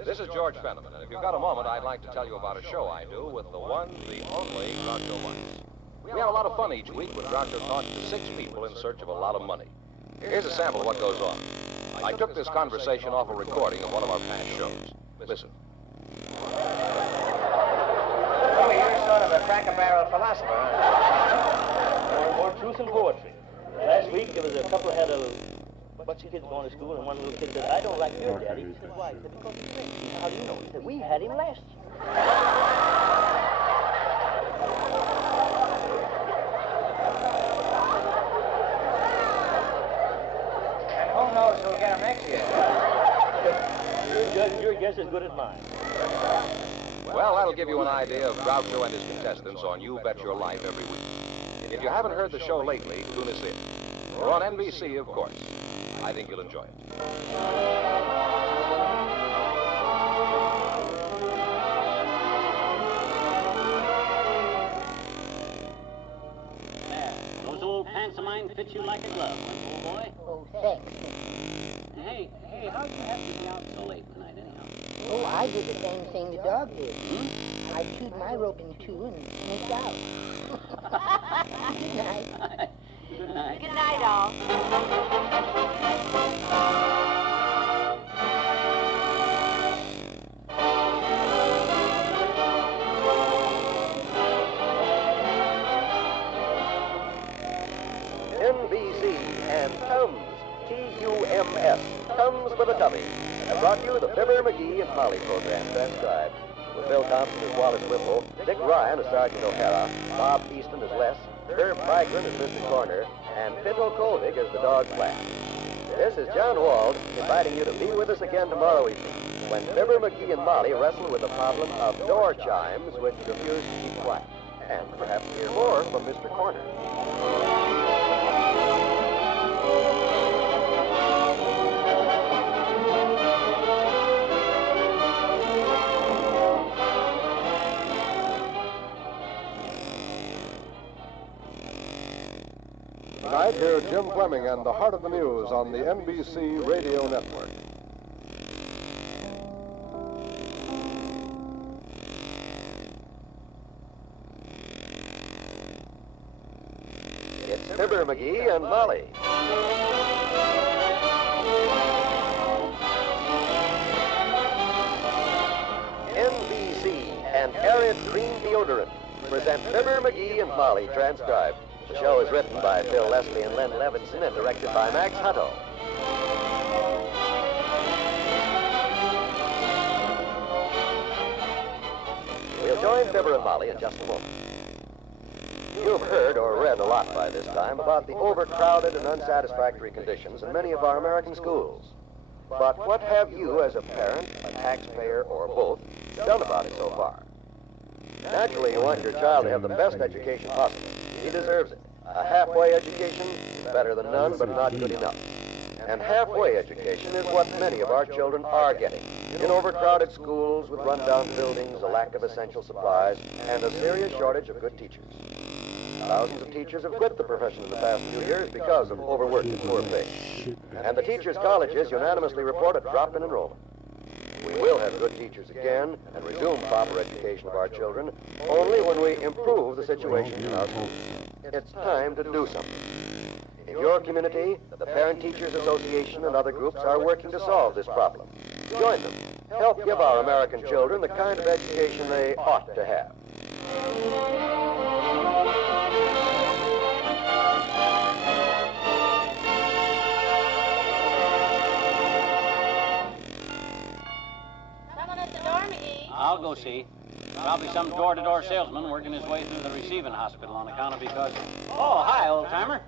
This is George Fenneman, and if you've got a moment, I'd like to tell you about a show I do with the one, the only Groucho Marx. We have a lot of fun each week when Groucho talks to 6 people in search of a lot of money. Here's a sample of what goes on. I took this conversation off a recording of one of our past shows. Listen. Oh, you're sort of a cracker-barrel philosopher, aren't you? More truth and poetry. Last week, there was a couple had a bunch of kids going to school, and one little kid said, I don't like your daddy. He said, why? He said, because he's rich. He said, how do you know? He said, we had him last year. Who knows who'll get him next year? Your guess is good as mine. Well, that'll give you an idea of Groucho and his contestants on You Bet Your Life every week. If you haven't heard the show lately, tune us in. We're on NBC, of course. I think you'll enjoy it. Those old pants of mine fit you like a glove, old boy. Oh, thanks. Hey, how'd you have to be out so late tonight, anyhow? Oh, I did the same thing the dog did. I chewed my rope in two and sneaked out. Good night. Good night. Good night, all. NBC and Tums, T-U-M-S, Tums with a Tummy, have brought you the Fibber, McGee, and Molly program transcribed. With Bill Thompson as Wallace Whipple, Dick Ryan as Sergeant O'Hara, Bob Easton as Les, Herb Feigren as Mr. Corner, and Pinto Colvig as the dog Flash. This is John Wald inviting you to be with us again tomorrow evening when Fibber, McGee, and Molly wrestle with the problem of door chimes which refuse to keep quiet. And perhaps hear more from Mr. Corner. Tonight, hear Jim Fleming and the Heart of the News on the NBC Radio Network. It's Fibber, McGee, and Molly. NBC and Arid Cream Deodorant present Fibber, McGee, and Molly transcribed. The show is written by Phil Leslie and Len Levinson and directed by Max Hutto. We'll join Fibber and Molly in just a moment. You've heard or read a lot by this time about the overcrowded and unsatisfactory conditions in many of our American schools. But what have you as a parent, a taxpayer, or both done about it so far? Naturally, you want your child to have the best education possible. He deserves it. A halfway education is better than none, but not good enough. And halfway education is what many of our children are getting. In overcrowded schools with rundown buildings, a lack of essential supplies, and a serious shortage of good teachers. Thousands of teachers have quit the profession in the past few years because of overwork and poor pay. And the teachers' colleges unanimously report a drop in enrollment. We will have good teachers again and resume proper education of our children only when we improve the situation in our schools. It's time to do something. In your community, the Parent Teachers Association and other groups are working to solve this problem. Join them. Help give our American children the kind of education they ought to have. Someone at the door, McGee. I'll go see. Probably some door-to-door salesman working his way through the receiving hospital on account of because... Oh, hi, old-timer.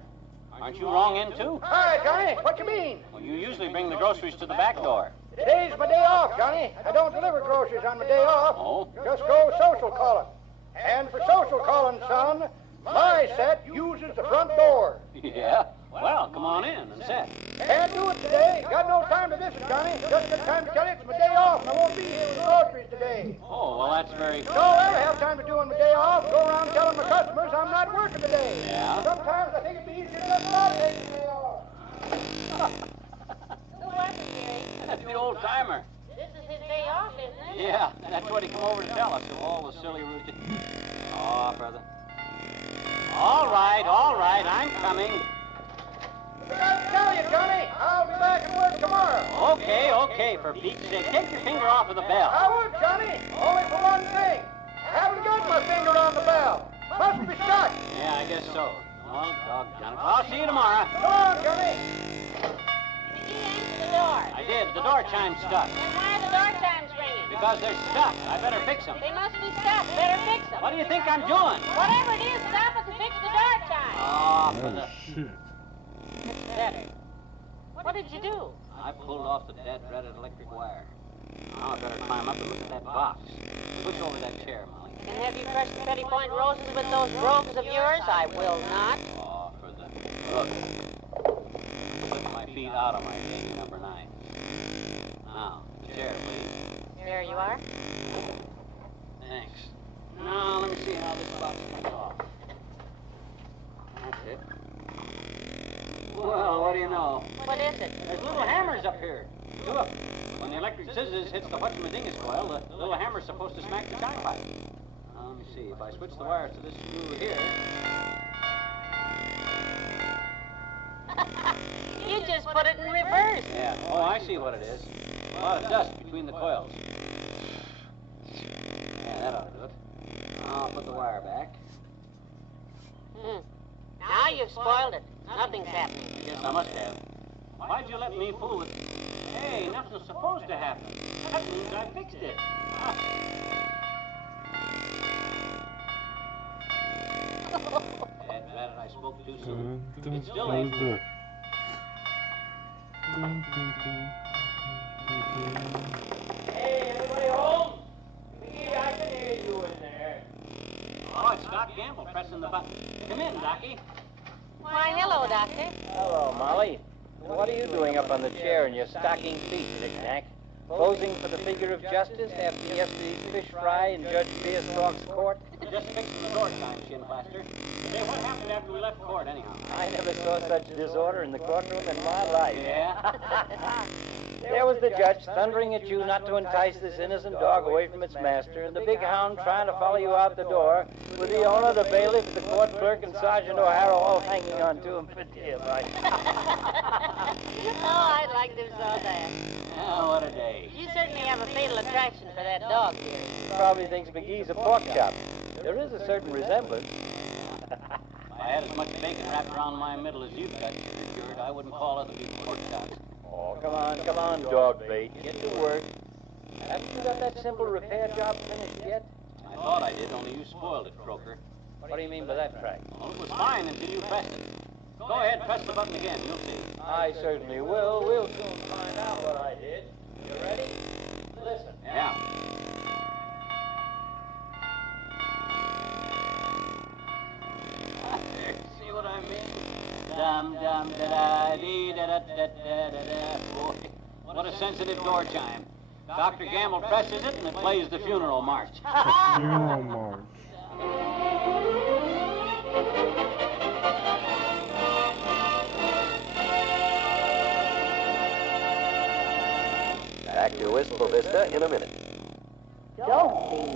Aren't you wrong in, too? Hi, Johnny. What you mean? Well, you usually bring the groceries to the back door. Today's my day off, Johnny. I don't deliver groceries on my day off. Oh? Just go social calling. And for social calling, son, my set uses the front door. Yeah? Well, come on in and sit. Can't do it today. Got no time to visit, Johnny. Just got time to tell you it's my day off, and I won't be here with groceries today. Oh, well, that's very... Don't ever have time to do on my day off. Go around telling my customers I'm not working today. Yeah? Sometimes I think it'd be easier to let God take the day off. Who was it, Jerry? That's the old-timer. This is his day off, isn't it? Yeah, that's what he come over to tell us of all the silly routine. Oh, brother. All right, I'm coming. I forgot to tell you, Johnny. I'll be back at work tomorrow. Okay, for Pete's sake. Take your finger off of the bell. I would, Johnny. Only for one thing. I haven't got my finger on the bell. Must be stuck. Yeah, I guess so. Oh, doggone it. I'll see you tomorrow. Come on, Johnny. McGee answered the door. I did. The door chime's stuck. Then why are the door chimes ringing? Because they're stuck. I better fix them. They must be stuck. Better fix them. What do you think I'm doing? Whatever it is, stop it and fix the door chime. Oh, for the... It's better. What did you do? I pulled off the dead dreaded electric wire. Now I better climb up and look at that box. Push over that chair, Molly. And have you crushed the Petty Point roses with those brogues of yours? I will not. Oh, for the... Look. Slip my feet out of my baby number 9. Now, the chair, please. There you are. Thanks. Now, let me see how this box comes off. That's it. Well, what do you know? What is it? There's little hammers up here. Look, when the electric scissors hits the whatchamadingus coil, the little hammer's supposed to smack the chime pipe. Now, let me see. If I switch the wires to this screw here... You just put it in reverse. Yeah. Oh, I see what it is. A lot of dust between the coils. Yeah, that ought to do it. I'll put the wire back. Now you've spoiled it. Nothing's happening. I guess I must have. Why'd you let me fool with... Hey, nothing's supposed to happen. That means I fixed it. Dad, I spoke too soon. It's still late. Hey, everybody home? McGee, I can hear you in there. Oh, it's Doc Gamble pressing the button. Come in, Docie. Why, hello, Doctor. Hello, Molly. What are you doing up on the chair in your stocking feet, knick-knack? Posing for the figure of justice after yesterday's fish fry in Judge Beerstalk's court? Just fixing the door chime, Shin Plaster. Say, what happened after we left court, anyhow? I never saw such disorder in the courtroom in my life. Yeah? There was the judge thundering at you not to entice this innocent dog away from its master, and the big hound trying to follow you out the door, with the owner, the bailiff, the court clerk, and Sergeant O'Hara all hanging on to him for dear life. Oh, I'd like to saw that. Oh, what a day. You certainly have a fatal attraction for that dog here. Probably thinks McGee's a pork chop. There is a certain resemblance. If I had as much bacon wrapped around my middle as you've got, Stuart, I wouldn't call other people pork chops. Oh, come on, dog bait. Get to work. Haven't you got that simple repair job finished yet? I thought I did, only you spoiled it, Croker. What do you mean by that, Frank? Well, it was fine until you pressed it. Go ahead, press the button again. You'll see. I certainly will. We'll soon find out what I did. You ready? Listen. Yeah. See what I mean? Dum dum da da dee da da da da da da. Boy, what a sensitive door chime. Dr. Gamble presses it and it plays the funeral march. Funeral march. Back to wistful vista in a minute. Don't be.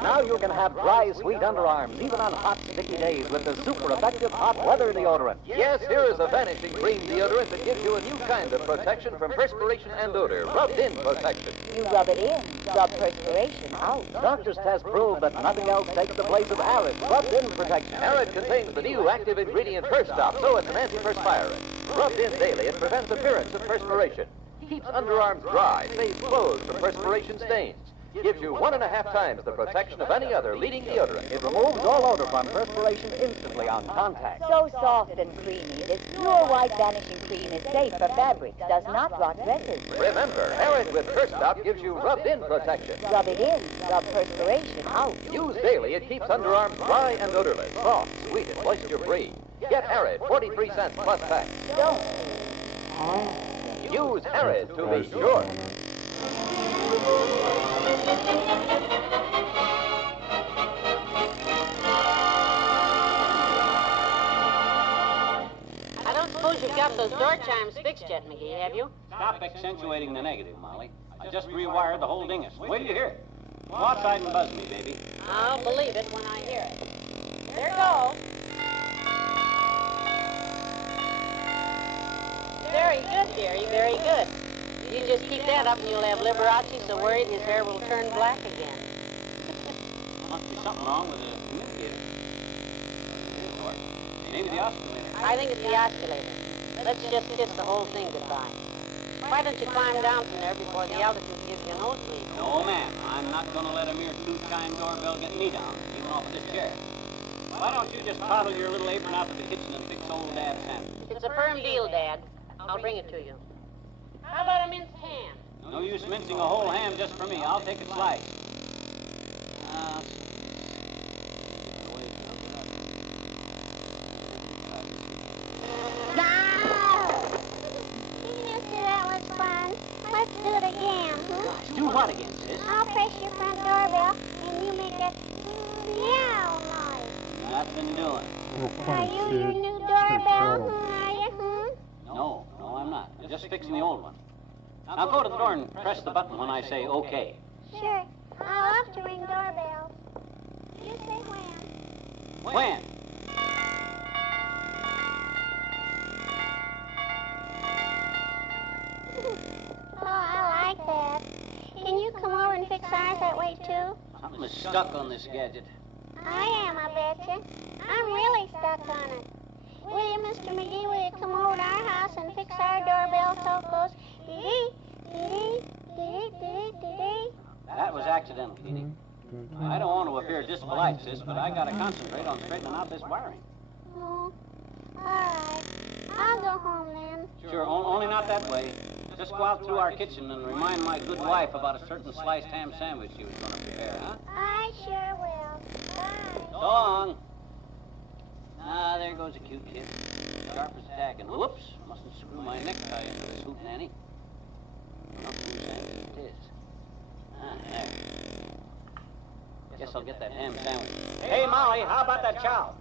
Now you can have dry, sweet underarms, even on hot, sticky days with the super effective hot weather deodorant. Yes, here is a vanishing cream deodorant that gives you a new kind of protection from perspiration and odor. Rubbed-in protection. You rub it in, rub perspiration out. Doctors' tests prove that nothing else takes the place of Arid rubbed-in protection. Arid contains the new active ingredient First Stop, so it's an antiperspirant. Rubbed in daily, it prevents appearance of perspiration. Keeps underarms dry, saves clothes from perspiration stains. Gives you 1.5 times the protection of any other leading deodorant. It removes all odor from perspiration instantly on contact. So soft and creamy, this pure white vanishing cream is safe for fabrics, does not rot dresses. Remember, Arid with First Stop gives you rubbed-in protection. Rub it in, rub perspiration out. Use daily, it keeps underarms dry and odorless, soft, sweet, and moisture-free. Get Arid, 43 cents plus tax. Don't. Use Arid to be sure. I don't suppose you've got those door chimes fixed yet, McGee, have you? Stop accentuating the negative, Molly. I just rewired the whole dingus. Wait till you hear it. Go outside and buzz me, baby. I'll believe it when I hear it. There it goes. Very good, dearie, very good. You just keep that up and you'll have Liberace so worried his hair will turn black again. Must be something wrong with the communicator. Maybe the oscillator. I think it's the oscillator. Let's just kiss the whole thing goodbye. Why don't you climb down from there before the altitude gives you a nosebleed? No, ma'am. I'm not going to let a mere two-chime doorbell get me down, even off of this chair. Why don't you just toddle your little apron out to the kitchen and fix old Dad's sandwich? It's a firm deal, Dad. I'll bring it to you. How about a minced ham? No use mincing a whole ham just for me. I'll take a slice. That was fun. Let's do it again. Do what again, sis? I'll press your front doorbell and you make a meow noise. Nothing doing. Are you your new doorbell? Are you? No, I'm not. I'm just fixing the old one. Now go to the door and press the button when I say okay. Sure. I love to ring doorbells. You say when? When? Oh, I like that. Can you come over and fix ours that way, too? Something is stuck on this gadget. I am, I betcha. I'm really stuck on it. Will you, Mr. McGee, will you come over to our house and fix our doorbell so it goes dee-dee, dee-dee, dee-dee, dee-dee, dee-dee? That was accidental, Kitty. I don't want to appear dispolite, sis, but I gotta concentrate on straightening out this wiring. Oh, all right. I'll go home then. Sure, only not that way. Just go out through our kitchen and remind my good wife about a certain sliced ham sandwich she was going to prepare, huh? I sure will. Bye. So long. Ah, there goes a cute kid. Sharp as tack. And whoops, mustn't screw my necktie into this hootenanny. Not whose sandwich it is. Ah, there. Guess I'll get that ham sandwich. Hey, Molly, how about that chow?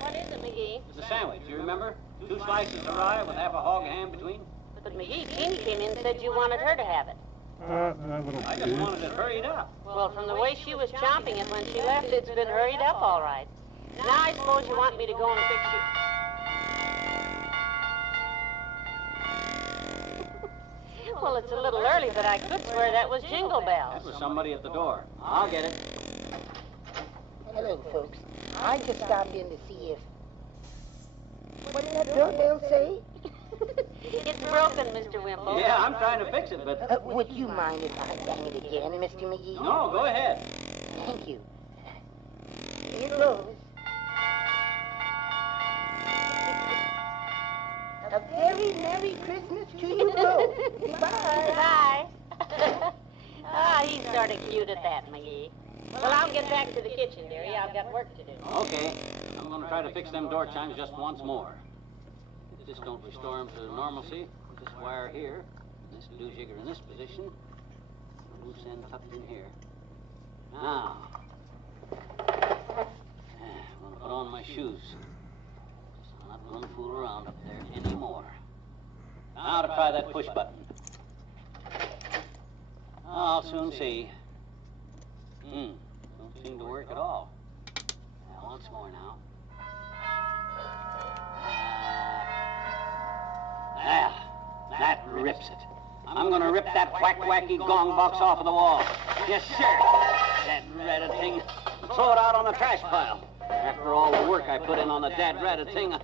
What is it, McGee? It's a sandwich, you remember? 2 slices of rye with half a hog ham between. But McGee, Jeannie came in and said you wanted her to have it. I just wanted it hurried up. Well, from the way she was chomping it when she left, it's been hurried up all right. Now I suppose you want me to go and fix you. Well, it's a little early, but I could swear that was Jingle Bells. That was somebody at the door. I'll get it. Hello, folks. I just stopped in to see if... What did that doorbell say? It's broken, Mr. Wimple. Yeah, I'm trying to fix it, but... Would you mind if I rang it again, Mr. McGee? No, go ahead. Thank you. Here goes. A very Merry Christmas to you both. Goodbye. Bye. Ah, he's sort of cute at that, McGee. Well, I'll get back to the kitchen, dearie. I've got work to do. Okay. I'm going to try to fix them door chimes just once more. If this don't restore them to normalcy, this wire here, this doojiger in this position, the loose end tucked in here. Now, I'm going to put on my shoes. I'm not going to fool around up there anymore. Now to try that push button. I'll soon see. Don't seem to work at all. Now, once more now. That rips it. I'm gonna rip that whack-wacky gong box off of the wall. Yes, sir. That ratted thing. Throw it out on the trash pile. After all the work I put in on the dad-ratted thing, I'll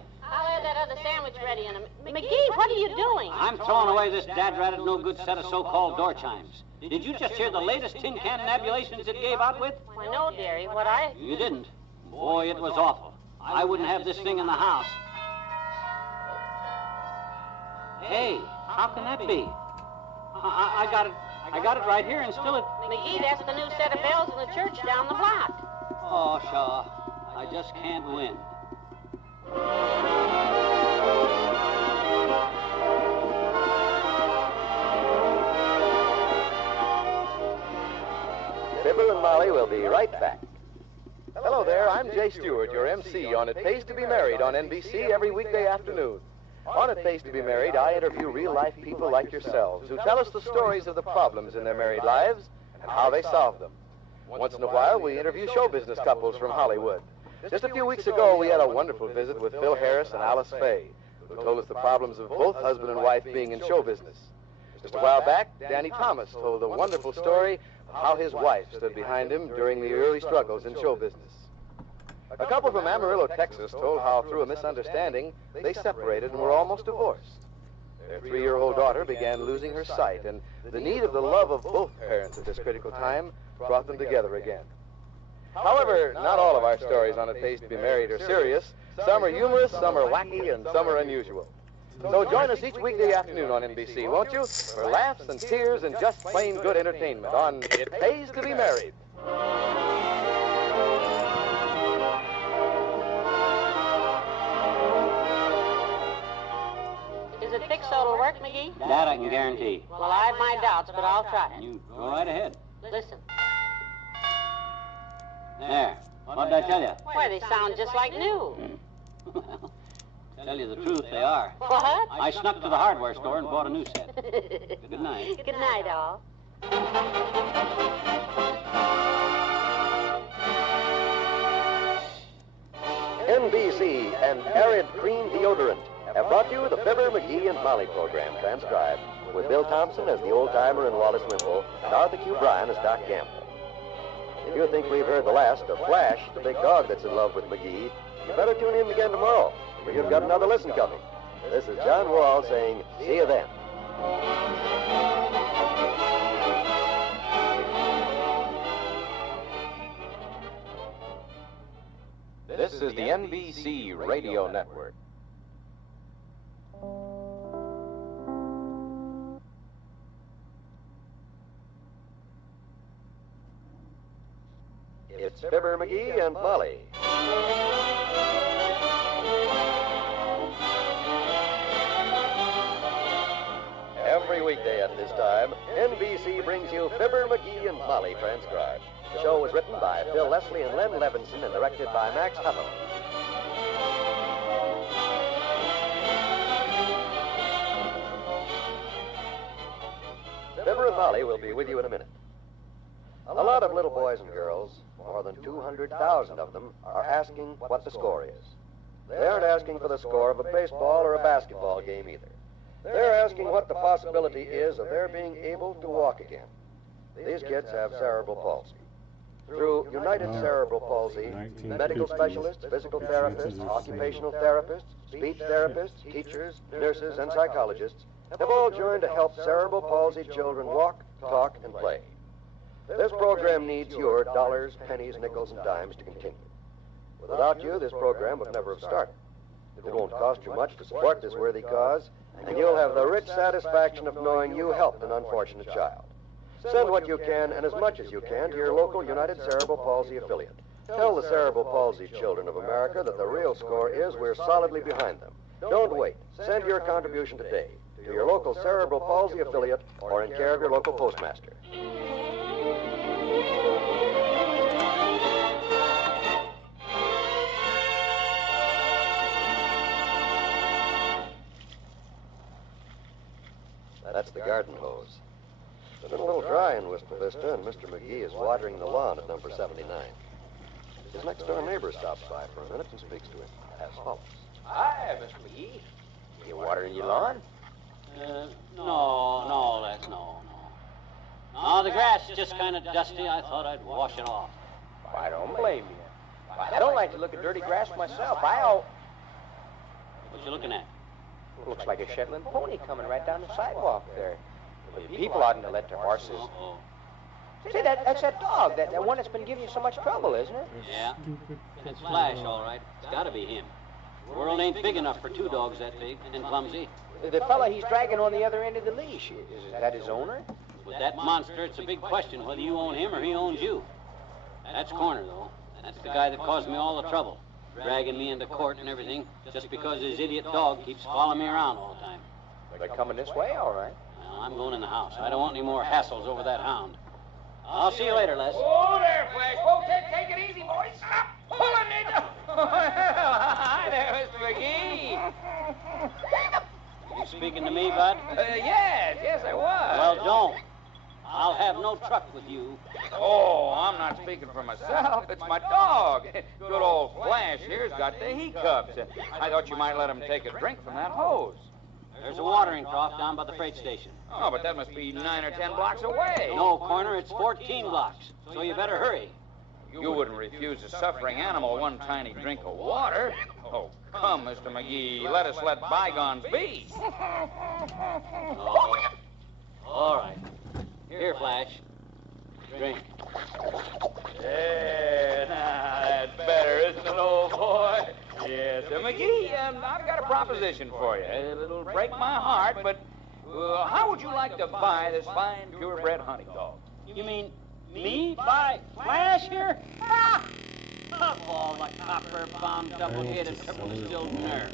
have that other sandwich ready in a minute. McGee, what are you doing? I'm throwing away this dad-ratted no-good set of so-called door chimes. Did you just hear the latest tin can nabulations it gave out with? Why, no, dearie. You didn't. Boy, it was awful. I wouldn't have this thing in the house. Hey, how can that be? I got it right here and still it... McGee, that's the new set of bells in the church down the block. Oh, Shaw, I just can't win. Fibber and Molly will be right back. Hello there, I'm Jay Stewart, your MC on It Pays to Be Married on NBC every weekday afternoon. On It Pays to Be Married, I interview real-life people like yourselves who tell us the stories of the problems in their married lives and how they solve them. Once in a while, we interview show business couples from Hollywood. Just a few weeks ago, we had a wonderful visit with Phil Harris and Alice Faye, who told us the problems of both husband and wife being in show business. Just a while back, Danny Thomas told a wonderful story of how his wife stood behind him during the early struggles in show business. A couple from Amarillo, Texas, told how through a misunderstanding, they separated and were almost divorced. Their 3-year-old daughter began losing her sight, and the need of the love of both parents at this critical time brought them together again. However, not all of our stories on It Pays to Be Married are serious. Some are humorous, some are wacky, and some are unusual. So join us each weekday afternoon on NBC, won't you? For laughs and tears and just plain good entertainment on It Pays to Be Married. Is it fixed so it'll work, McGee? That I can guarantee. Well, I have my doubts, but I'll try it. You go right ahead. Listen. There. What did I tell you? Why, they sound just like new. Well, tell you the truth, they are. What? I snuck to the hardware store and bought a new set. Good night. Good night, all. NBC and Arid Cream Deodorant have brought you the Fibber, McGee, and Molly program, transcribed, with Bill Thompson as the old-timer and Wallace Wimple, and Arthur Q. Bryan as Doc Gamble. If you think we've heard the last of Flash, the big dog that's in love with McGee, you better tune in again tomorrow, for you've got another listen coming. This is John Wall saying, see you then. This is the NBC Radio Network. It's Fibber, McGee, and Molly. Every weekday at this time, NBC brings you Fibber, McGee, and Molly transcribed. The show was written by Phil Leslie and Len Levinson and directed by Max Hutto. Fibber and Molly will be with you in a minute. A lot of little boys and girls, more than 200,000 of them, are asking what the score is. They aren't asking for the score of a baseball or a basketball game either. They're asking what the possibility is of their being able to walk again. These kids have cerebral palsy. Through United Cerebral Palsy, medical specialists, physical therapists, occupational therapists, speech therapists, teachers, nurses, and psychologists have all joined to help cerebral palsy children walk, talk, and play. This program needs your dollars, pennies, nickels, and dimes to continue. Without you, this program would never have started. It won't cost you much to support this worthy cause, and you'll have the rich satisfaction of knowing you helped an unfortunate child. Send what you can and as much as you can to your local United Cerebral Palsy affiliate. Tell the cerebral palsy children of America that the real score is we're solidly behind them. Don't wait. Send your contribution today to your local cerebral palsy affiliate or in care of your local postmaster. That's the garden hose. It's been a little dry in Wistful Vista, and Mr. McGee is watering the lawn at number 79. His next-door neighbor stops by for a minute and speaks to him, as follows. Hi, Mr. McGee. You watering your lawn? No, Les, no. No, the grass is just kind of dusty. I thought I'd wash it off. I don't blame you. I don't like to look at dirty grass myself. What you looking at? Looks like a Shetland pony coming right down the sidewalk there. People oughtn't to let their horses. Say, that's that dog, that one that's been giving you so much trouble, isn't it? Yeah. It's Flash, all right. It's got to be him. The world ain't big enough for two dogs that big and clumsy. The fella he's dragging on the other end of the leash, is that his owner? With that monster, it's a big question whether you own him or he owns you. That's Corner, though. That's the guy that caused me all the trouble, dragging me into court and everything, just because his idiot dog keeps following me around all the time. They're coming this way, all right. Well, I'm going in the house. I don't want any more hassles over that hound. I'll see you later, Les. Oh, there, Flash. Whoa, take it easy, boys. Stop pulling me down. Well, hi there, Mr. McGee. You speaking to me, Bud? Yes, I was. Well, don't. I'll have no truck with you. Oh, I'm not speaking for myself. It's my dog. Good old Flash here's got the hiccups. I thought you might let him take a drink from that hose. There's a watering trough down by the freight station. Oh, but that must be 9 or 10 blocks away. No, Corner, it's 14 blocks, so you better hurry. You wouldn't refuse a suffering animal one tiny drink of water. Oh, come, Mr. McGee, let us let bygones be. Oh, all right. Here, Flash. Drink. Yeah, that's better, isn't it, old boy? Yes, McGee, I've got a proposition for you. It'll break my heart, but how would you like to buy this fine, purebred hunting dog? You mean me buy Flash here? Ah! Of all the copper-bound, double-headed, triple-distilled nerve.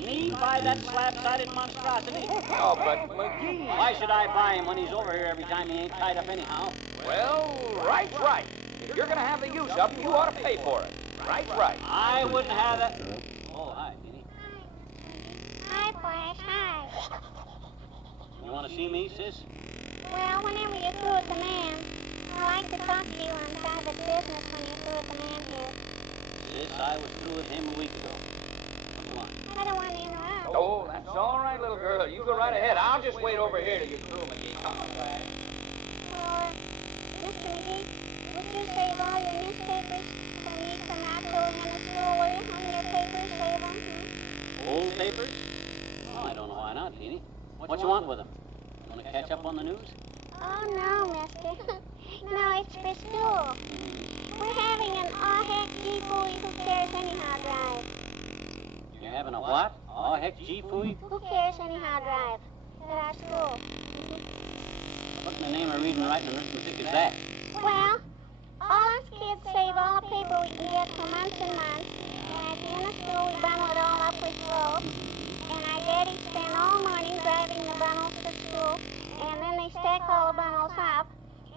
Me buy that slab-sided monstrosity? Oh, but McGee... Why should I buy him when he's over here every time he ain't tied up anyhow? Well, right's right. If you're going to have the use of him, you ought to pay for it. Right's right. I wouldn't have that... Oh, hi, Dee. Hi, Flash. Hi. You want to see me, sis? Well, whenever you're through with the man, I like to talk to you on private business when you're through with the man here. Sis, I was through with him a week ago. Come on. I don't want to interrupt. Oh, that's all right, little girl. You go right ahead. I'll just wait over here till you're through, McGee. Come on, Flash. Well, Mr. McGee, would you save all your newspapers when you come out going in the school, will you? On your papers, save them? Old papers? Oh, I don't know why not, Jeannie. What you want with them? You want to catch up on the news? Oh, no, mister. No, it's for school. We're having an all-heck G-Fooey who cares anyhow drive. You're having a what? Oh, heck, G-Fooey? Who cares anyhow drive at our school. What in the name of reading, writing, and arithmetic is that? Well, all us kids save all the paper we can get for months and months, and at the end of school we bundle it all up with rope, and our daddies spend all morning driving the bundles to school, and then they stack all the bundles up,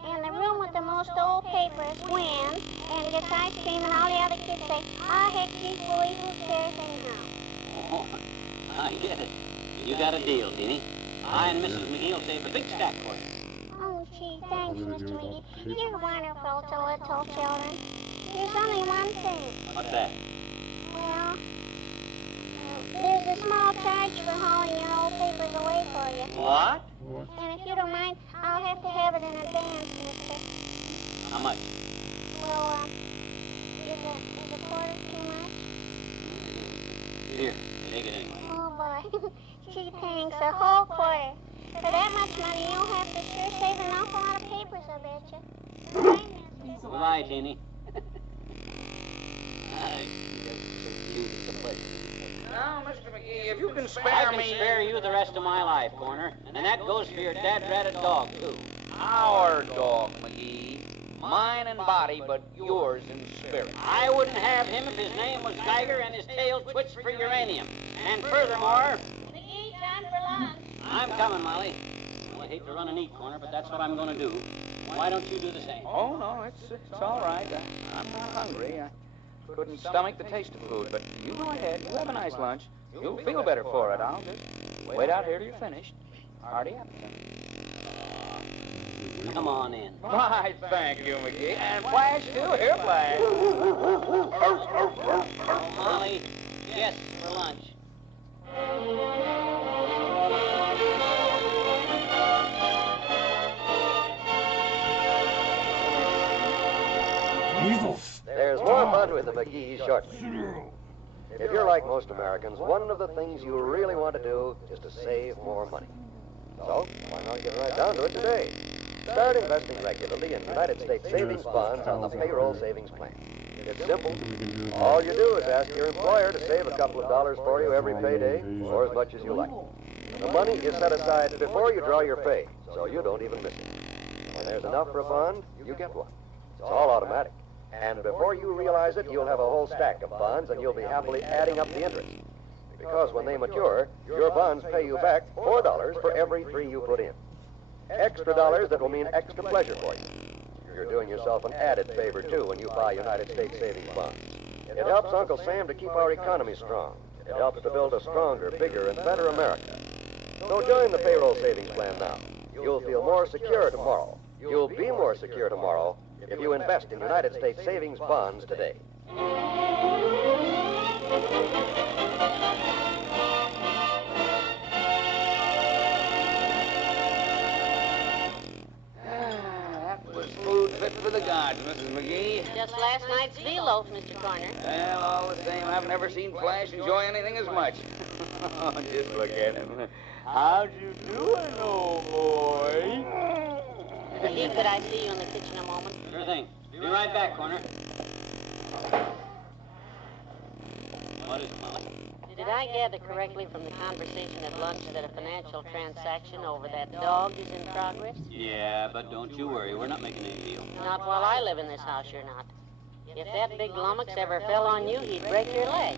and the room with the most old papers wins, and gets ice cream, and all the other kids say, oh, heck, G-Fooey, who cares anyhow? Oh, I get it. You got a deal, Jeannie. I and Mrs. McGee will save a big stack for you. Oh, gee, thanks, Mr. McGee. You're wonderful to little children. There's only one thing. What's that? Well, there's a small charge for hauling your old papers away for you. What? And if you don't mind, I'll have to have it in advance, mister. How much? Well, is a quarter too much? Here, take it anyway. Oh, boy. Gee, thanks, a whole quarter. For that much money, you'll have to sure save an awful lot of papers, I bet you. Goodbye, Jeannie. Now, Mr. McGee, if you can spare I can me... spare you the rest of my life, Corner. And that goes for your dad-ratted dog, too. Our dog, McGee. Mine in body, but yours in spirit. I wouldn't have him if his name was Geiger and his tail twitched for uranium. And furthermore... McGee, time for lunch. I'm coming, Molly. Well, I hate to run and eat, Corner, but that's what I'm going to do. Why don't you do the same? Oh, no, it's all right. I'm not hungry. I couldn't stomach the taste of food, but you go ahead. You have a nice lunch. You'll feel better for it. I'll just wait out here till you're finished. Hearty appetite. Come on in. Why, thank you, McGee. And Flash, too. Here, Flash. Molly, yes, for lunch. There's more fun with the McGees shortly. If you're like most Americans, one of the things you really want to do is to save more money. So, why not get right down to it today? Start investing regularly in United States savings bonds on the payroll savings plan. It's simple. All you do is ask your employer to save a couple of dollars for you every payday, or as much as you like. The money is set aside before you draw your pay, so you don't even miss it. When there's enough for a bond, you get one. It's all automatic. And before you realize it, you'll have a whole stack of bonds, and you'll be happily adding up the interest. Because when they mature, your bonds pay you back $4 for every 3 you put in. Extra dollars that will mean extra pleasure for you. You're doing yourself an added favor, too, when you buy United States savings bonds. It helps Uncle Sam to keep our economy strong. It helps to build a stronger, bigger, and better America. So join the payroll savings plan now. You'll feel more secure tomorrow. You'll be more secure tomorrow if you invest in United States savings bonds today. That was food fit for the gods, Mrs. McGee. Just last night's veal loaf, Mr. Corner. Well, all the same, I've never seen Flash enjoy anything as much. Just look at him. How'd you do it, old boy? McGee, could I see you in the kitchen a moment? Sure thing. Be right back, Corner. What is it, Molly? Did I gather correctly from the conversation at lunch that a financial transaction over that dog is in progress? Yeah, but don't you worry. We're not making any deal. Not while I live in this house, you're not. If that big lummox ever fell on you, he'd break your leg.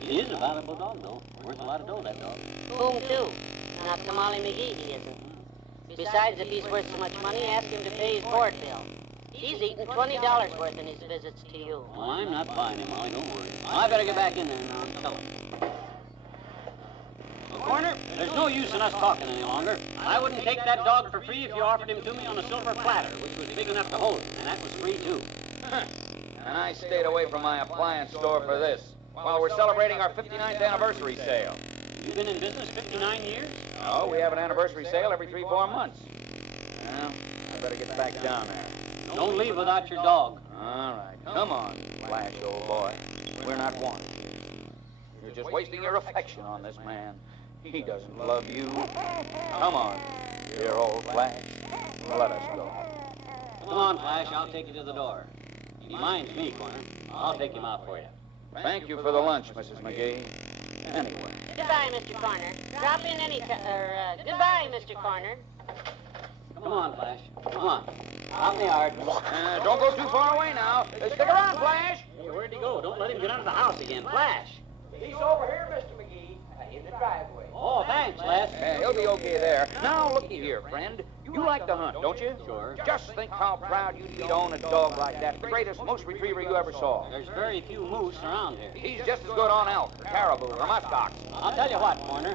He is a valuable dog, though. Worth a lot of dough, that dog. Whom to? Not to Molly McGee, he isn't. Besides, if he's worth so much money, ask him to pay his board bill. He's eaten $20 worth in his visits to you. Well, I'm not buying him, Molly. Don't worry. I better get back in there now and tell him. Well, Corner, there's no use in us talking any longer. I wouldn't take that dog for free if you offered him to me on a silver platter, which was big enough to hold him, and that was free, too. And I stayed away from my appliance store for this, while we're celebrating our 59th anniversary sale. You've been in business 59 years? Oh, we have an anniversary sale every 3-4 months. Well, I better get back down there. Don't leave without your dog. All right. Come on, Flash, old boy. We're not wanted. You're just wasting your affection on this man. He doesn't love you. Come on, dear old Flash. Let us go. Come on, Flash. I'll take you to the door. He minds me, Corner. I'll take him out for you. Thank you for the lunch, Mrs. McGee. Anyway. Goodbye, Mr. Corner. Drop in any goodbye, Mr. Corner. Come on, Flash. Come on. Out in the yard. Don't go too far away now. Stick around, Flash. Hey, where'd he go? Don't let him get out of the house again. Flash. He's over here, Mr. McGee, in the driveway. Oh, thanks, Les. He'll be okay there. Now, looky here, friend. You like to hunt, don't you? Sure. Just think how proud you'd be to own a dog like that. The greatest moose retriever you ever saw. There's very few moose around here. He's just as good on elk, or caribou, or muskox. I'll tell you what, Corner.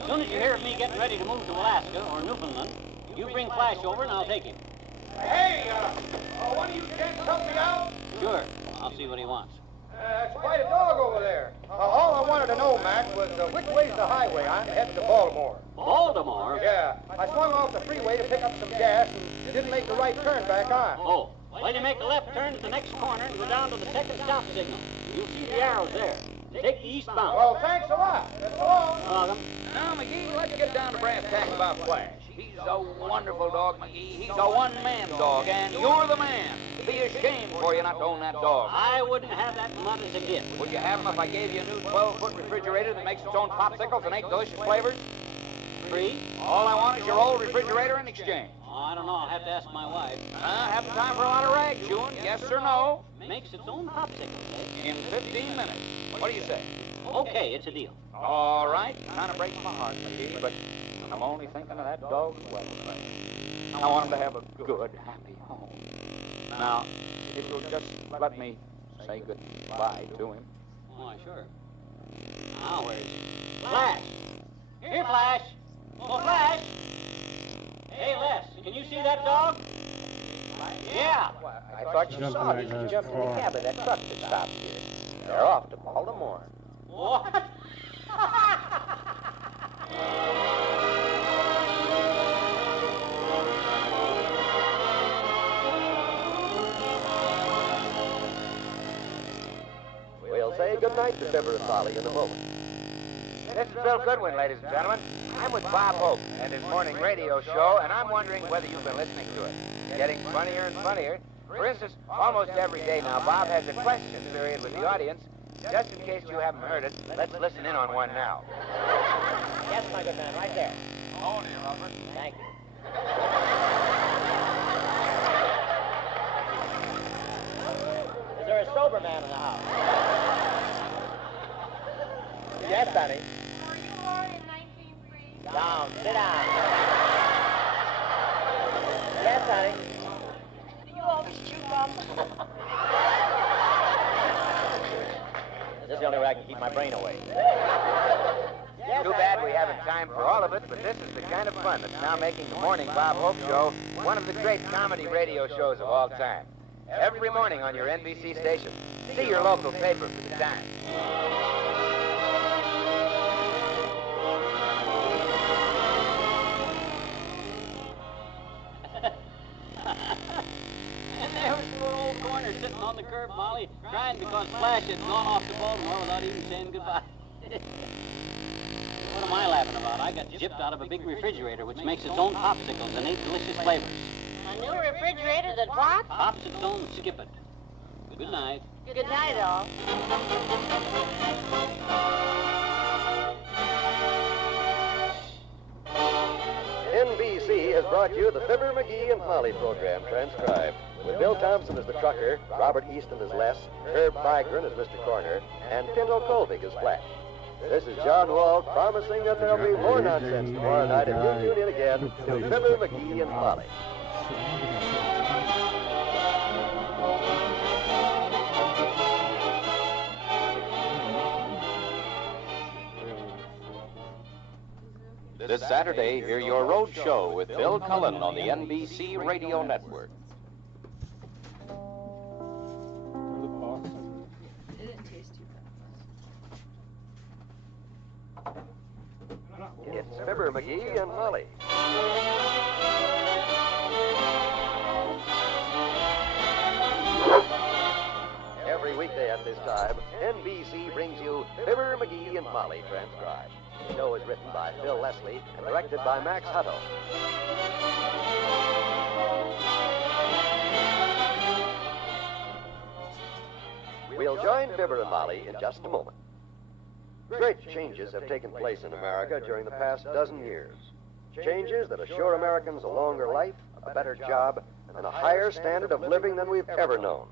As soon as you hear of me getting ready to move to Alaska or Newfoundland, you bring Flash over and I'll take him. Hey, one of you gents help me out? Sure. I'll see what he wants. It's quite a dog over there. All I wanted to know, Mac, was which way's the highway? I'm heading to Baltimore. Baltimore? Yeah. I swung off the freeway to pick up some gas and didn't make the right turn back on. Oh, well, you make a left turn at the next corner and go down to the second stop signal. You'll see the arrows there. Take the eastbound. Well, thanks a lot. So long. Welcome. Now, McGee, let's get down to brass tacks about Flash. He's a wonderful dog, McGee. He's a one-man dog, and you're the man. It'd be a shame for you not to own that dog. I wouldn't have that mutt as a gift. Would you have him if I gave you a new 12-foot refrigerator that makes its own popsicles and 8 delicious flavors? Free? All I want is your old refrigerator in exchange. Oh, I don't know. I'll have to ask my wife. Have the time for a lot of rag chewing? Yes or no? Makes its own popsicles, eh? In 15 minutes. What do you say? Okay, it's a deal. All right. Kind of breaks my heart, McGee, but I'm only thinking of that dog's welfare. I want him to have a good, happy home. Now, if you'll just let me say goodbye to him. Why, sure. Now, where's he? Flash! Here, Flash! Oh, Flash! Hey, Les, can you see that dog? Yeah. I thought you saw me. She jumped in the cab of that truck that stopped here. They're off to Baltimore. What? We'll say goodnight to Fibber and Molly in a moment. This is Bill Goodwin, ladies and gentlemen. I'm with Bob Hope and his morning radio show, and I'm wondering whether you've been listening to it. Getting funnier and funnier. For instance, almost every day now, Bob has a question period with the audience. Just in case you haven't heard it, let's listen in on one now. Yes, my good man, right there. Hold you, Robert. Thank you. Is there a sober man in the house? Yes, honey. Were you born in 1903? Down, sit down. Yes, honey. Do you always chew gum? This is the only way I can keep my brain away. Too bad we haven't time for all of it, but this is the kind of fun that's now making the Morning Bob Hope Show one of the great comedy radio shows of all time. Every morning on your NBC station. See your local paper for the time. And there was poor old Corner sitting on the curb, Molly, crying because Flash had gone off to Baltimore without even saying goodbye. What am I laughing about? I got gypped out of a big refrigerator which makes its own popsicles and 8 delicious flavors. A new refrigerator that what? Pops its own, skip it. Good night. Good night, all. NBC has brought you the Fibber, McGee, and Molly program transcribed, with Bill Thompson as the trucker, Robert Easton as Les, Herb Vigran as Mr. Corner, and Pinto Colvig as Flash. This is John Wall promising that there'll be more nonsense tomorrow night if you tune in again to Fibber, McGee, and Molly. This Saturday, hear your road show with Bill Cullen on the NBC Radio Network. It's Fibber, McGee, and Molly. Every weekday at this time, NBC brings you Fibber, McGee, and Molly transcribed. The show is written by Phil Leslie and directed by Max Hutto. We'll join Fibber and Molly in just a moment. Great changes have taken place in America during the past dozen years. Changes that assure Americans a longer life, a better job, and a higher standard of living than we've ever known.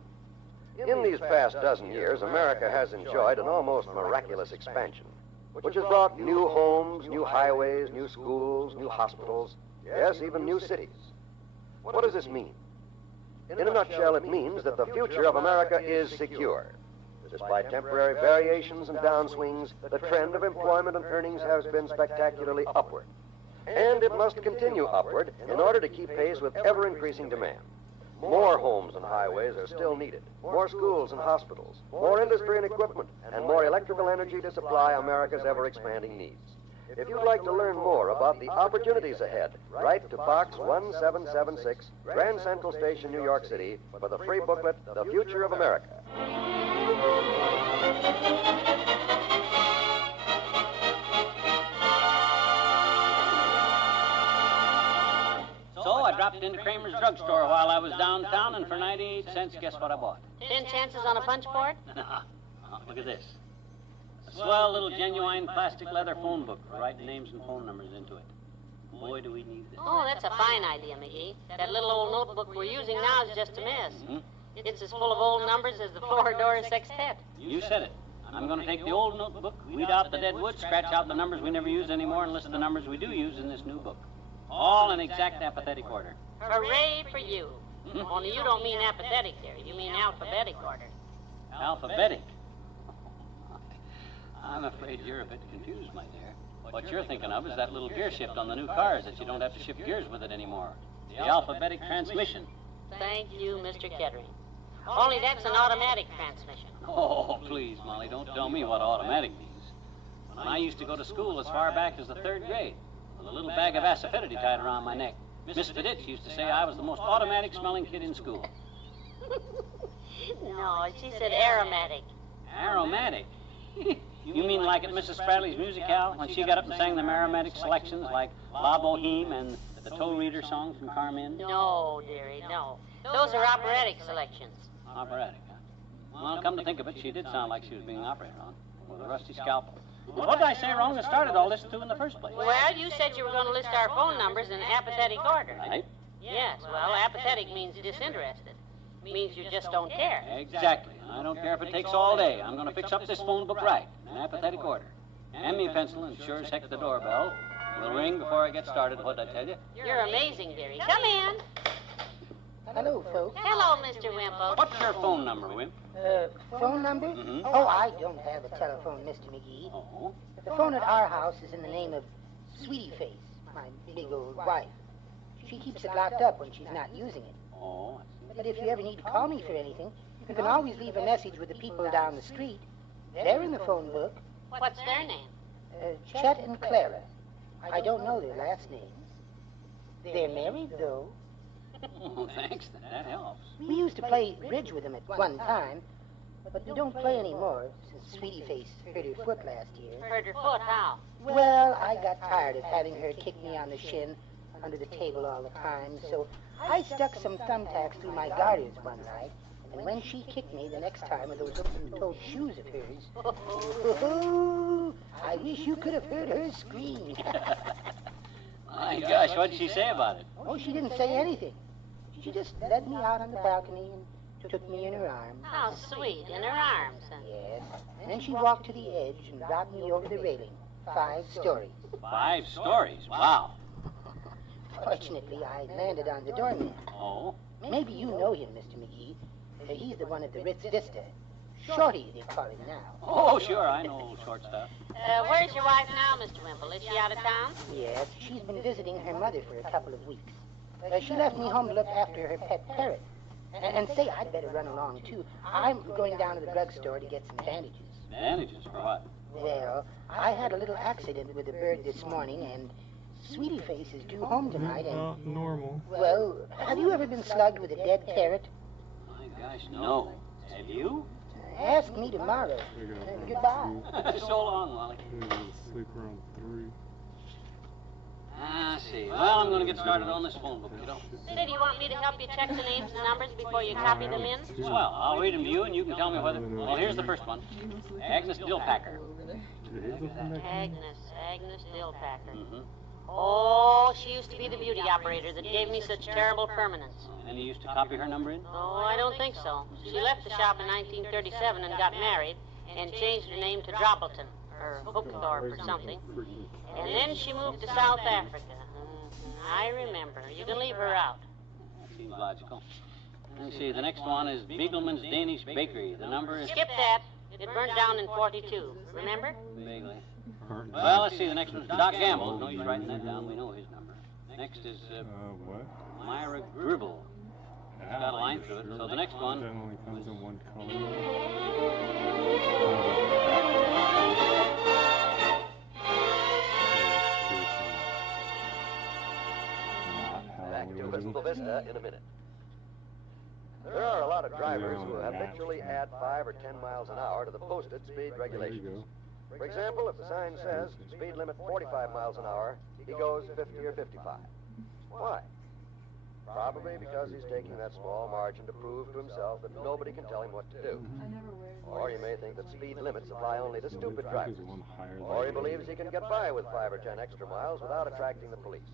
In these past dozen years, America has enjoyed an almost miraculous expansion, which has brought new homes, new highways, new schools, new hospitals, yes, even new cities. What does this mean? In a nutshell, it means that the future of America is secure. Despite temporary variations and downswings, the trend of employment and earnings has been spectacularly upward. And it must continue upward in order to keep pace with ever-increasing demand. More homes and highways are still needed, more schools and hospitals, more industry and equipment, and more electrical energy to supply America's ever-expanding needs. If you'd like to learn more about the opportunities ahead, write to Box 1776, Grand Central Station, New York City, for the free booklet, The Future of America. So I dropped into Kramer's drugstore while I was downtown, and for 98 cents, guess what I bought? 10 chances on a punch board? Look at this. A swell little genuine plastic leather phone book for writing names and phone numbers into it. Boy, do we need this. Oh, that's a fine idea, McGee. That little old notebook we're using now is just a miss. Mm-hmm. It's as full of old numbers as the Floridora Sextet. You said it. I'm going to take the old notebook, weed out the dead wood, scratch out the numbers we never use anymore, and list the numbers we do use in this new book. All in exact apathetic order. Hooray for you. Only you don't mean apathetic there. You mean alphabetic order. Alphabetic? I'm afraid you're a bit confused, my dear. What you're thinking of is that little gear shift on the new cars that you don't have to shift gears with it anymore. The alphabetic transmission. Thank you, Mr. Kettering. Only that's an automatic transmission. Oh, please, Molly, don't tell me what automatic means. When I used to go to school as far back as the 3rd grade, with a little bag of acidity tied around my neck, Miss Fiditch used to say I was the most automatic-smelling kid in school. No, she said aromatic. Aromatic? You mean like at Mrs. Spradley's musicale when she got up and sang them aromatic selections like La Boheme and the Toe Reader song from Carmen? No, dearie, no. Those are operatic selections. Operatic, huh? Well, come to think of it, she did sound like she was being operated on with a rusty scalpel. Well, what did I say wrong that started all this too in the first place? Well, you said you were going to list our phone numbers in apathetic order. Right. Yes, well, apathetic means disinterested. Means you just don't care. Exactly. I don't care if it takes all day. I'm going to fix up this phone book right, in apathetic order. Hand me a pencil and sure as heck the doorbell will ring before I get started. What'd I tell you? You're amazing, dearie. Come in. Hello, folks. Hello, Mr. Wimple. What's your phone number, Wimp? Phone number? Mm-hmm. Oh, I don't have a telephone, Mr. McGee. Oh? The phone at our house is in the name of Sweetie Face, my big old wife. She keeps it locked up when she's not using it. Oh, But if you ever need to call me for anything, you can always leave a message with the people down the street. They're in the phone book. What's their name? Chet and Clara. I don't know their last names. They're married, though. Oh, thanks. That helps. We used to play bridge with them at one time, but we don't play anymore since Sweetie Face hurt her foot last year. Hurt her foot, how? Well, I got tired of having her kick me on the shin under the table all the time, so I stuck some thumbtacks through my garters one night, and when she kicked me the next time with those open-toed shoes of hers, oh, I wish you could have heard her scream. My gosh, what'd she say about it? Oh, she didn't say anything. She just led me out on the balcony and took me in her arms. How sweet, in her arms. Yes. And then she walked to the edge and dropped me over the railing. 5 stories. 5 stories? Wow. Fortunately, I landed on the doorman. Oh? Maybe you know him, Mr. McGee. He's the one at the Ritz Vista. Shorty, they call him now. Oh, sure, I know old short stuff. Where's your wife now, Mr. Wimple? Is she out of town? Yes, she's been visiting her mother for a couple of weeks. She left me home to look after her pet parrot. And say, I'd better run along, too. I'm going down to the drugstore to get some bandages. Bandages for what? Well, I had a little accident with a bird this morning, and Sweetie Face is due home tonight, and... Not normal. Well, have you ever been slugged with a dead carrot? My gosh, no. Have you? Ask me tomorrow. Goodbye. So long, Molly. Sleep around 3. I see. Well, I'm going to get started on this phone book, kiddo. Say, do you want me to help you check the names and numbers before you copy them in? Well, I'll read them to you, and you can tell me whether... Well, here's the first one. Agnes Dillpacker. Agnes Dillpacker. Mm-hmm. Oh, she used to be the beauty operator that gave me such terrible permanence. And you used to copy her number in? Oh, I don't think so. She left the shop in 1937 and got married and changed her name to Droppleton, or Hookthorpe or something. And then she moved to South Africa. I remember. You can leave her out. That seems logical. Let's see, the next one is Beagleman's Danish Bakery. The number is... Skip that. It burned down in 42. Remember? Vaguely. Well, let's see, the next one's Doc Gamble. No use writing that down. We know his number. Next is what? Myra Gribble. It's got a line through it. So the next one... That only comes in one color. Back to Crystal Vista in a minute. There are a lot of drivers who habitually add 5 or 10 miles an hour to the posted speed regulations. For example, if the sign says speed limit 45 miles an hour, he goes 50 or 55. Why? Probably because he's taking that small margin to prove to himself that nobody can tell him what to do. Or you may think that speed limits apply only to stupid drivers. Or he believes he can get by with 5 or 10 extra miles without attracting the police.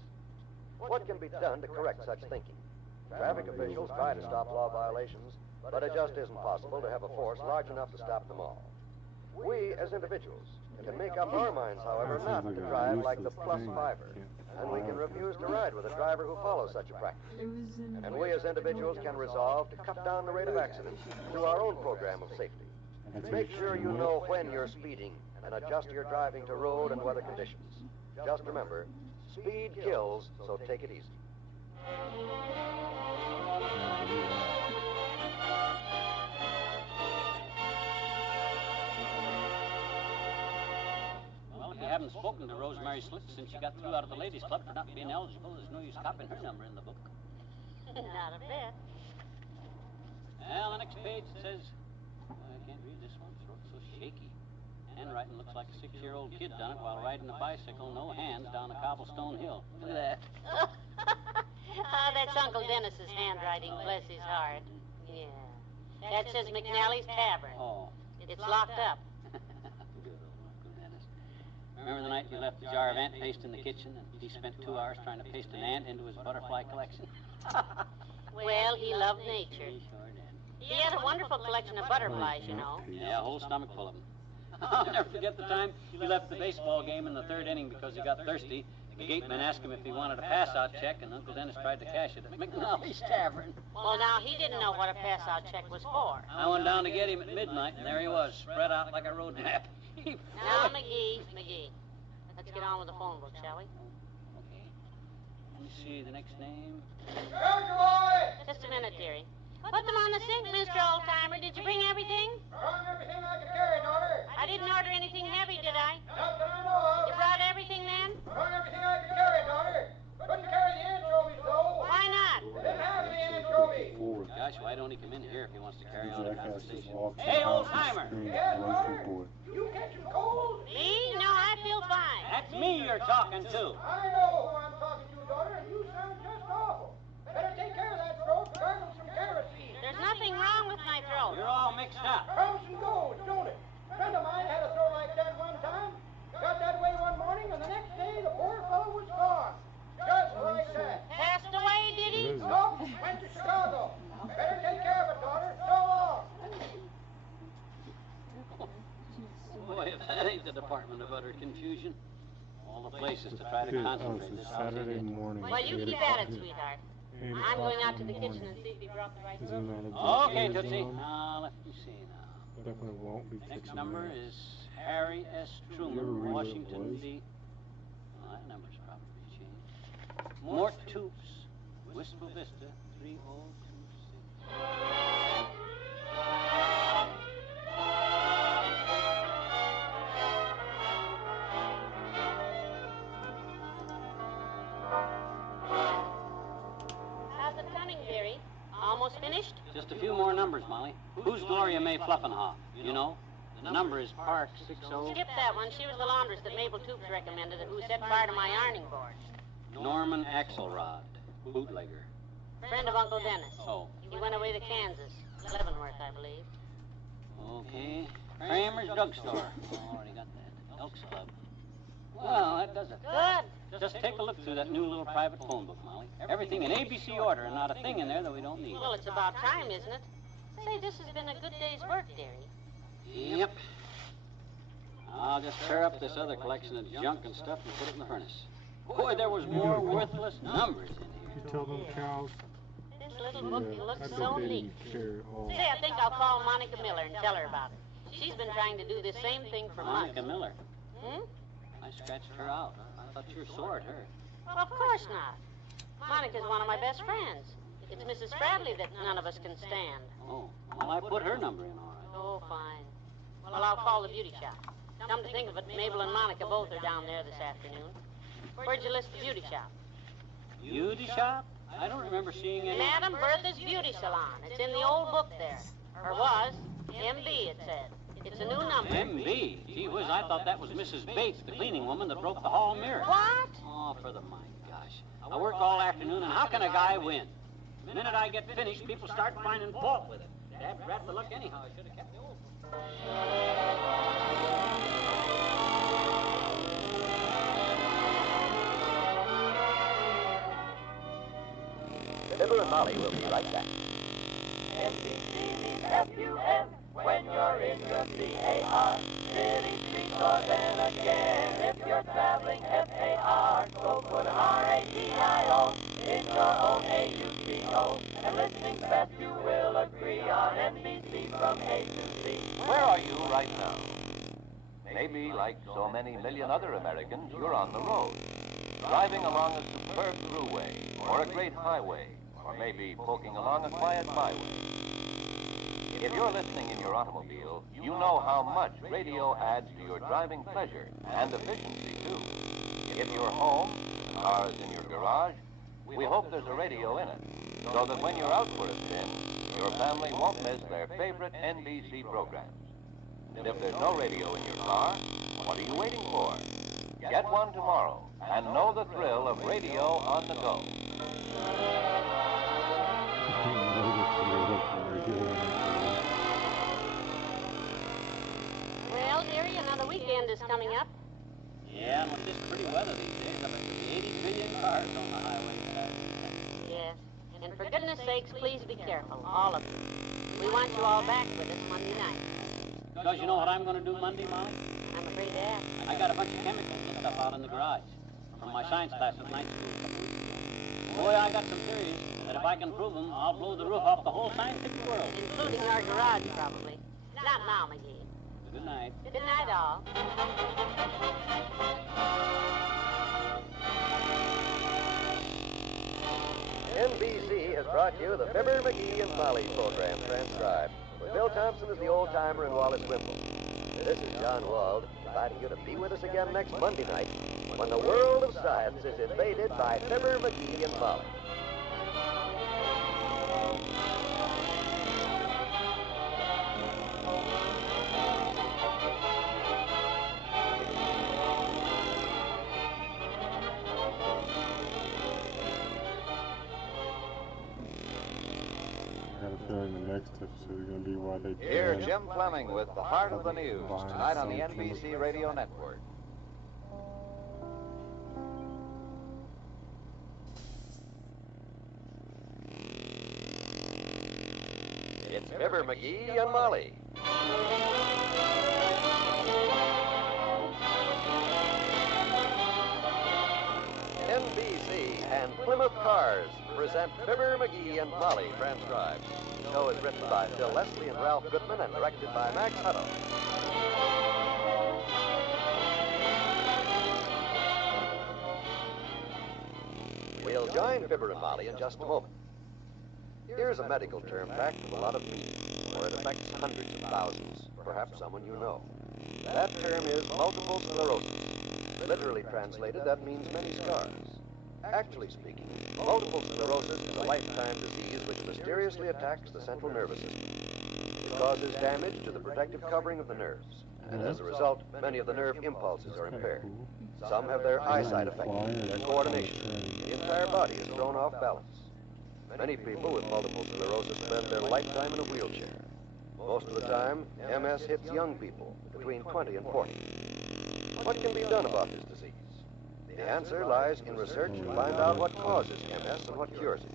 What can be done to correct such thinking? Traffic officials try to stop law violations, but it just isn't possible to have a force large enough to stop them all. We, as individuals, can make up our minds, however, not to drive like the plus fiver, and we can refuse to ride with a driver who follows such a practice. And we, as individuals, can resolve to cut down the rate of accidents through our own program of safety. Make sure you know when you're speeding and adjust your driving to road and weather conditions. Just remember, speed kills, so take it easy. Well, if you haven't spoken to Rosemary Slip since she got through out of the ladies' club for not being eligible, there's no use copying her number in the book. Not a bit. Well, the next page says, I can't read this one, throat's so shaky. Handwriting looks like a 6-year-old kid done it while riding a bicycle, no hands, down a cobblestone hill. Look at that. Oh, that's Uncle Dennis's handwriting, bless his heart. Yeah. That says McNally's Tavern. Oh. It's locked up. Good old Uncle Dennis. Remember the night you left the jar of ant paste in the kitchen and he spent 2 hours trying to paste an ant into his butterfly collection? Well, he loved nature. He sure did. He had a wonderful collection of butterflies, you know. Yeah, a whole stomach full of them. I'll never forget the time he left the baseball game in the 3rd inning because he got thirsty. The gateman asked him if he wanted a pass-out check, and Uncle Dennis tried to cash it at McNally's Tavern. Well, now, he didn't know what a pass-out check was for. I went down to get him at midnight, and there he was, spread out like a road map. Now, McGee, let's get on with the phone book, shall we? Okay. Let me see the next name. Just a minute, dearie. Put them on the sink, Mr. Oldtimer. Did you bring everything? Brought everything I could carry, daughter. I didn't order anything heavy, did I? Not that I know of. You brought everything then? Brought everything I could carry, daughter. Couldn't carry the anchovies, though. Why not? Didn't have any anchovies. Gosh, why don't he come in here if he wants to carry on the Jackass just conversation? walks Hey, across Oldtimer! the street Yes, like daughter? a boy. You catching cold? Me? No, I feel fine. That's me you're talking to. I know who I'm talking to, daughter, and you sound just awful. Better take care of that throat, gargle some kerosene. There's nothing wrong with my throat. You're all mixed up. Comes and goes, don't it? A friend of mine had a throat like that one time. Got that way one morning, and the next day the poor fellow was gone. Just like that. Passed away, did he? Nope, went to Chicago. Better take care of it, daughter. So long. Boy, if that ain't the Department of Utter Confusion. All the places to try to Dude, concentrate it's this a house Saturday idiot. morning. Well, you 8 keep o'clock at it, here. sweetheart. 8 I'm o'clock going out to in the the kitchen morning. and see if he brought the right Isn't throat. that a Okay, good Tootsie. zone? Let me see now. Definitely won't be Next kicking number me. is Harry S. You ever Truman, read what it Washington, was? D. Well, that number's probably changed. Mort Toops, Wistful Vista, 3026. How's it coming, dearie? Almost finished? Just a few more numbers, Molly. Who's Gloria May Fluffenhoff? You know? The number is Park 60. Skip that one. She was the laundress that Mabel Toops recommended and who set fire to my ironing board. Norman Axelrod, bootlegger. Friend of Uncle Dennis. Oh. He went away to Kansas. Leavenworth, I believe. Okay. Kramer's Drugstore. Already got that. Elks Club. Well, that does it. Good. Just take a look through that new little private phone book, Molly. Everything in ABC order and not a thing in there that we don't need. Well, it's about time, isn't it? Say, this has been a good day's work, dearie. Yep. I'll just tear up this other collection of junk and stuff and put it in the furnace. Boy, there was more worthless numbers in here. You tell them cows. This little book looks I bet so they neat. didn't care at all. Say, I think I'll call Monica Miller and tell her about it. She's been trying to do this same thing for months. Monica Miller. Hmm? I scratched her out. I thought you were sore at her. Well, of course not. Monica's one of my best friends. It's Mrs. Spradley that none of us can stand. Oh, well, I put her number in, all right. Oh, fine. Well, I'll call the beauty shop. Come to think of it, Mabel and Monica both are down there this afternoon. Where'd you list the beauty shop? Beauty shop? I don't remember seeing any. Madam Bertha's Beauty Salon. It's in the old book there. Or was. MB, it said. It's a new number. MB? Gee whiz, I thought that was Mrs. Bates, the cleaning woman that broke the hall mirror. What? Oh, for the my gosh. I work all afternoon, and how can a guy win? The minute I get finished, people start finding fault with it. Dad rat the luck anyhow. I should have kept the old book. Fibber and Molly will be right back. NBC means F-U-N when you're in your C-A-R. City streets or then again if you're traveling F-A-R. So put R-A-D-I-O in your own A-U-T-O. And listening fast you will agree on NBC from A to Z. Where are you right now? Maybe, like so many million other Americans, you're on the road, driving along a superb thruway, or a great highway, or maybe poking along a quiet byway. If you're listening in your automobile, you know how much radio adds to your driving pleasure and efficiency, too. If you're home, the car is in your garage, we hope there's a radio in it, so that when you're out for a spin, your family won't miss their favorite NBC programs. And if there's no radio in your car, what are you waiting for? Get one tomorrow and know the thrill of radio on the go. Well, dearie, another weekend is coming up. Yeah, and with this pretty weather these days, I bet there'll be 80 million cars on the highway. Yes. And for goodness sakes, please be careful, all of you. We want you all back with us Monday night. Because you know what I'm going to do Monday, Molly? I'm afraid to ask. I got a bunch of chemicals and stuff out in the garage from my science class at night school a couple weeks ago. Boy, I got some theories that if I can prove them, I'll blow the roof off the whole scientific world. Including our garage, probably. Not now, McGee. Good night. Good night, all. NBC has brought you the Fibber, McGee, and Molly program transcribed. With Bill Thompson as the old-timer and Wallace Wimple. This is John Wald, inviting you to be with us again next Monday night when the world of science is invaded by Fibber, McGee, and Molly. I got a feeling the next episode is going to be why they Hear Jim Fleming with The Heart of the News, tonight on the NBC Radio Network. It's Fibber, McGee, and Molly. NBC and Plymouth Cars present Fibber, McGee, and Molly transcribed. The show is written by Phil Leslie and Ralph Goodman and directed by Max Hutto. We'll join Fibber and Molly in just a moment. Here's a medical term packed with a lot of meaning, for it affects hundreds of thousands, perhaps someone you know. That term is multiple sclerosis. Literally translated, that means many scars. Actually speaking, multiple sclerosis is a lifetime disease which mysteriously attacks the central nervous system. It causes damage to the protective covering of the nerves, and as a result, many of the nerve impulses are impaired. Some have their eyesight affected, their coordination. The entire body is thrown off balance. Many people with multiple sclerosis spend their lifetime in a wheelchair. Most of the time, MS hits young people between 20 and 40. What can be done about this disease? The answer lies in research to find out what causes MS and what cures it.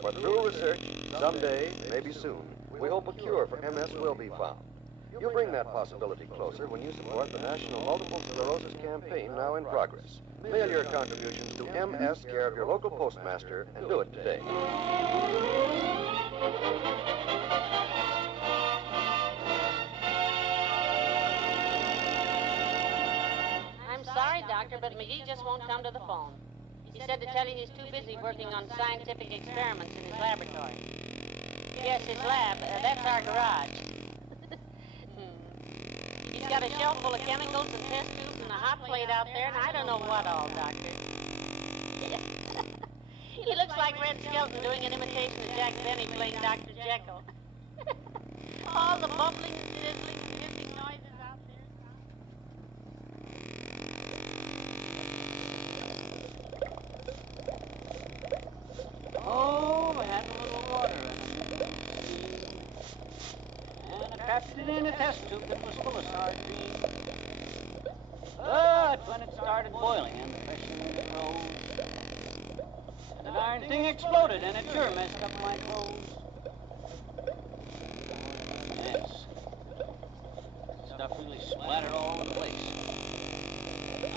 For through research, someday, maybe soon, we hope a cure for MS will be found. You'll bring that possibility closer when you support the National Multiple Sclerosis Campaign now in progress. Mail your contributions to MS, care of your local postmaster, and do it today. I'm sorry, Doctor, but McGee just won't come to the phone. He said to tell you he's too busy working on scientific experiments in his laboratory. Yes, his lab. That's our garage. He's got a shelf full of chemicals and test tubes and a hot plate out there, and I don't know what all, Doctor. He looks like Red Skelton doing an imitation of Jack Benny playing Dr. Jekyll. All the bubbling, sizzling, hissing noises out there. Oh, I had a little water in it. And I trapped it in a test tube that was full of sardines. But when it started boiling and the pressure in it rose, the darn thing exploded and it sure messed up my clothes. Yes. Stuff really splattered all over the place.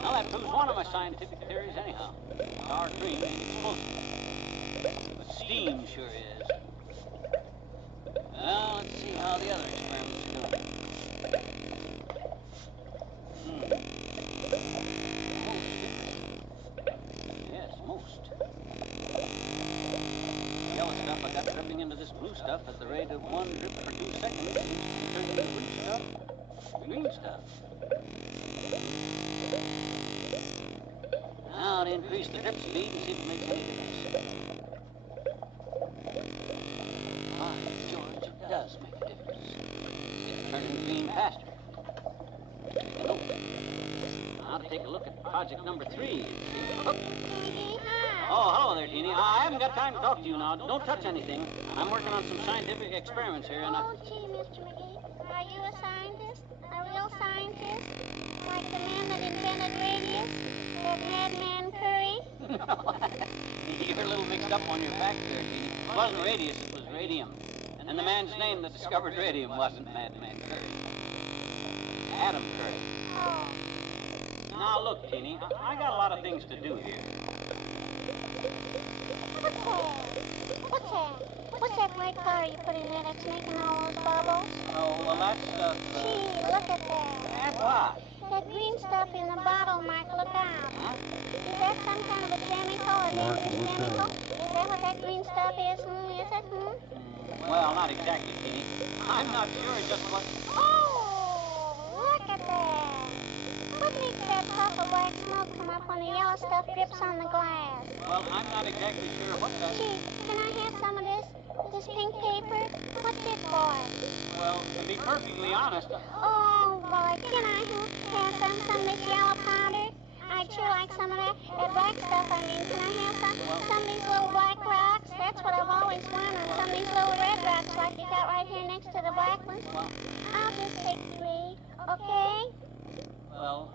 Well, that proves one of my scientific theories anyhow. Sour cream ain't explosive. But steam sure is. Well, let's see how the other experiments are doing. stuff at the rate of 1 drip per 2 seconds and turn different stuff green stuff. Now to increase the drip speed and see if it makes any difference. By George, it does make a difference. It's turning green faster. Now to take a look at project number 3. Oh, hello there, Teeny. I haven't got time to talk to you now. Don't touch anything. I'm working on some scientific experiments here, and Oh, gee, Mr. McGee. Are you a scientist? A real scientist? Like the man that invented radius? That madman Curry? You're a little mixed up on your facts there, Teeny. It wasn't radius, it was radium. And the man's name that discovered radium wasn't Madman Curry. Adam Curry. Oh. Now, look, Teeny, I got a lot of things to do here. What's that? What's that? What's that white powder you put in there that's making all those bubbles? Oh, well, that's, Gee, look at that. That's what? That green stuff in the bottle, Mark, look out. Huh? Is that some kind of a chemical or dangerous chemical? Is that what that green stuff is? Is it? Well, not exactly, Teeny. I'm not sure just what... Oh, look at that. What makes that puff of black smoke come up when the yellow stuff drips on the glass? Well, I'm not exactly sure what that... Gee, can I have some of this? This pink paper? What's it for? Well, to be perfectly honest... Oh, boy, can I have some of this yellow powder? I'd sure like some of that black stuff, I mean. Can I have some of these little black rocks? That's what I've always wanted. Some of these little red rocks like you got right here next to the black ones. I'll just take 3, okay? Well,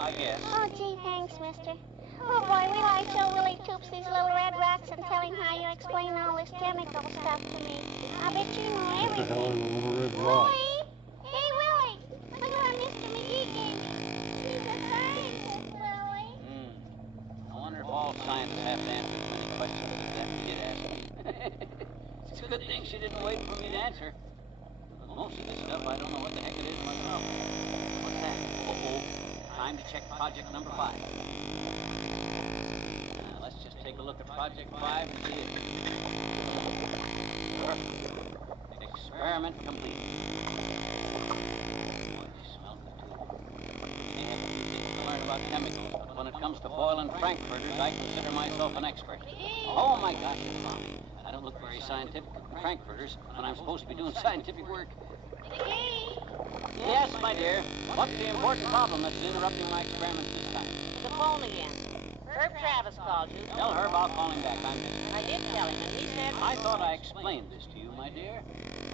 I guess. Oh, gee, thanks, mister. Oh, boy, will I show Willie Toops these little red rocks and tell him how you explain all this chemical stuff to me. I bet you know everything. What the hell is a little red rock? Willie! Hey, Willie! Look at what Mr. McGee gave me. He's a scientist, Willie. I wonder if all scientists have to answer as many questions as that kid asked me. It's a good thing she didn't wait for me to answer. Most of this stuff, I don't know what the heck it is myself. What's that? Uh-oh. Time to check project number 5. Now, let's just take a look at project 5 and see it. Experiment complete. Boy, they smell good, too. They have a few things to learn about chemicals, but when it comes to boiling frankfurters, I consider myself an expert. Oh, my gosh, it's Mommy. I don't look very scientific with frankfurters when I'm supposed to be doing scientific work. Yes, my dear. What's the important problem that's interrupting my experiments this time? The phone again. Herb Travis called you. Tell Herb I'll call him back. I did tell him, and he said... I thought I explained this to you, my dear.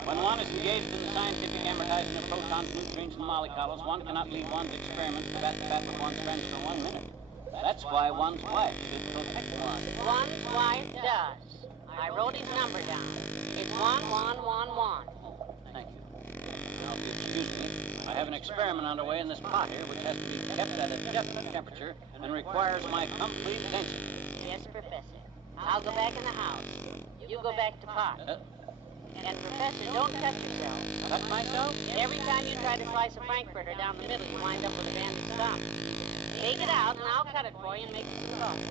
When one is engaged in the scientific amortizing of protons, neutrons, and molecules, one cannot leave one's experiments to bat with one's friends for 1 minute. That's why one's wife should protect one. One's wife does. I wrote his number down. It's 1111. Thank you. Now, if you excuse me, I have an experiment underway in this pot here, which has to be kept at a definite temperature and requires my complete attention. Yes, Professor. I'll go back in the house. You go back to pot. And, Professor, don't cut yourself. Cut myself? Every time you try to slice a frankfurter down the middle, you wind up with a bandaged thumb. Take it out, and I'll cut it for you and make it some coffee.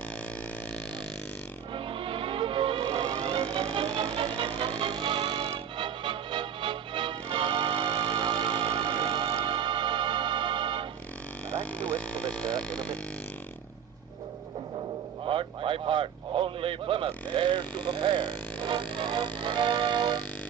Back to it, Calista, in a minute. Part by part, only Plymouth dares to compare.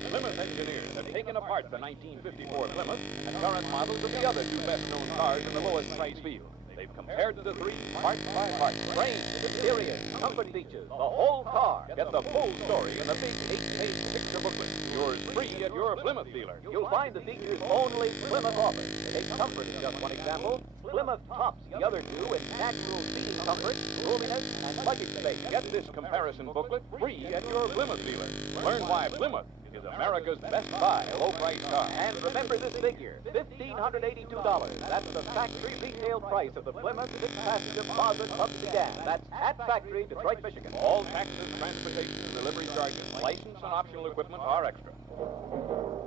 Plymouth engineers have taken apart the 1954 Plymouth and current models of the other 2 best-known cars in the lowest price field. They've compared the 3 part by part. Range, interior, comfort features, the whole car. Get the full story in the big 8-page picture booklet. Yours free at your Plymouth dealer. You'll find the features only Plymouth offers. Take comfort as just one example. Plymouth tops the other 2 in natural seating comfort, roominess, and luggage space. Get this comparison booklet free at your Plymouth dealer. Learn why Plymouth is America's best buy low-price car. And remember this figure, $1,582. That's the factory retail price of the Plymouth 6-passenger Plaza Club sedan. That's at factory, Detroit, Michigan. All taxes, transportation, and delivery charges, license, and optional equipment are extra.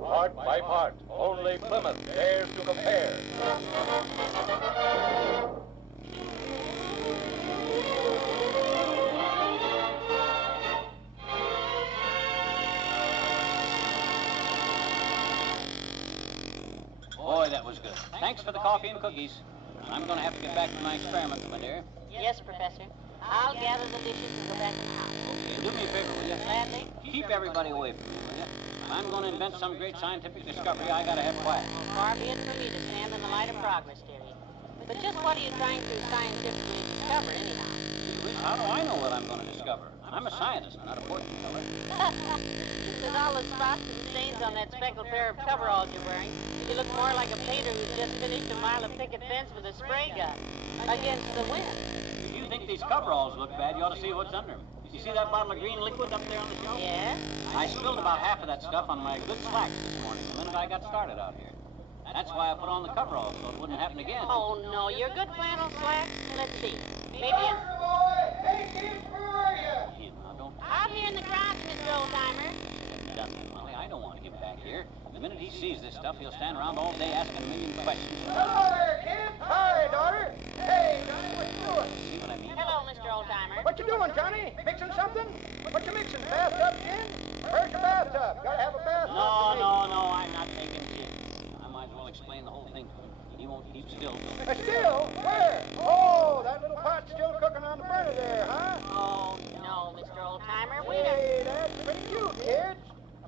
Part by part, only Plymouth dares to compare. Boy, that was good. Thanks for the coffee and cookies. I'm going to have to get back to my experiments, my dear. Yes, Professor. I'll gather the dishes and go back in the house. Okay, do me a favor, will you? Gladly. Keep everybody away from me, will you? If I'm going to invent some great scientific discovery, I got to have quiet. Far be it from me to stand in the light of progress, dearie. But just what are you trying to scientifically discover, anyhow? How do I know what I'm going to discover? I'm a scientist, not a fortune teller. With all the spots and stains on that speckled pair of coveralls you're wearing, you look more like a painter who's just finished a mile of picket fence with a spray gun against the wind. If you think these coveralls look bad, you ought to see what's under them. You see that bottle of green liquid up there on the shelf? Yes. I spilled about half of that stuff on my good slacks this morning the minute I got started out here. That's why I put on the coveralls, so it wouldn't happen again. Oh, no, your good flannel slacks? Let's see. Maybe out here in the garage, Mr. Oldtimer. Molly, I don't want him back here. The minute he sees this stuff, he'll stand around all day asking a million questions. Hello there, kid. Hi, daughter. Hey, Johnny, what you doing? See what I mean? Hello, Mr. Oldtimer. What you doing, Johnny? Mixing something? What you mixing? Bathtub gin? Where's your bathtub? Gotta have a bathtub. No, I'm not taking gin. I might as well explain the whole thing to him. He won't keep still. Still? Where? Oh, that little pot's still cooking on the burner there, huh? Oh, no, Mr. Oldtimer. Hey, that's pretty cute, kids.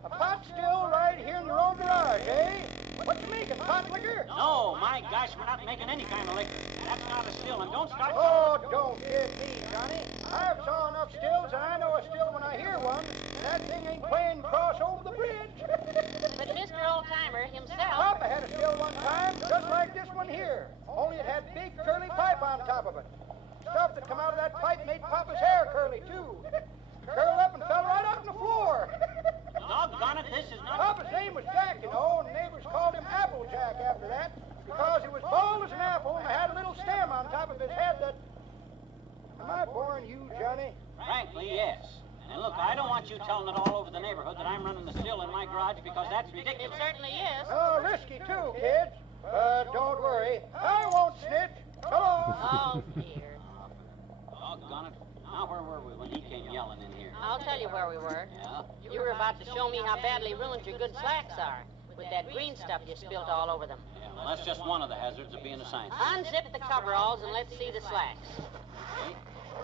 A pot still right here in your own garage, eh? What you making, pot liquor? No, my gosh, we're not making any kind of liquor. That's not a still, and don't start... Oh, don't kid me, Johnny. I've saw enough stills, and I know a still when I hear one. That thing ain't playing cross over the bridge. But Mr. Oldtimer himself... Papa had a still one time, just like this one here. Only it had big curly pipe on top of it. Stuff that come out of that pipe made Papa's hair curly, too. Curled up and fell right out on the floor. Doggone it, this is not... Papa's name was Jack, you know, and the neighbors called him Applejack after that, because he was bald as an apple and had a little stem on top of his head that... Am I boring you, Johnny? Frankly, yes. And look, I don't want you telling it all over the neighborhood that I'm running the still in my garage because that's ridiculous. It certainly is. Oh, risky, too, kids. But don't worry. I won't snitch. Come on. Oh, dear. Doggone it. Now, where were we when he came yelling in here? I'll tell you where we were. Yeah? You were about to show me how badly ruined your good slacks are with that green stuff you spilled all over them. Yeah, well, that's just one of the hazards of being a scientist. Unzip the coveralls and let's see the slacks.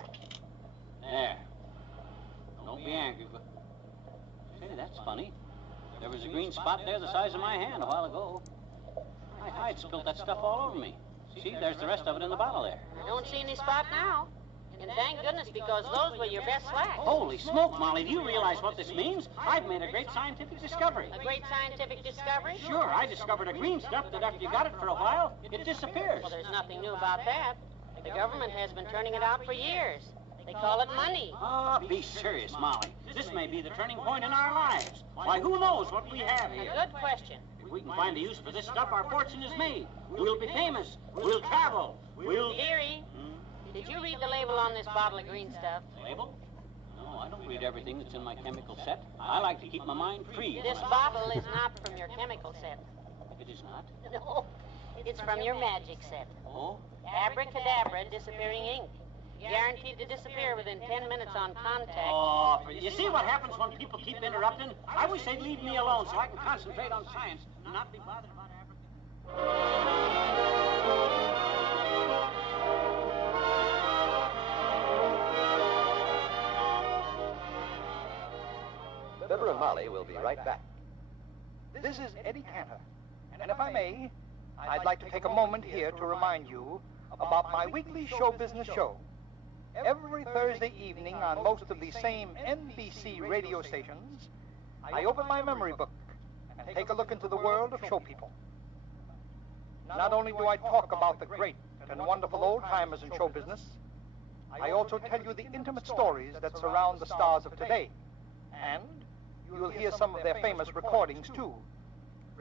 Okay. There. Don't be angry, but... Say, that's funny. There was a green spot there the size of my hand a while ago. I'd spilled that stuff all over me. See, there's the rest of it in the bottle there. I don't see any spot now. And thank goodness, because those were your best slacks. Holy smoke, Molly, do you realize what this means? I've made a great scientific discovery. A great scientific discovery? Sure, I discovered a green stuff that after you got it for a while, it disappears. Well, there's nothing new about that. The government has been turning it out for years. They call it money. Ah, be serious, Molly. This may be the turning point in our lives. Why, who knows what we have here? A good question. If we can find a use for this stuff, our fortune is made. We'll be famous. We'll travel. We'll... Dearie, did you read the label on this bottle of green stuff? Label? No, I don't read everything that's in my chemical set. I like to keep my mind free. This bottle is not from your chemical set. It is not? No, it's from your magic set. Oh? Abracadabra disappearing ink. Guaranteed to disappear within 10 minutes on contact. Oh, you see what happens when people keep interrupting? I wish they'd leave me alone so I can concentrate on science and not be bothered about Fibber and Molly will be right back. This is Eddie Cantor, and if I may, I'd like to take a moment here to remind you about my weekly show business show. Every Thursday evening on most of the same NBC radio stations, I open my memory book and take a look into the world of show people. Not only do I talk about the great and wonderful old-timers in show business, I also tell you the intimate stories that surround the stars of today. And you'll hear some of their famous recordings, too.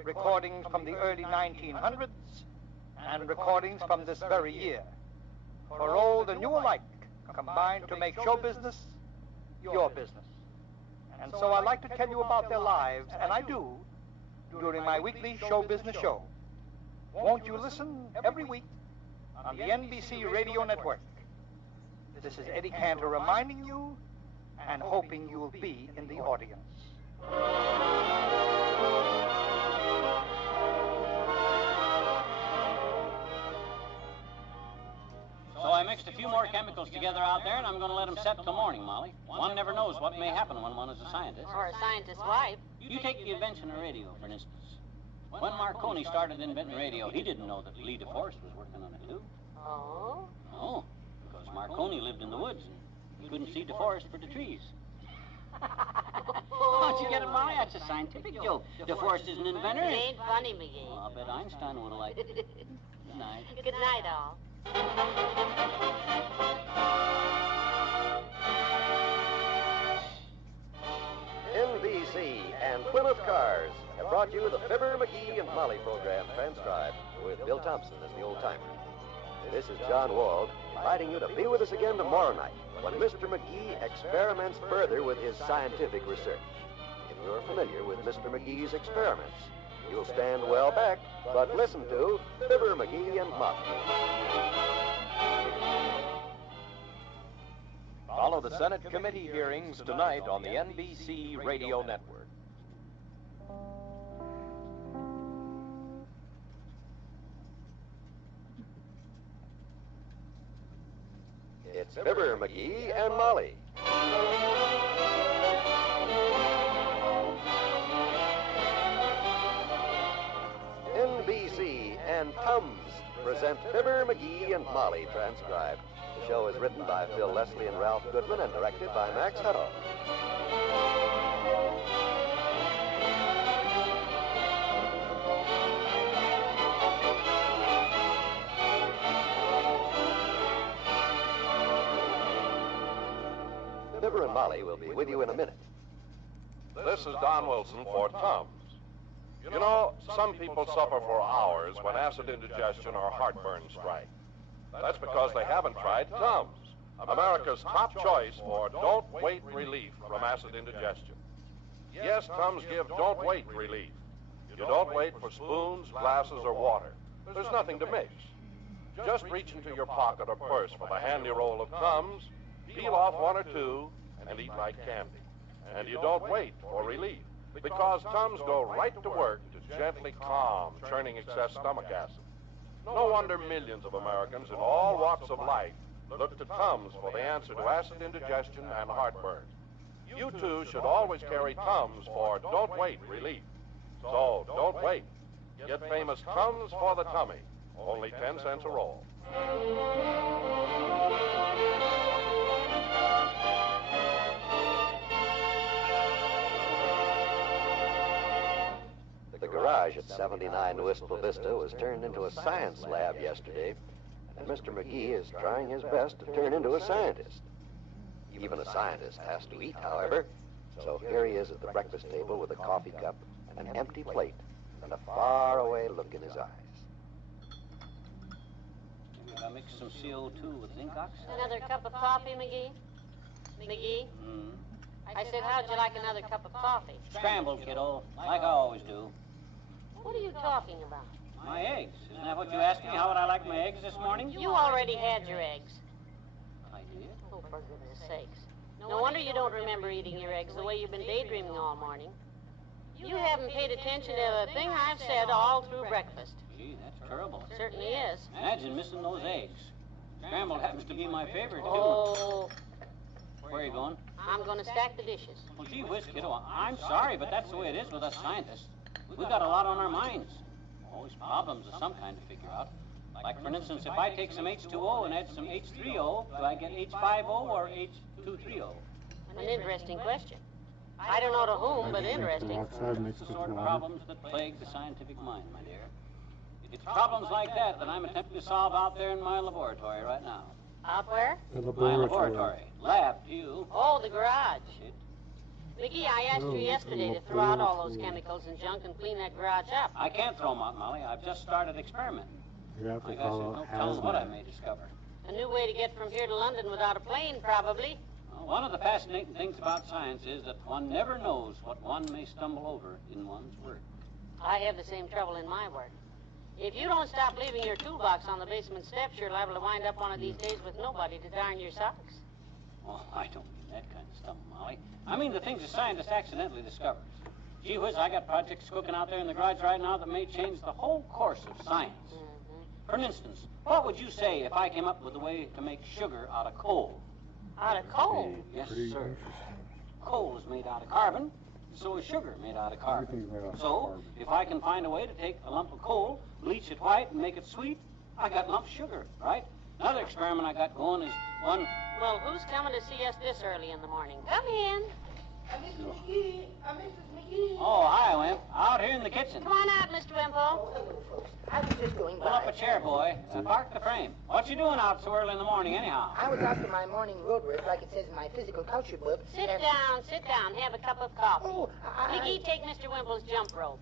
Recordings from the early 1900s and recordings from this very year. For old and new alike, combined to make show business your business. And so I like to tell you about their lives, and I do, during my weekly show business show. Won't you listen every week on the NBC Radio Network? This is Eddie Cantor reminding you and hoping you'll be in the audience. mixed a few more chemicals together out there, and I'm going to let them set till morning, Molly. One never knows what may happen when one is a scientist. Or a scientist's wife. You take the invention of radio, for instance. When Marconi started inventing radio, he didn't know that Lee DeForest was working on it, too. Oh? No, because Marconi lived in the woods, and he couldn't see DeForest for the trees. Don't you get it, Molly? That's a scientific joke. DeForest is an inventor. It ain't funny, McGee. Oh, I bet Einstein would have liked it. Good night. Good night, all. NBC and Plymouth Cars have brought you the Fibber, McGee, and Molly program transcribed with Bill Thompson as the old-timer. This is John Wald inviting you to be with us again tomorrow night when Mr. McGee experiments further with his scientific research. If you're familiar with Mr. McGee's experiments, you'll stand well back, but listen to Fibber, McGee, and Molly. Follow the Senate committee hearings tonight on the NBC Radio Network. It's Fibber, McGee, and Molly. NBC and Tums present Fibber, McGee, and Molly transcribed. The show is written by Phil Leslie and Ralph Goodman and directed by Max Hutto. Fibber and Molly will be with you in a minute. This is Don Wilson for Tums. You know, some people suffer for hours when acid indigestion or heartburn strike. That's because they haven't tried Tums, America's top choice for don't wait relief from acid indigestion. Yes, Tums give don't wait relief. You don't wait for spoons, glasses, or water. There's nothing to mix. Just reach into your pocket or purse for the handy roll of Tums, peel off one or two, and eat like candy. And you don't wait for relief, because Tums go right to work to gently calm churning excess stomach acid. No wonder millions of Americans in all walks of life look to Tums for the answer to acid indigestion and heartburn. You too should always carry Tums for don't wait relief. So don't wait. Get famous Tums for the tummy. Only 10 cents a roll. The garage at 79 Wistful Vista was turned into a science lab yesterday, and Mr. McGee is trying his best to turn into a scientist. Even a scientist has to eat, however, so here he is at the breakfast table with a coffee cup, an empty plate, and a faraway look in his eyes. Maybe I'll mix some CO2 with zinc oxide. Another cup of coffee, McGee? McGee? I said, how'd you like another cup of coffee? Scrambled, kiddo, like I always do. What are you talking about? My eggs. Isn't that what you asked me? How would I like my eggs this morning? You already had your eggs. I did? Oh, for goodness sakes. No wonder you don't remember eating your eggs the way you've been daydreaming all morning. You haven't paid attention to a thing I've said all through breakfast. Gee, that's terrible. It certainly is. Imagine missing those eggs. Scrambled happens to be my favorite, too. Oh. Where are you going? I'm going to stack the dishes. Well, gee whiz, kiddo, I'm sorry, but that's the way it is with us scientists. We've got a lot on our minds. Always problems of some kind to figure out. Like, for instance, if I take some H2O and add some H3O, do I get H5O or H230? An interesting question. I don't know to whom, but interesting. It's the sort of problems that plague the scientific mind, my dear. It's problems like that that I'm attempting to solve out there in my laboratory right now. Out where? My laboratory. Lab, to you. Oh, the garage. Mickey, I asked you yesterday to throw out all those chemicals and junk and clean that garage up. I can't throw them out, Molly. I've just started experimenting. You have to I guess there's no telling what I may discover. A new way to get from here to London without a plane, probably. Well, one of the fascinating things about science is that one never knows what one may stumble over in one's work. I have the same trouble in my work. If you don't stop leaving your toolbox on the basement steps, you're liable to wind up one of these days with nobody to darn your socks. Oh, I don't mean that kind of stuff, Molly. I mean the things a scientist accidentally discovers. Gee whiz, I got projects cooking out there in the garage right now that may change the whole course of science. For instance, what would you say if I came up with a way to make sugar out of coal? Out of coal? Yes, sir. Coal is made out of carbon, so is sugar made out of carbon. So, if I can find a way to take a lump of coal, bleach it white, and make it sweet, I got lump sugar, right? Another experiment I got going is one... Well, who's coming to see us this early in the morning? Come in. Mrs. McGee, Mrs. McGee. Oh, hi, Wimp. Out here in the kitchen. Come on out, Mr. Wimple. Oh, hello, folks. I was just going by. Pull up a chair, boy. Park the frame. What you doing out so early in the morning, anyhow? I was out for my morning road work, like it says in my physical culture book. Sit down. Have a cup of coffee. Oh, McGee, take Mr. Wimple's jump rope.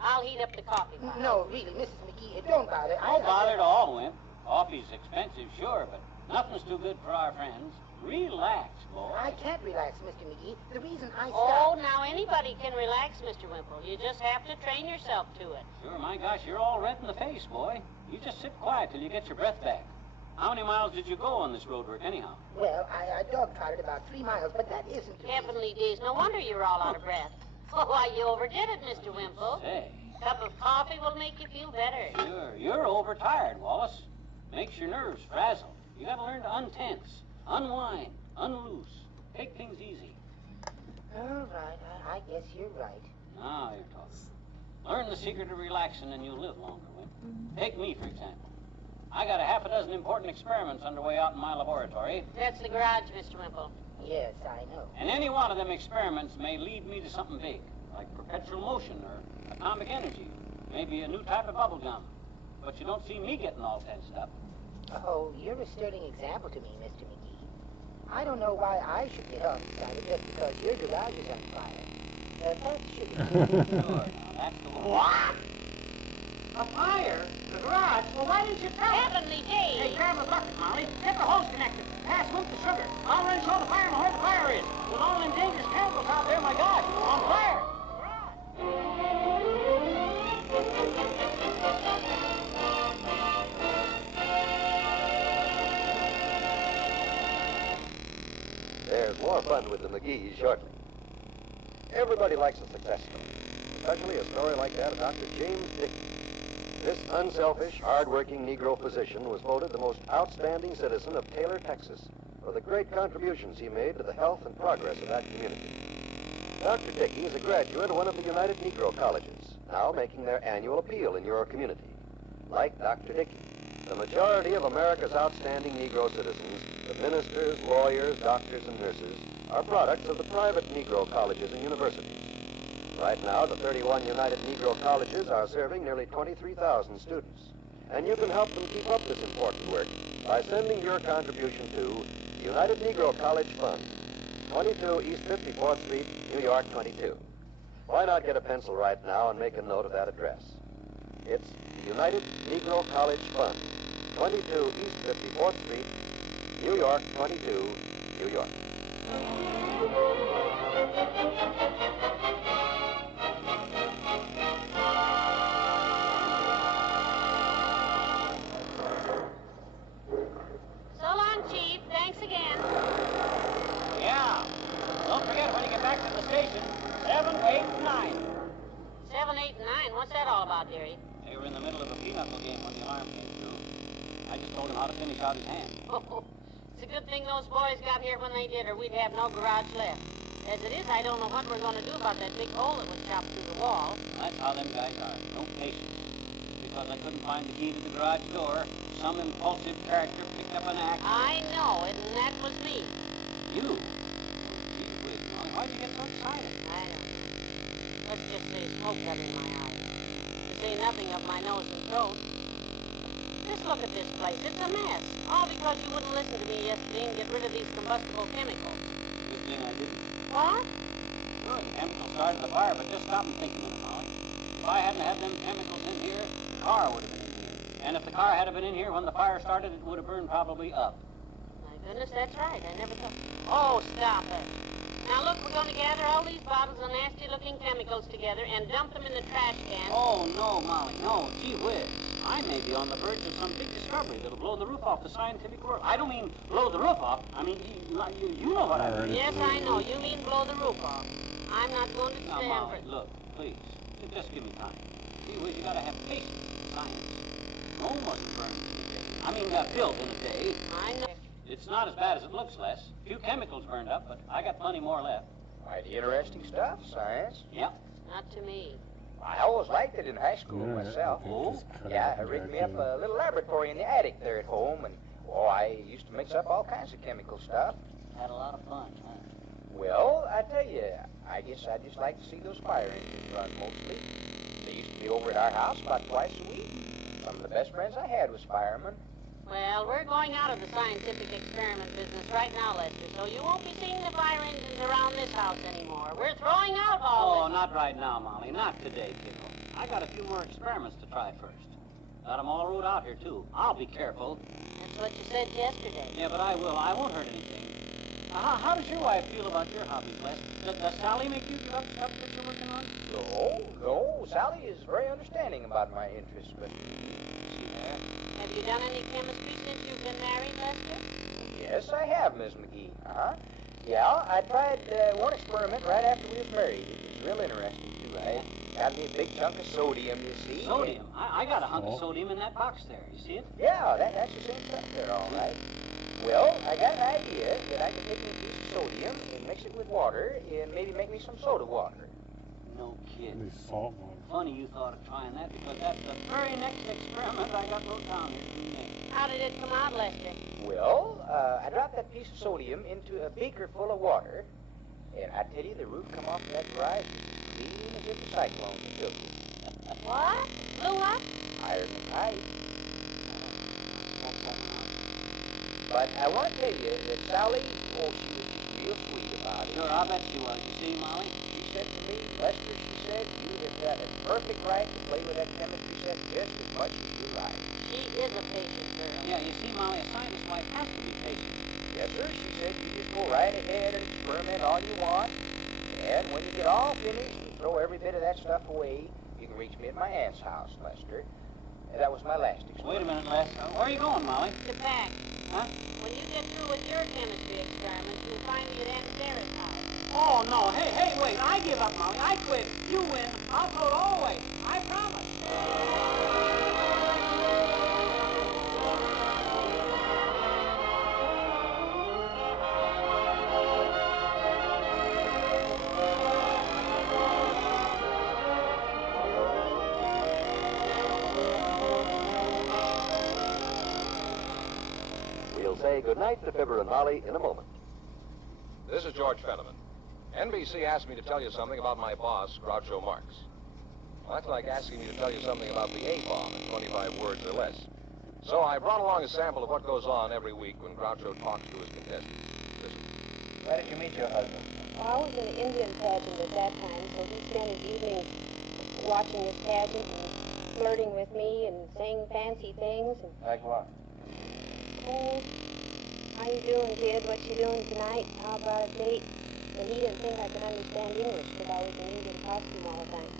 I'll heat up the coffee pot. No, really, Mrs. McGee, don't bother. Don't bother at all, Wimp. Coffee's expensive, sure, but nothing's too good for our friends. Relax, boy. I can't relax, Mr. McGee. The reason I Oh, stopped... now anybody can relax, Mr. Wimple. You just have to train yourself to it. Sure, my gosh, you're all red in the face, boy. You just sit quiet till you get your breath back. How many miles did you go on this road work, anyhow? Well, I dog-trotted about 3 miles, but that isn't... Heavenly days, no wonder you're all out of breath. Oh, why, you overdid it, Mr. Wimple. Say. A cup of coffee will make you feel better. Sure, you're overtired, Wallace. Makes your nerves frazzled. You gotta learn to untense, unwind, unloose. Take things easy. All right, I guess you're right. Now you're talking. Learn the secret of relaxing and you'll live longer, Wimp. Take me, for example. I got a half a dozen important experiments underway out in my laboratory. That's the garage, Mr. Wimple. Yes, I know. And any one of them experiments may lead me to something big, like perpetual motion or atomic energy, maybe a new type of bubble gum. But you don't see me getting all tensed up. Oh, you're a sterling example to me, Mr. McGee. I don't know why I should get all excited just because your garage is on fire. That should be... Sure, now that's the one. What? A fire? The garage? Well, why didn't you tell me? Heavenly days. Hey, grab a bucket, Molly. Get the hose connected. Pass Wimp the sugar. I'll run show the fireman where the fire is. With all them dangerous chemicals out there, my gosh, on fire. There's more fun with the McGees shortly. Everybody likes a success story, especially a story like that of Dr. James Dickey. This unselfish, hard-working Negro physician was voted the most outstanding citizen of Taylor, Texas, for the great contributions he made to the health and progress of that community. Dr. Dickey is a graduate of one of the United Negro Colleges, now making their annual appeal in your community. Like Dr. Dickey, the majority of America's outstanding Negro citizens, the ministers, lawyers, doctors, and nurses, are products of the private Negro colleges and universities. Right now, the 31 United Negro Colleges are serving nearly 23,000 students. And you can help them keep up this important work by sending your contribution to the United Negro College Fund, 22 East 54th Street, New York 22. Why not get a pencil right now and make a note of that address? It's the United Negro College Fund, 22 East 54th Street, New York 22, New York. So long, Chief. Thanks again. Yeah. Don't forget when you get back to the station, 7, 8, and 9. 7, 8, and 9. What's that all about, dearie? They were in the middle of a pinochle game when the alarm came through. I just told him how to finish out his hand. Oh, it's a good thing those boys got here when they did, or we'd have no garage left. As it is, I don't know what we're going to do about that big hole that was chopped through the wall. That's how them guys are. No patience. Because I couldn't find the key to the garage door, some impulsive character picked up an axe. I know it, and that was me. You? Gee whiz, Molly, why'd you get so excited? I don't know. Let's just say smoke got in my eyes. To say nothing of my nose and throat. Just look at this place. It's a mess. All because you wouldn't listen to me yesterday and get rid of these combustible chemicals. Good thing I didn't. What? Sure, the chemicals started the fire, but just stop and think a minute, Molly. If I hadn't had them chemicals in here, the car would have been in here. And if the car had been in here when the fire started, it would have burned probably up. My goodness, that's right. I never thought. Oh, stop it. Now, look, we're going to gather all these bottles of nasty-looking chemicals together and dump them in the trash can. Oh, no, Molly, no. Gee whiz. I may be on the verge of some big discovery that'll blow the roof off the scientific world. I don't mean blow the roof off. I mean, you know what I mean. Yes, I know. You mean blow the roof off. I'm not going to Now, stand Molly, for... look, please. Just give me time. Gee whiz, you gotta have patience in science. No home wasn't burned in a day. I mean, built in a day. I know. It's not as bad as it looks, Les. A few chemicals burned up, but I got plenty more left. Mighty interesting stuff, science. Yep. Not to me. I always liked it in high school myself. Oh? Yeah, I rigged me up a little laboratory in the attic there at home, and, I used to mix up all kinds of chemical stuff. Had a lot of fun, huh? Well, I tell you, I guess I just like to see those fire engines run mostly. They used to be over at our house about twice a week. Some of the best friends I had was firemen. Well, we're going out of the scientific experiment business right now, Lester, so you won't be seeing the fire engines around this house anymore. We're throwing out all Oh, not right now, Molly. Not today, kiddo. I got a few more experiments to try first. Got them all wrote out here, too. I'll be careful. That's what you said yesterday. Yeah, but I will. I won't hurt anything. How does your wife feel about your hobbies, Les? Does Sally make you give up stuff that you're working on? No. Sally is very understanding about my interests, but... See there? Have you done any chemistry since you've been married, Lester? Yes, I have, Miss McGee. Yeah, I tried one experiment right after we was married. It was real interesting, too. I got me a big chunk of sodium, you see. Sodium? I got a hunk of sodium in that box there. You see it? Yeah, that's the same stuff there, all right. Well, I got an idea that I could take me a piece of sodium and mix it with water and maybe make me some soda water. No kid. Salt water. Funny you thought of trying that, because that's the very next experiment I got wrote down here to be made. How did it come out, Lester? Well, I dropped that piece of sodium into a beaker full of water, and I tell you, the roof come off that garage as clean as if the cyclone had took it. What? Blew up? Higher than pipe. But I want to tell you that Sally, she was just real sweet about it. Sure, I'll bet she was. You see, Molly? She said to me, Lester, she said, you have got a perfect right to play with that chemistry set just as much as you like. She is a patient girl. Yeah, you see, Molly, a scientist's wife has to be patient. Yes, sir. She said you just go right ahead and experiment all you want. And when you get all finished and throw every bit of that stuff away, you can reach me at my aunt's house, Lester. And that was my last experiment. Wait a minute, Les. Where are you going, Molly? To pack. Huh? When you get through with your chemistry experiments, you'll find me at Aunt Sarah's house. Oh, no. Hey, wait. I give up, Molly. I quit. You win. I'll throw it all away. I promise. We'll say goodnight to Fibber and Molly in a moment. This is George Fenneman. NBC asked me to tell you something about my boss, Groucho Marx. Well, that's like asking me to tell you something about the A-bomb in 25 words or less. So I brought along a sample of what goes on every week when Groucho talks to his contestants. Listen. Where did you meet your husband? Well, I was in an Indian pageant at that time, so he spent his evenings watching his pageant and flirting with me and saying fancy things. And, Like what? oh, how you doing, kid? What you doing tonight? How about a date? And he didn't think I could understand English because I was in Indian costume all the time.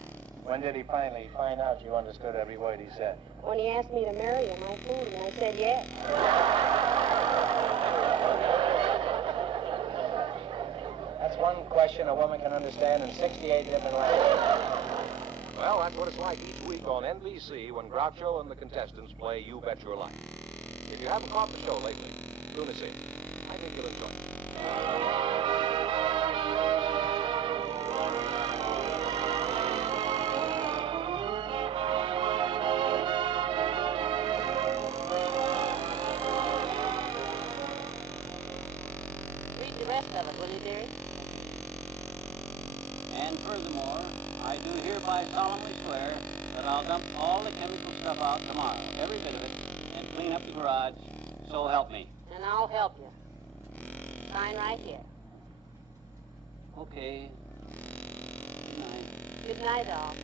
When did he finally find out you understood every word he said? When he asked me to marry him, I fooled him. I said yes. That's one question a woman can understand in 68 different languages. Well, that's what it's like each week on NBC when Groucho and the contestants play You Bet Your Life. If you haven't caught the show lately, tune us in. I think you'll enjoy it. Read the rest of it, will you, dearie? And furthermore, I do hereby solemnly swear that I'll dump all the chemical stuff out tomorrow, every bit of it, and clean up the garage, so help me. And I'll help you. Sign right here. Okay. Good night. Good night, all.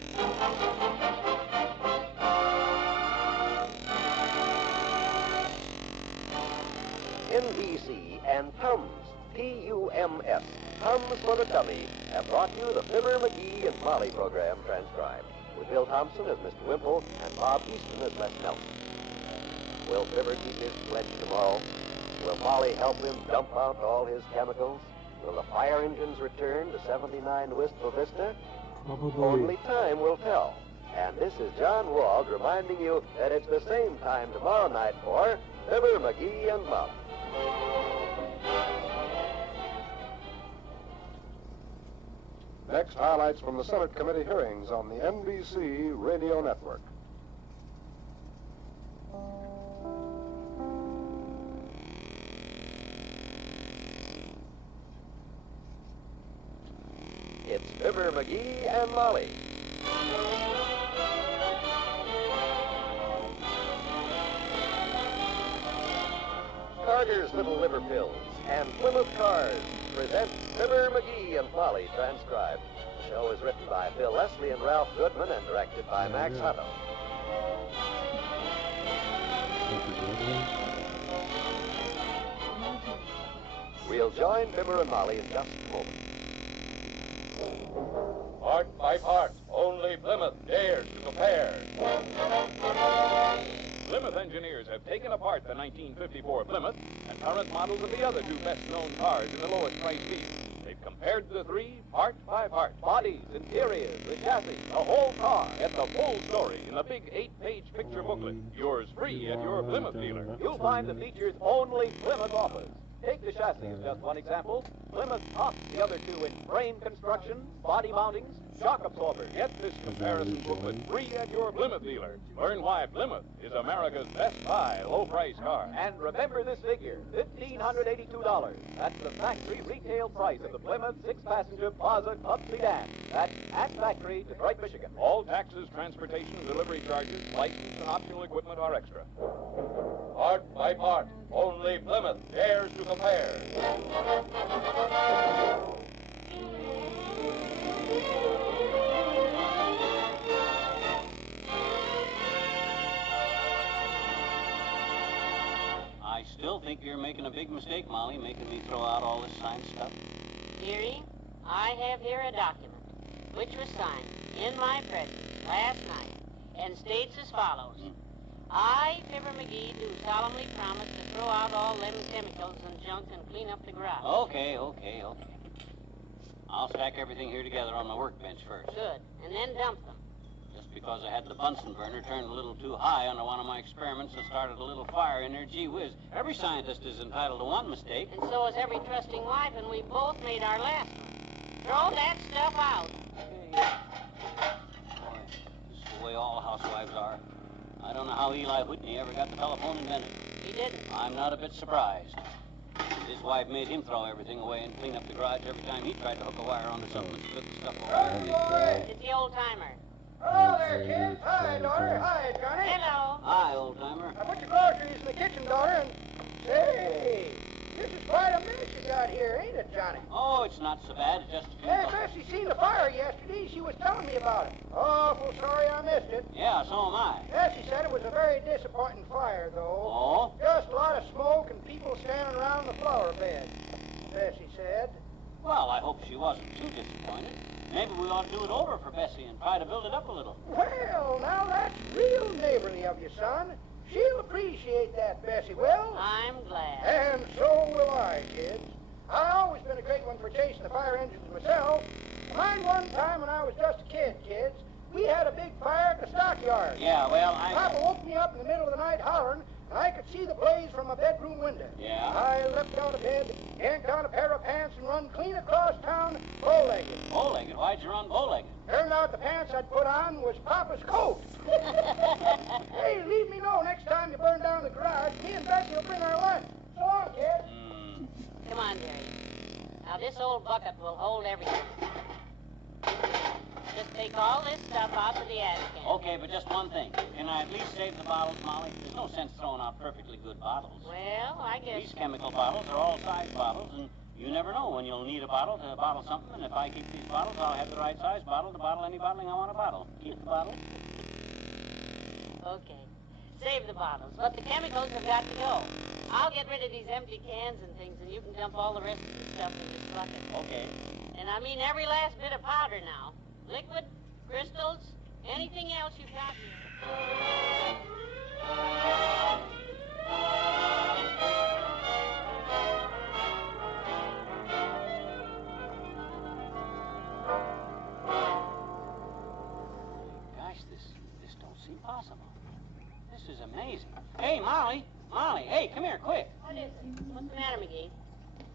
NBC and Tums, T-U-M-S, Tums for the Tummy, have brought you the Fibber, McGee, and Molly program transcribed, with Bill Thompson as Mr. Wimple and Bob Easton as Les Nelson. Will Fibber keep his pledge tomorrow? Will Molly help him dump out all his chemicals? Will the fire engines return to 79 Wistful Vista? Probably. Only time will tell. And this is John Wald reminding you that it's the same time tomorrow night for Fibber, McGee, and Molly. Next, highlights from the Senate committee hearings on the NBC Radio Network. It's Fibber, McGee, and Molly. Carter's Little Liver Pills and Plymouth Cars present Fibber, McGee, and Molly transcribed. The show is written by Phil Leslie and Ralph Goodman and directed by Max Hutto. We'll join Fibber and Molly in just a moment. Part by part, only Plymouth dares to compare. Plymouth engineers have taken apart the 1954 Plymouth and current models of the other two best-known cars in the lowest price field. They've compared the three part by part. Bodies, interiors, the chassis, the whole car. Get the full story in the big 8-page picture booklet. Yours free at your Plymouth dealer. You'll find the features only Plymouth offers. Take the chassis as just one example. Plymouth tops the other two in frame construction, body mountings, shock absorbers. Get this comparison booklet free at your Plymouth dealer. Learn why Plymouth is America's best buy low-price car. And remember this figure, $1,582. That's the factory retail price of the Plymouth 6-passenger Plaza Club Sedan. That's at factory, Detroit, Michigan. All taxes, transportation, and delivery charges, license, and optional equipment are extra. Part by part, only Plymouth dares to compare. I still think you're making a big mistake, Molly, making me throw out all this signed stuff. Dearie, I have here a document which was signed in my presence last night and states as follows. I, Fibber McGee, do solemnly promise to throw out all them chemicals and junk and clean up the garage. Okay. I'll stack everything here together on my workbench first. Good. And then dump them. Just because I had the Bunsen burner turned a little too high under one of my experiments and started a little fire in there, gee whiz. Every scientist is entitled to one mistake. And so is every trusting wife, and we both made our last one. Throw that stuff out. Boy, this is the way all housewives are. I don't know how Eli Whitney ever got the telephone invented. He didn't. I'm not a bit surprised. His wife made him throw everything away and clean up the garage every time he tried to hook a wire onto something and split the stuff away. It's the old timer. Hello there, kids. Hi, daughter. Hi, Johnny. Hello. Hi, old timer. I put your groceries in the kitchen, daughter, and say, this is quite a mess you got here, ain't it, Johnny? Oh, it's not so bad. It's just a few... Hey, Bessie seen the fire yesterday. She was telling me about it. Awful sorry I missed it. Yeah, so am I. Bessie said it was a very disappointing fire, though. Oh? Just a lot of smoke and people standing around the flower bed, Bessie said. Well, I hope she wasn't too disappointed. Maybe we ought to do it over for Bessie and try to build it up a little. Well, now that's real neighborly of you, son. She'll appreciate that, Bessie will. I'm glad. And so will I, kids. I always been a great one for chasing the fire engines myself. Mind one time when I was just a kid, kids, we had a big fire at the stockyard. Yeah, well, Papa woke me up in the middle of the night hollering, and I could see the blaze from my bedroom window. Yeah? I leapt out of bed, yanked on a pair of pants, and run clean across town bow-legged. Bow-legged? Why'd you run bow-legged? Turned out the pants I'd put on was Papa's coat. Hey, leave me know next time you burn down the garage. Me and Bessie will bring our lunch. So long, kid. Come on, dearie. Now, this old bucket will hold everything. Just take all this stuff out to the attic. Okay, but just one thing. Can I at least save the bottles, Molly? There's no sense throwing out perfectly good bottles. Well, I guess... These chemical bottles are all size bottles, and you never know when you'll need a bottle to bottle something, and if I keep these bottles, I'll have the right size bottle to bottle any bottling I want to bottle. Keep the bottle. Okay. Save the bottles, but the chemicals have got to go. I'll get rid of these empty cans and things, and you can dump all the rest of the stuff in this bucket. Okay. And I mean every last bit of powder now. Liquid, crystals, anything else you've got here. Gosh, this is amazing. Hey, Molly. Molly, hey, come here, quick. What is it? What's the matter, McGee?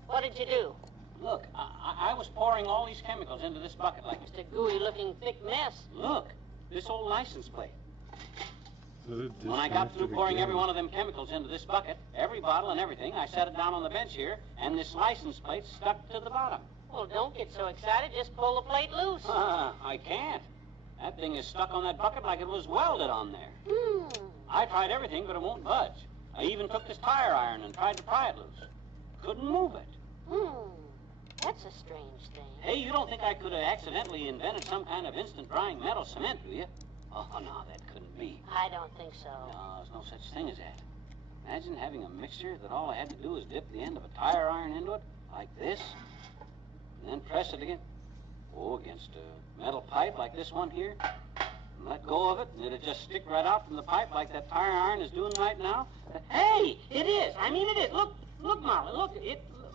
What did you do? Look, I was pouring all these chemicals into this bucket like It's a gooey-looking thick mess. Look, this old license plate. So When I got through pouring every one of them chemicals into this bucket, every bottle and everything, I set it down on the bench here, and this license plate stuck to the bottom. Well, don't get so excited. Just pull the plate loose. I can't. That thing is stuck on that bucket like it was welded on there. I tried everything, but it won't budge. I even took this tire iron and tried to pry it loose. Couldn't move it. That's a strange thing. Hey, you don't think I could have accidentally invented some kind of instant drying metal cement, do you? Oh, no, that couldn't be. I don't think so. No, there's no such thing as that. Imagine having a mixture that all I had to do was dip the end of a tire iron into it, like this, and then press it again. Oh, against a metal pipe like this one here. And let go of it, and it'd just stick right out from the pipe like that tire iron is doing right now. Hey, it is. I mean, it is. Look, Molly.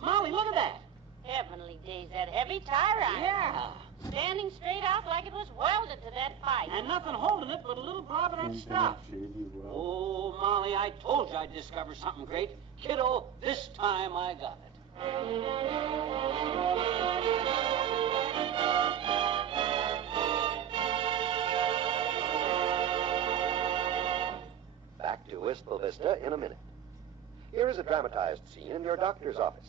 Molly, look at that. Heavenly days, that heavy tire iron. Yeah. Standing straight out like it was welded to that pipe. And nothing holding it but a little blob of that stuff. Oh, Molly, I told you I'd discover something great. Kiddo, this time I got it. Back to Wistful Vista in a minute. Here is a dramatized scene in your doctor's office.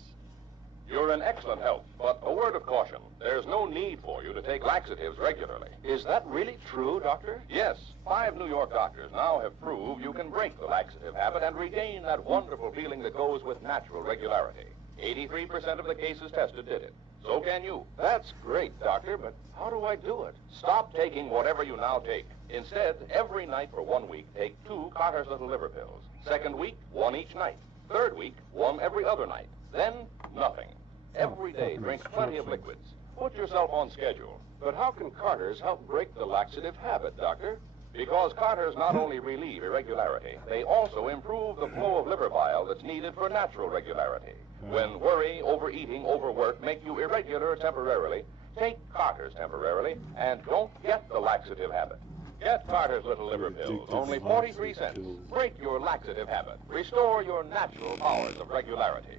You're in excellent health, but a word of caution. There's no need for you to take laxatives regularly. Is that really true, Doctor? Yes, 5 New York doctors now have proved you can break the laxative habit and regain that wonderful feeling that goes with natural regularity. 83% of the cases tested did it. So can you. That's great, Doctor, but how do I do it? Stop taking whatever you now take. Instead, every night for 1 week, take 2 Carter's Little Liver Pills. Second week, 1 each night. Third week, 1 every other night. Then, nothing. Every day, drink plenty of liquids. Put yourself on schedule. But how can Carter's help break the laxative habit, Doctor? Because Carter's not only relieve irregularity, they also improve the flow of liver bile that's needed for natural regularity. When worry, overeating, overwork make you irregular temporarily, take Carter's temporarily, and don't get the laxative habit. Get Carter's Little Liver Pills, only 43 cents. Break your laxative habit. Restore your natural powers of regularity.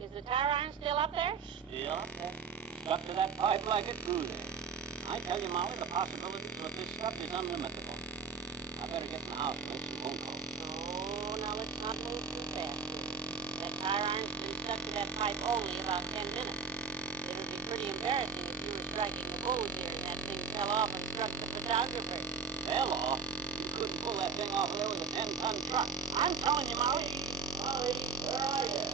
Is the tire iron still up there? Still up there. Stuck to that pipe like it grew there. I tell you, Molly, the possibilities of this stuff is unlimitable. I better get in the house and make some phone calls. Oh, now let's not move too fast. That tire iron's been stuck to that pipe only about 10 minutes. It would be pretty embarrassing if you were striking the pose here and that thing fell off and struck the photographer. Fell off? You couldn't pull that thing off of there with a 10-ton truck. I'm telling you, Molly. Molly, where are you?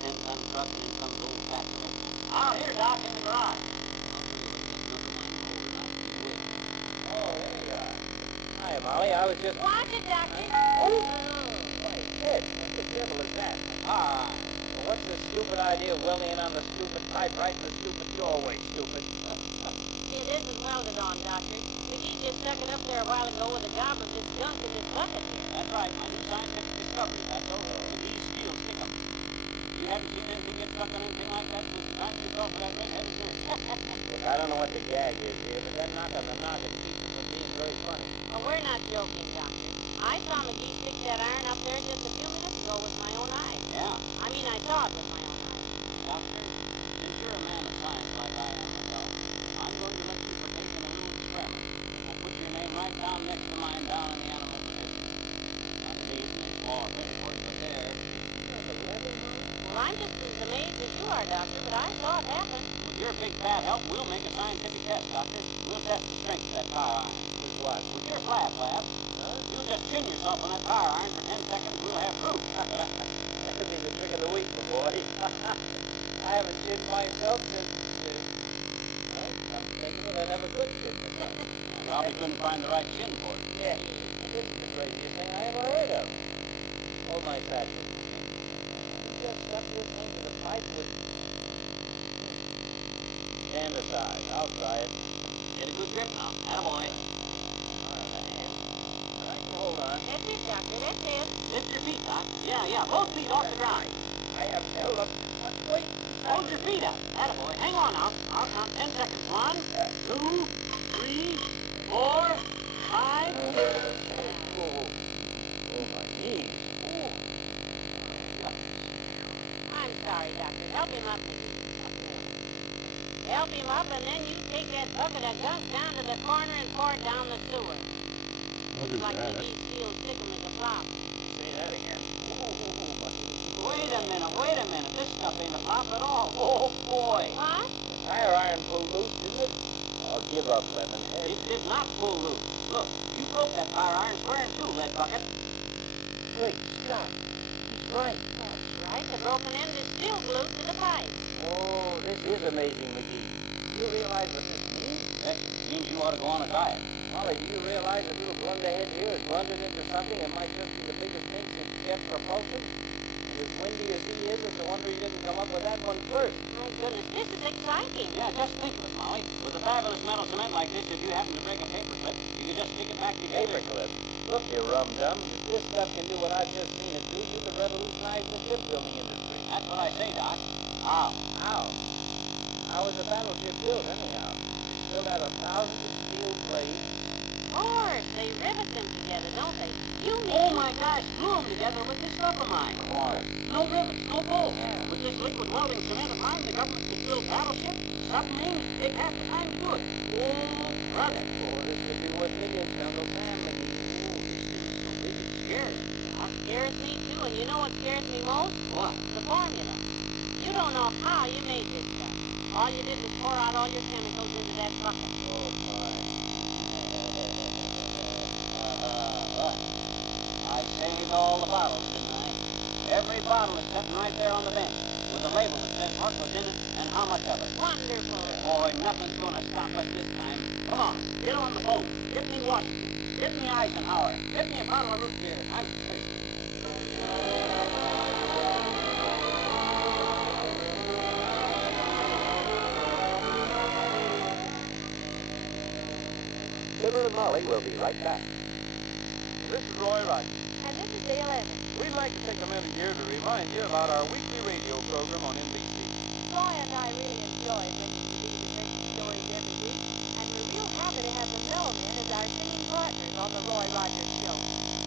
10-ton truck and then comes old factory. Out here, Doc, in the garage. Hi, Molly. I was just... Watch it, Doctor. Oh! Why, Ted, what the devil is that? Well, what's this stupid idea of welding it on the stupid pipe right in the stupid doorway, stupid? It isn't welded on, Doctor. McGee just stuck it up there a while ago with a gob of this gunk in this bucket. That's right. My new scientific discovery. That's all. McGee's steel stick-up. You haven't seen anything get stuck on anything like that since the time you fell for that red-headed nurse. Look, I don't know what the gag is here, but that knock on the noggin keeps it from being very funny. Well, we're not joking, Doctor. I saw McGee stick that iron up there just a few minutes ago with my own eyes. Yeah? I mean, I saw it with my own eyes. Doctor, since you're a man of science like I am myself, I'm going to let you partake in a little experiment. I'll put your name right down next to mine down in the animal statistics. Underneath, there's more paperwork, but there. Well, I'm just as amazed as you are, Doctor, but I saw it happen. With your big fat help, we'll make a scientific test, Doctor. We'll test the strength of that tire iron. With what? With your flat lab. You just pin yourself on that tire iron for 10 seconds, we'll have proof. That'd be the trick of the week, my boy. I haven't shit myself since... well, I'm thinking that I never could shit myself. Probably couldn't find the right chin for it. Yeah, this is the craziest thing I ever heard of. Hold my fat foot. You just stuck this into the pipe with... Stand aside. I'll try it. Get a good grip now. Attaboy. Hold on. That's it, Doctor. That's it. Lift your feet, Doc. Yeah. Both feet off the ground. I have held up. Wait. Hold your feet up. Attaboy. Hang on now. I'll count 10 seconds. 1, 2, 3, 4, 5. Oh, my knees. I'm sorry, Doctor. Help him up. Help him up, and then you take that bucket of gunk down to the corner and pour it down the sewer. What is Like that? maybe steel tickling the flop. Say that again. Wait a minute. This stuff ain't a flop at all. Oh, boy. What? Tire iron pulled loose, didn't it? I'll give up, Lemonhead. It did not pull loose. Look, you broke that tire iron square in two, lead bucket. Great Scott. He's right. That's right. The broken end is still glued to the pipe. Oh, this is amazing, McGee. Do you realize what this means? Heck, means you ought to go on a diet. Molly, do you realize that little blunderhead here has blundered into something that might just be the biggest thing since jet propulsion? And as windy as he is, it's a wonder he didn't come up with that one first. My goodness, this is exciting. Yeah, just think of it, Molly. With a fabulous metal cement like this, if you happen to break a paper clip, you can just stick it back together. Paperclip. Look, you rum-dum. If this stuff can do what I've just seen it do, you could revolutionize the shipbuilding industry. That's what I say, Doc. How? How was the battleship built, anyhow? Built out of thousands of steel plates. Of course, they rivet them together, don't they? You mean... Oh, my gosh, glue them together with this stuff of mine. Of course. No rivets, no bolts. With this liquid welding cement of mine, the government could build battleships, submarines, take half the time to do it. Oh, brother. Oh, this could be worth millions, Uncle Sam, McGee. Oh, this thing's so big it's scary. That scares me, too, and you know what scares me most? What? The formula. You don't know how you made this stuff. All you did was pour out all your chemicals into that bucket. Oh, fine. I saved all the bottles, didn't I? Every bottle is sitting right there on the bench with a label that says what was in it and how much of it. Wonderful. Boy, nothing's going to stop us this time. Come on, get on the phone. Get me Washington. Get me Eisenhower. Get me a bottle of root beer. I'm thirsty. Fibber and Molly will be right back. This is Roy Rogers. And this is Dale Evans. We'd like to take a minute here to remind you about our weekly radio program on NBC. Roy and I really enjoy bringing you these adventure stories every week, and we're real happy to have the Melvin as our singing partners on the Roy Rogers Show.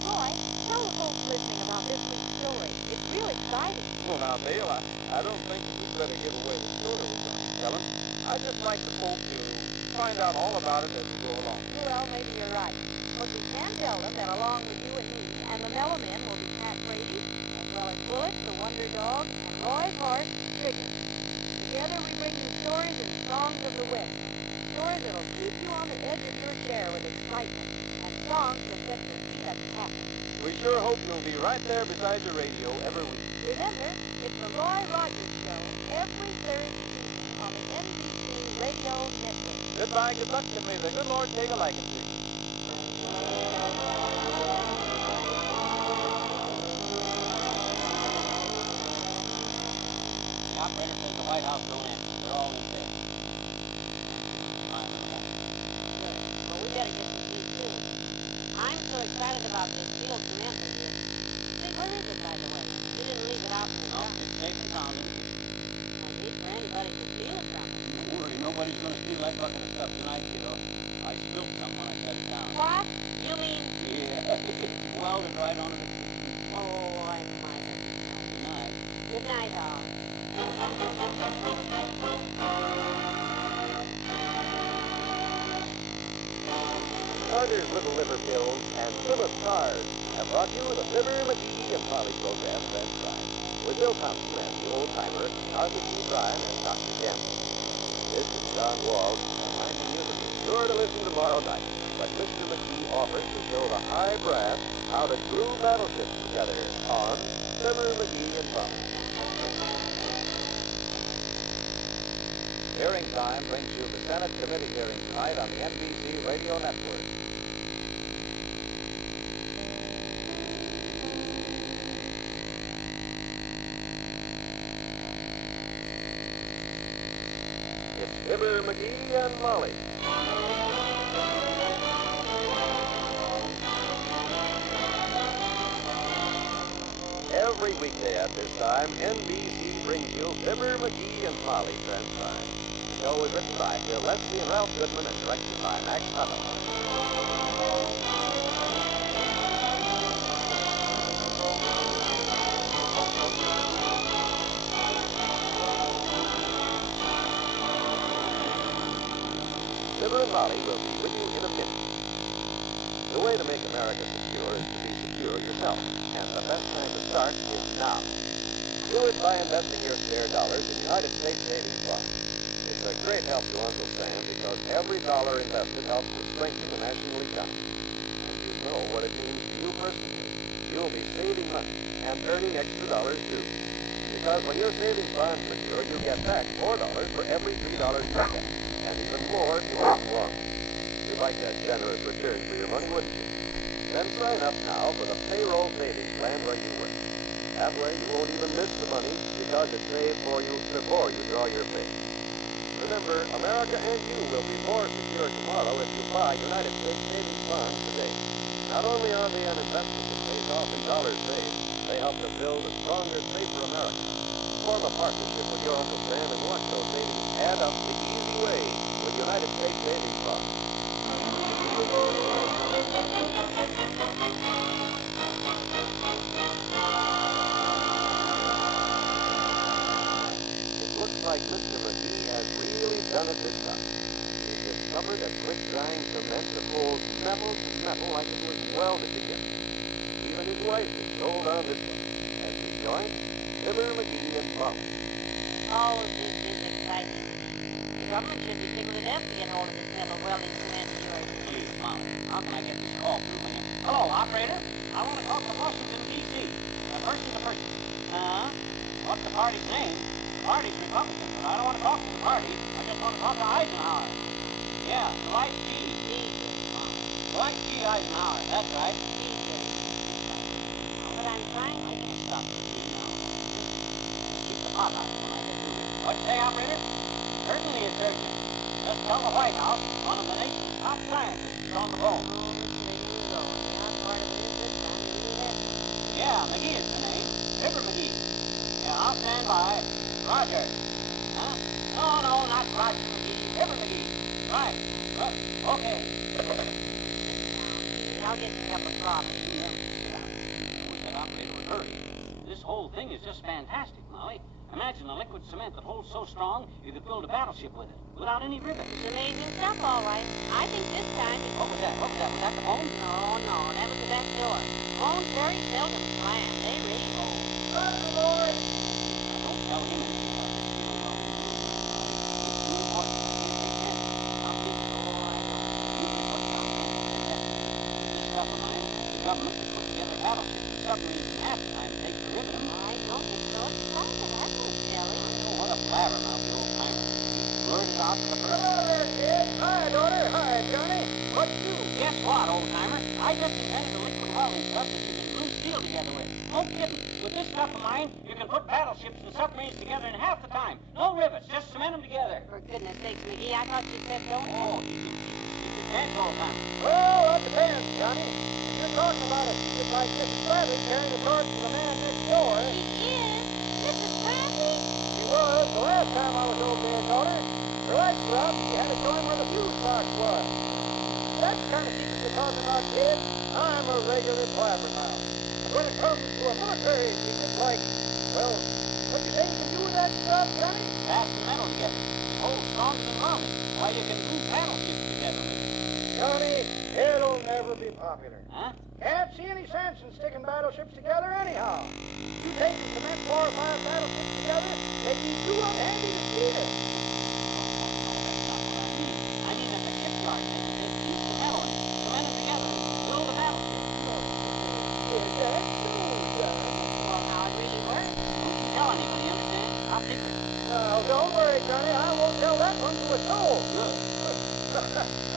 Roy, tell the folks listening about this week's story. It's real exciting. Well, now, Dale, I don't think that we'd better give away the story we're going to be telling. I'd just like the folks to find out all about it as we go along. Well, maybe you're right. But we can tell them that along with you and me and the Mellow-Men will be Pat Brady, as well as Bullet, the Wonder Dog, and Roy's horse, Trigger. Together we bring you stories and songs of the West. Stories that'll keep you on the edge of your chair with excitement, and songs that set your feet up tapping. We sure hope you'll be right there beside the radio every week. Remember, it's the Roy Rogers Show every Thursday evening on the NBC Radio Network. Goodbye, good luck, and may the good Lord take a liking to you. The operator says the White House don't answer. They're all in bed. Well, we better get to sleep, too. I'm so excited about this steel cement in here. Say, where is it, by the way? They didn't leave it out in the No, ground. it's safe and sound. I hate for anybody to steal it from us. Don't worry, nobody's going to steal that bucket of stuff tonight, kiddo. I spilled some when I set it down. What? You mean... Yeah. Welded right onto the kitchen. Oh, I'm fine. Good night. Good night, all. Carter's Little Liver Pills and Phillips Cars have brought you the Fibber, McGee, and Molly program, Red Crime, with Bill Thompson and the old-timer, Arthur C. Bryan and Dr. Gamble. This is John Wald, reminding you to be sure to listen tomorrow night when Mr. McGee offers to show the high brass how to glue battleships together on Fibber, McGee, and Molly. Hearing Time brings you the Senate committee hearing tonight on the NBC Radio Network. It's Fibber, McGee, and Molly. Every weekday at this time, NBC brings you Fibber, McGee, and Molly. Molly transcribed. The show was written by Bill Leslie and Ralph Goodman and directed by Max Tuttle. Fibber and Molly will be with you in a minute. The way to make America secure is to be secure yourself, and the best time to start is now. Do it by investing your spare dollars in United States Savings Fund. It's a great help to Uncle Sam because every dollar invested helps to strengthen the national economy. And you know what it means to you personally. You'll be saving money and earning extra dollars too. Because when your savings bonds mature, you get back $4 for every $3 you get, and even more if you hold long. You'd like that generous return for your money, wouldn't you? Then sign up now for the payroll savings plan where you work. That way you won't even miss the money because it's saved for you before you draw your pay. Remember, America and you will be more secure tomorrow if you buy United States savings bonds today. Not only are they an investment that pays off in dollars saved, they help to build a stronger, safer America. Form a partnership with your Uncle Sam and watch those savings add up the easy way with United States savings bonds. Looks like Mr. McGee has really done it this time. He discovered a quick-drying cement that holds metal to metal like it was welded together. Even his wife is sold on this one. As we join Fibber, McGee, and Molly. Oh, this is exciting. The government should be tickled to death to get hold of this metal welding cement of yours. Please, Molly, how can I get this call through, will you? Hello, operator. I want to talk to Washington, D.C. Person to person. What's the party's name? The party's Republican, but I don't want to talk to the party. I just want to talk to Eisenhower. Yeah, Dwight G. Dwight G. Eisenhower, that's right. But I'm trying to get Stop this now. Keep the pot out when I get through here. What'd you say, operator? Certainly it's urgent. Just tell the White House one of the nation's top scientists is on the phone. Yeah, McGee is the name. Fibber McGee. Yeah, I'll stand by. Roger. Huh? No, not Roger McGee. Fibber McGee. Right. Okay. I'll get you a couple of problems. That operator would hurry. This whole thing is just fantastic, Molly. Imagine a liquid cement that holds so strong you could build a battleship with it, without any rivets. It's amazing stuff, all right. I think this time it's... What was that? Was that the phone? No, that was the back door. Phones very seldom slam. They really hold. Lord! Don't tell him anything about this. It's too important to see if they can. I'll keep it. You can put down this stuff of mine, the government has put together battleships and submarines in half the time it takes to rivet them. I don't think so. It's exciting. That's what's silly. Oh, what a blabbermouth, the old timer. He blurted out to the first. Hello there, kid. Hi, daughter. Hi, Johnny. What do you do? Guess what, old timer? I just invented a liquid welding stuff that you can glue steel together with. No kidding. With this stuff of mine, you can put battleships and submarines together in half the time. No rivets, just cement them together. For goodness sakes, McGee, I thought you said don't. Oh, you can't all the time. Well, that depends, Johnny. If you're talking about a secret like Mrs. Bradley carrying the torch to the man next door... She is? Mrs. Bradley? She was the last time I was over there, daughter. Her lights were out and she had to join where the fuse box was. That's the kind of secret you're talking about, kid. I'm a regular blabbermouth. But when it comes to a military secret like, well, what you say you can do with that stuff, Johnny? Fast and metal together. It holds stronger than rounding. Why, you can glue battleships together with it. Johnny, it'll never be popular. Huh? Can't see any sense in sticking battleships together anyhow. You take and cement 4 or 5 battleships together, they'd be too unhandy to steer. I mean at the shipyard, they can take pieces of metal and cement them together and build a battleship. That's so, John. Well, how it really works. Don't you tell anybody, understand? Top secret. Don't worry, Johnny. I won't tell that one to a soul. Good.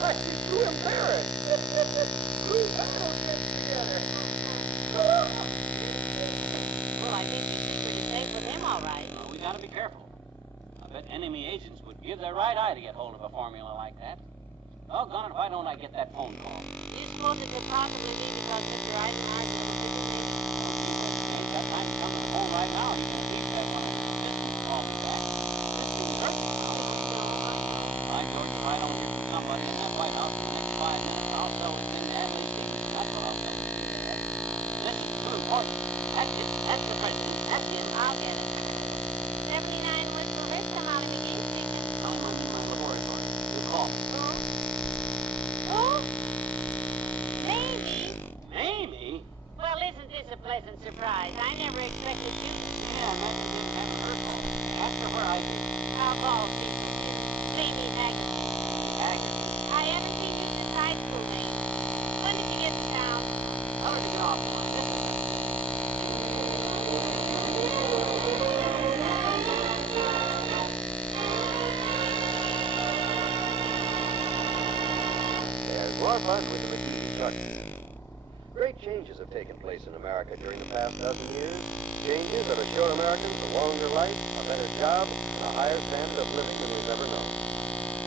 I'd be too embarrassed. Two battleships together. Well, I think your secret is safe with him, all right. Well, we gotta be careful. I bet enemy agents would give their right eye to get hold of a formula like that. Doggone it, why don't I get that phone call? Do you suppose it could possibly be because Mr. Eisenhower's in the secret? Ain't got time to come to the phone right now. You can keep that one. Just call me back. This thing Farragut. That's it. That's the president. That's him. I'll get it. 79 Whistle Vista, Molly McGee's ticket. No, I mean my laboratory. You call. Who? Mamie? Mamie? Well, isn't this a pleasant surprise? I never expected you. Yeah, imagine him having her call. Ask her where I do. I'll call Cecil. Mamie Haggerty. Haggerty. I haven't seen you since high school, Mamie. When did you get to town? Tell her to get off. There's more fun with the McGee truck. Great changes have taken place in America during the past dozen years. Changes that assure Americans a longer life, a better job, and a higher standard of living than we've ever known.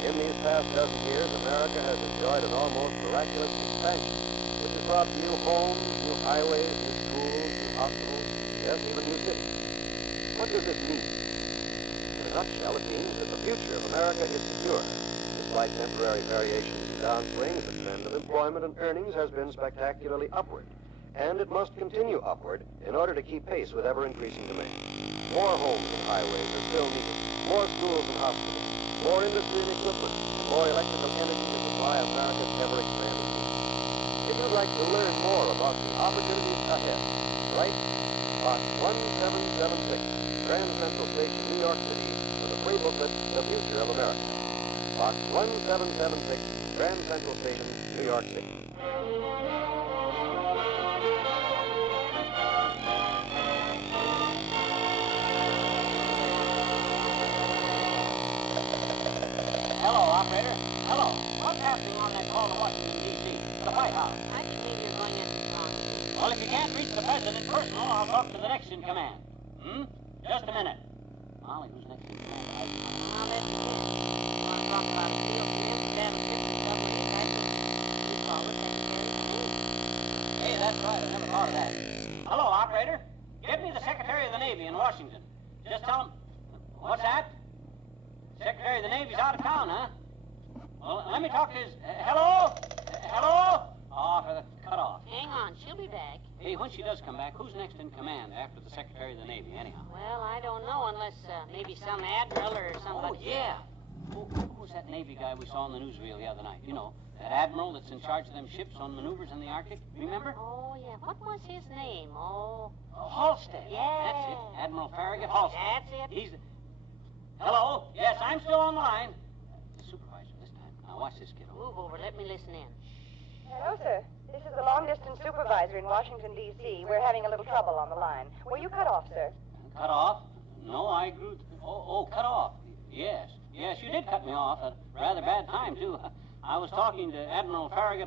In these past dozen years, America has enjoyed an almost miraculous expansion, which has brought new homes, new highways, new schools, new hospitals, yes, even new cities. What does this mean? In a nutshell, it means that the future of America is secure. Despite temporary variations and downswings, the trend of employment and earnings has been spectacularly upward. And it must continue upward in order to keep pace with ever-increasing demand. More homes and highways are still needed, more schools and hospitals, more industry and equipment, and more electrical energy to supply America's ever-expanding needs. If you'd like to learn more about the opportunities ahead, write Box 1776, Grand Central Station, New York City, for the free booklet, The Future of America. Box 1776, Grand Central Station, New York City. Hello, operator. Hello. What's happening on that call to Washington, D.C., the White House? I can believe you're going into wrong. Well, if you can't reach the president personal, I'll talk to the next in command. Just a minute. Molly, who's next in command? I'll let you in. You want to talk about a deal for him, battleship, or submarine? I think you call it Secretary of the Navy. Hey, that's right. I never thought of that. Hello, operator. Get me the Secretary of the Navy in Washington. Just tell him... What's that? Secretary of the Navy's out of town, huh? Well, let me talk to his... hello? Hello? Oh, for the cutoff. Hang on, she'll be back. Hey, when she does come back, who's next in command after the Secretary of the Navy, anyhow? Well, I don't know, unless maybe some admiral or somebody. Oh, yeah. Who's that Navy guy we saw on the newsreel the other night? You know, that admiral that's in charge of them ships on maneuvers in the Arctic. Remember? Oh, yeah. What was his name? Oh, Halstead. Yeah. That's it. Admiral Farragut Halstead. That's it. He's the... Hello? Yes, I'm still on the line. The supervisor this time. Now, watch this, kiddo. Move over. Let me listen in. Hello, sir. This is the long-distance supervisor in Washington, D.C. We're having a little trouble on the line. Were you cut off, sir? Cut off? No, I grew... cut off. Yes. Yes, you did cut me off at a rather bad time, too. I was talking to Admiral Farragut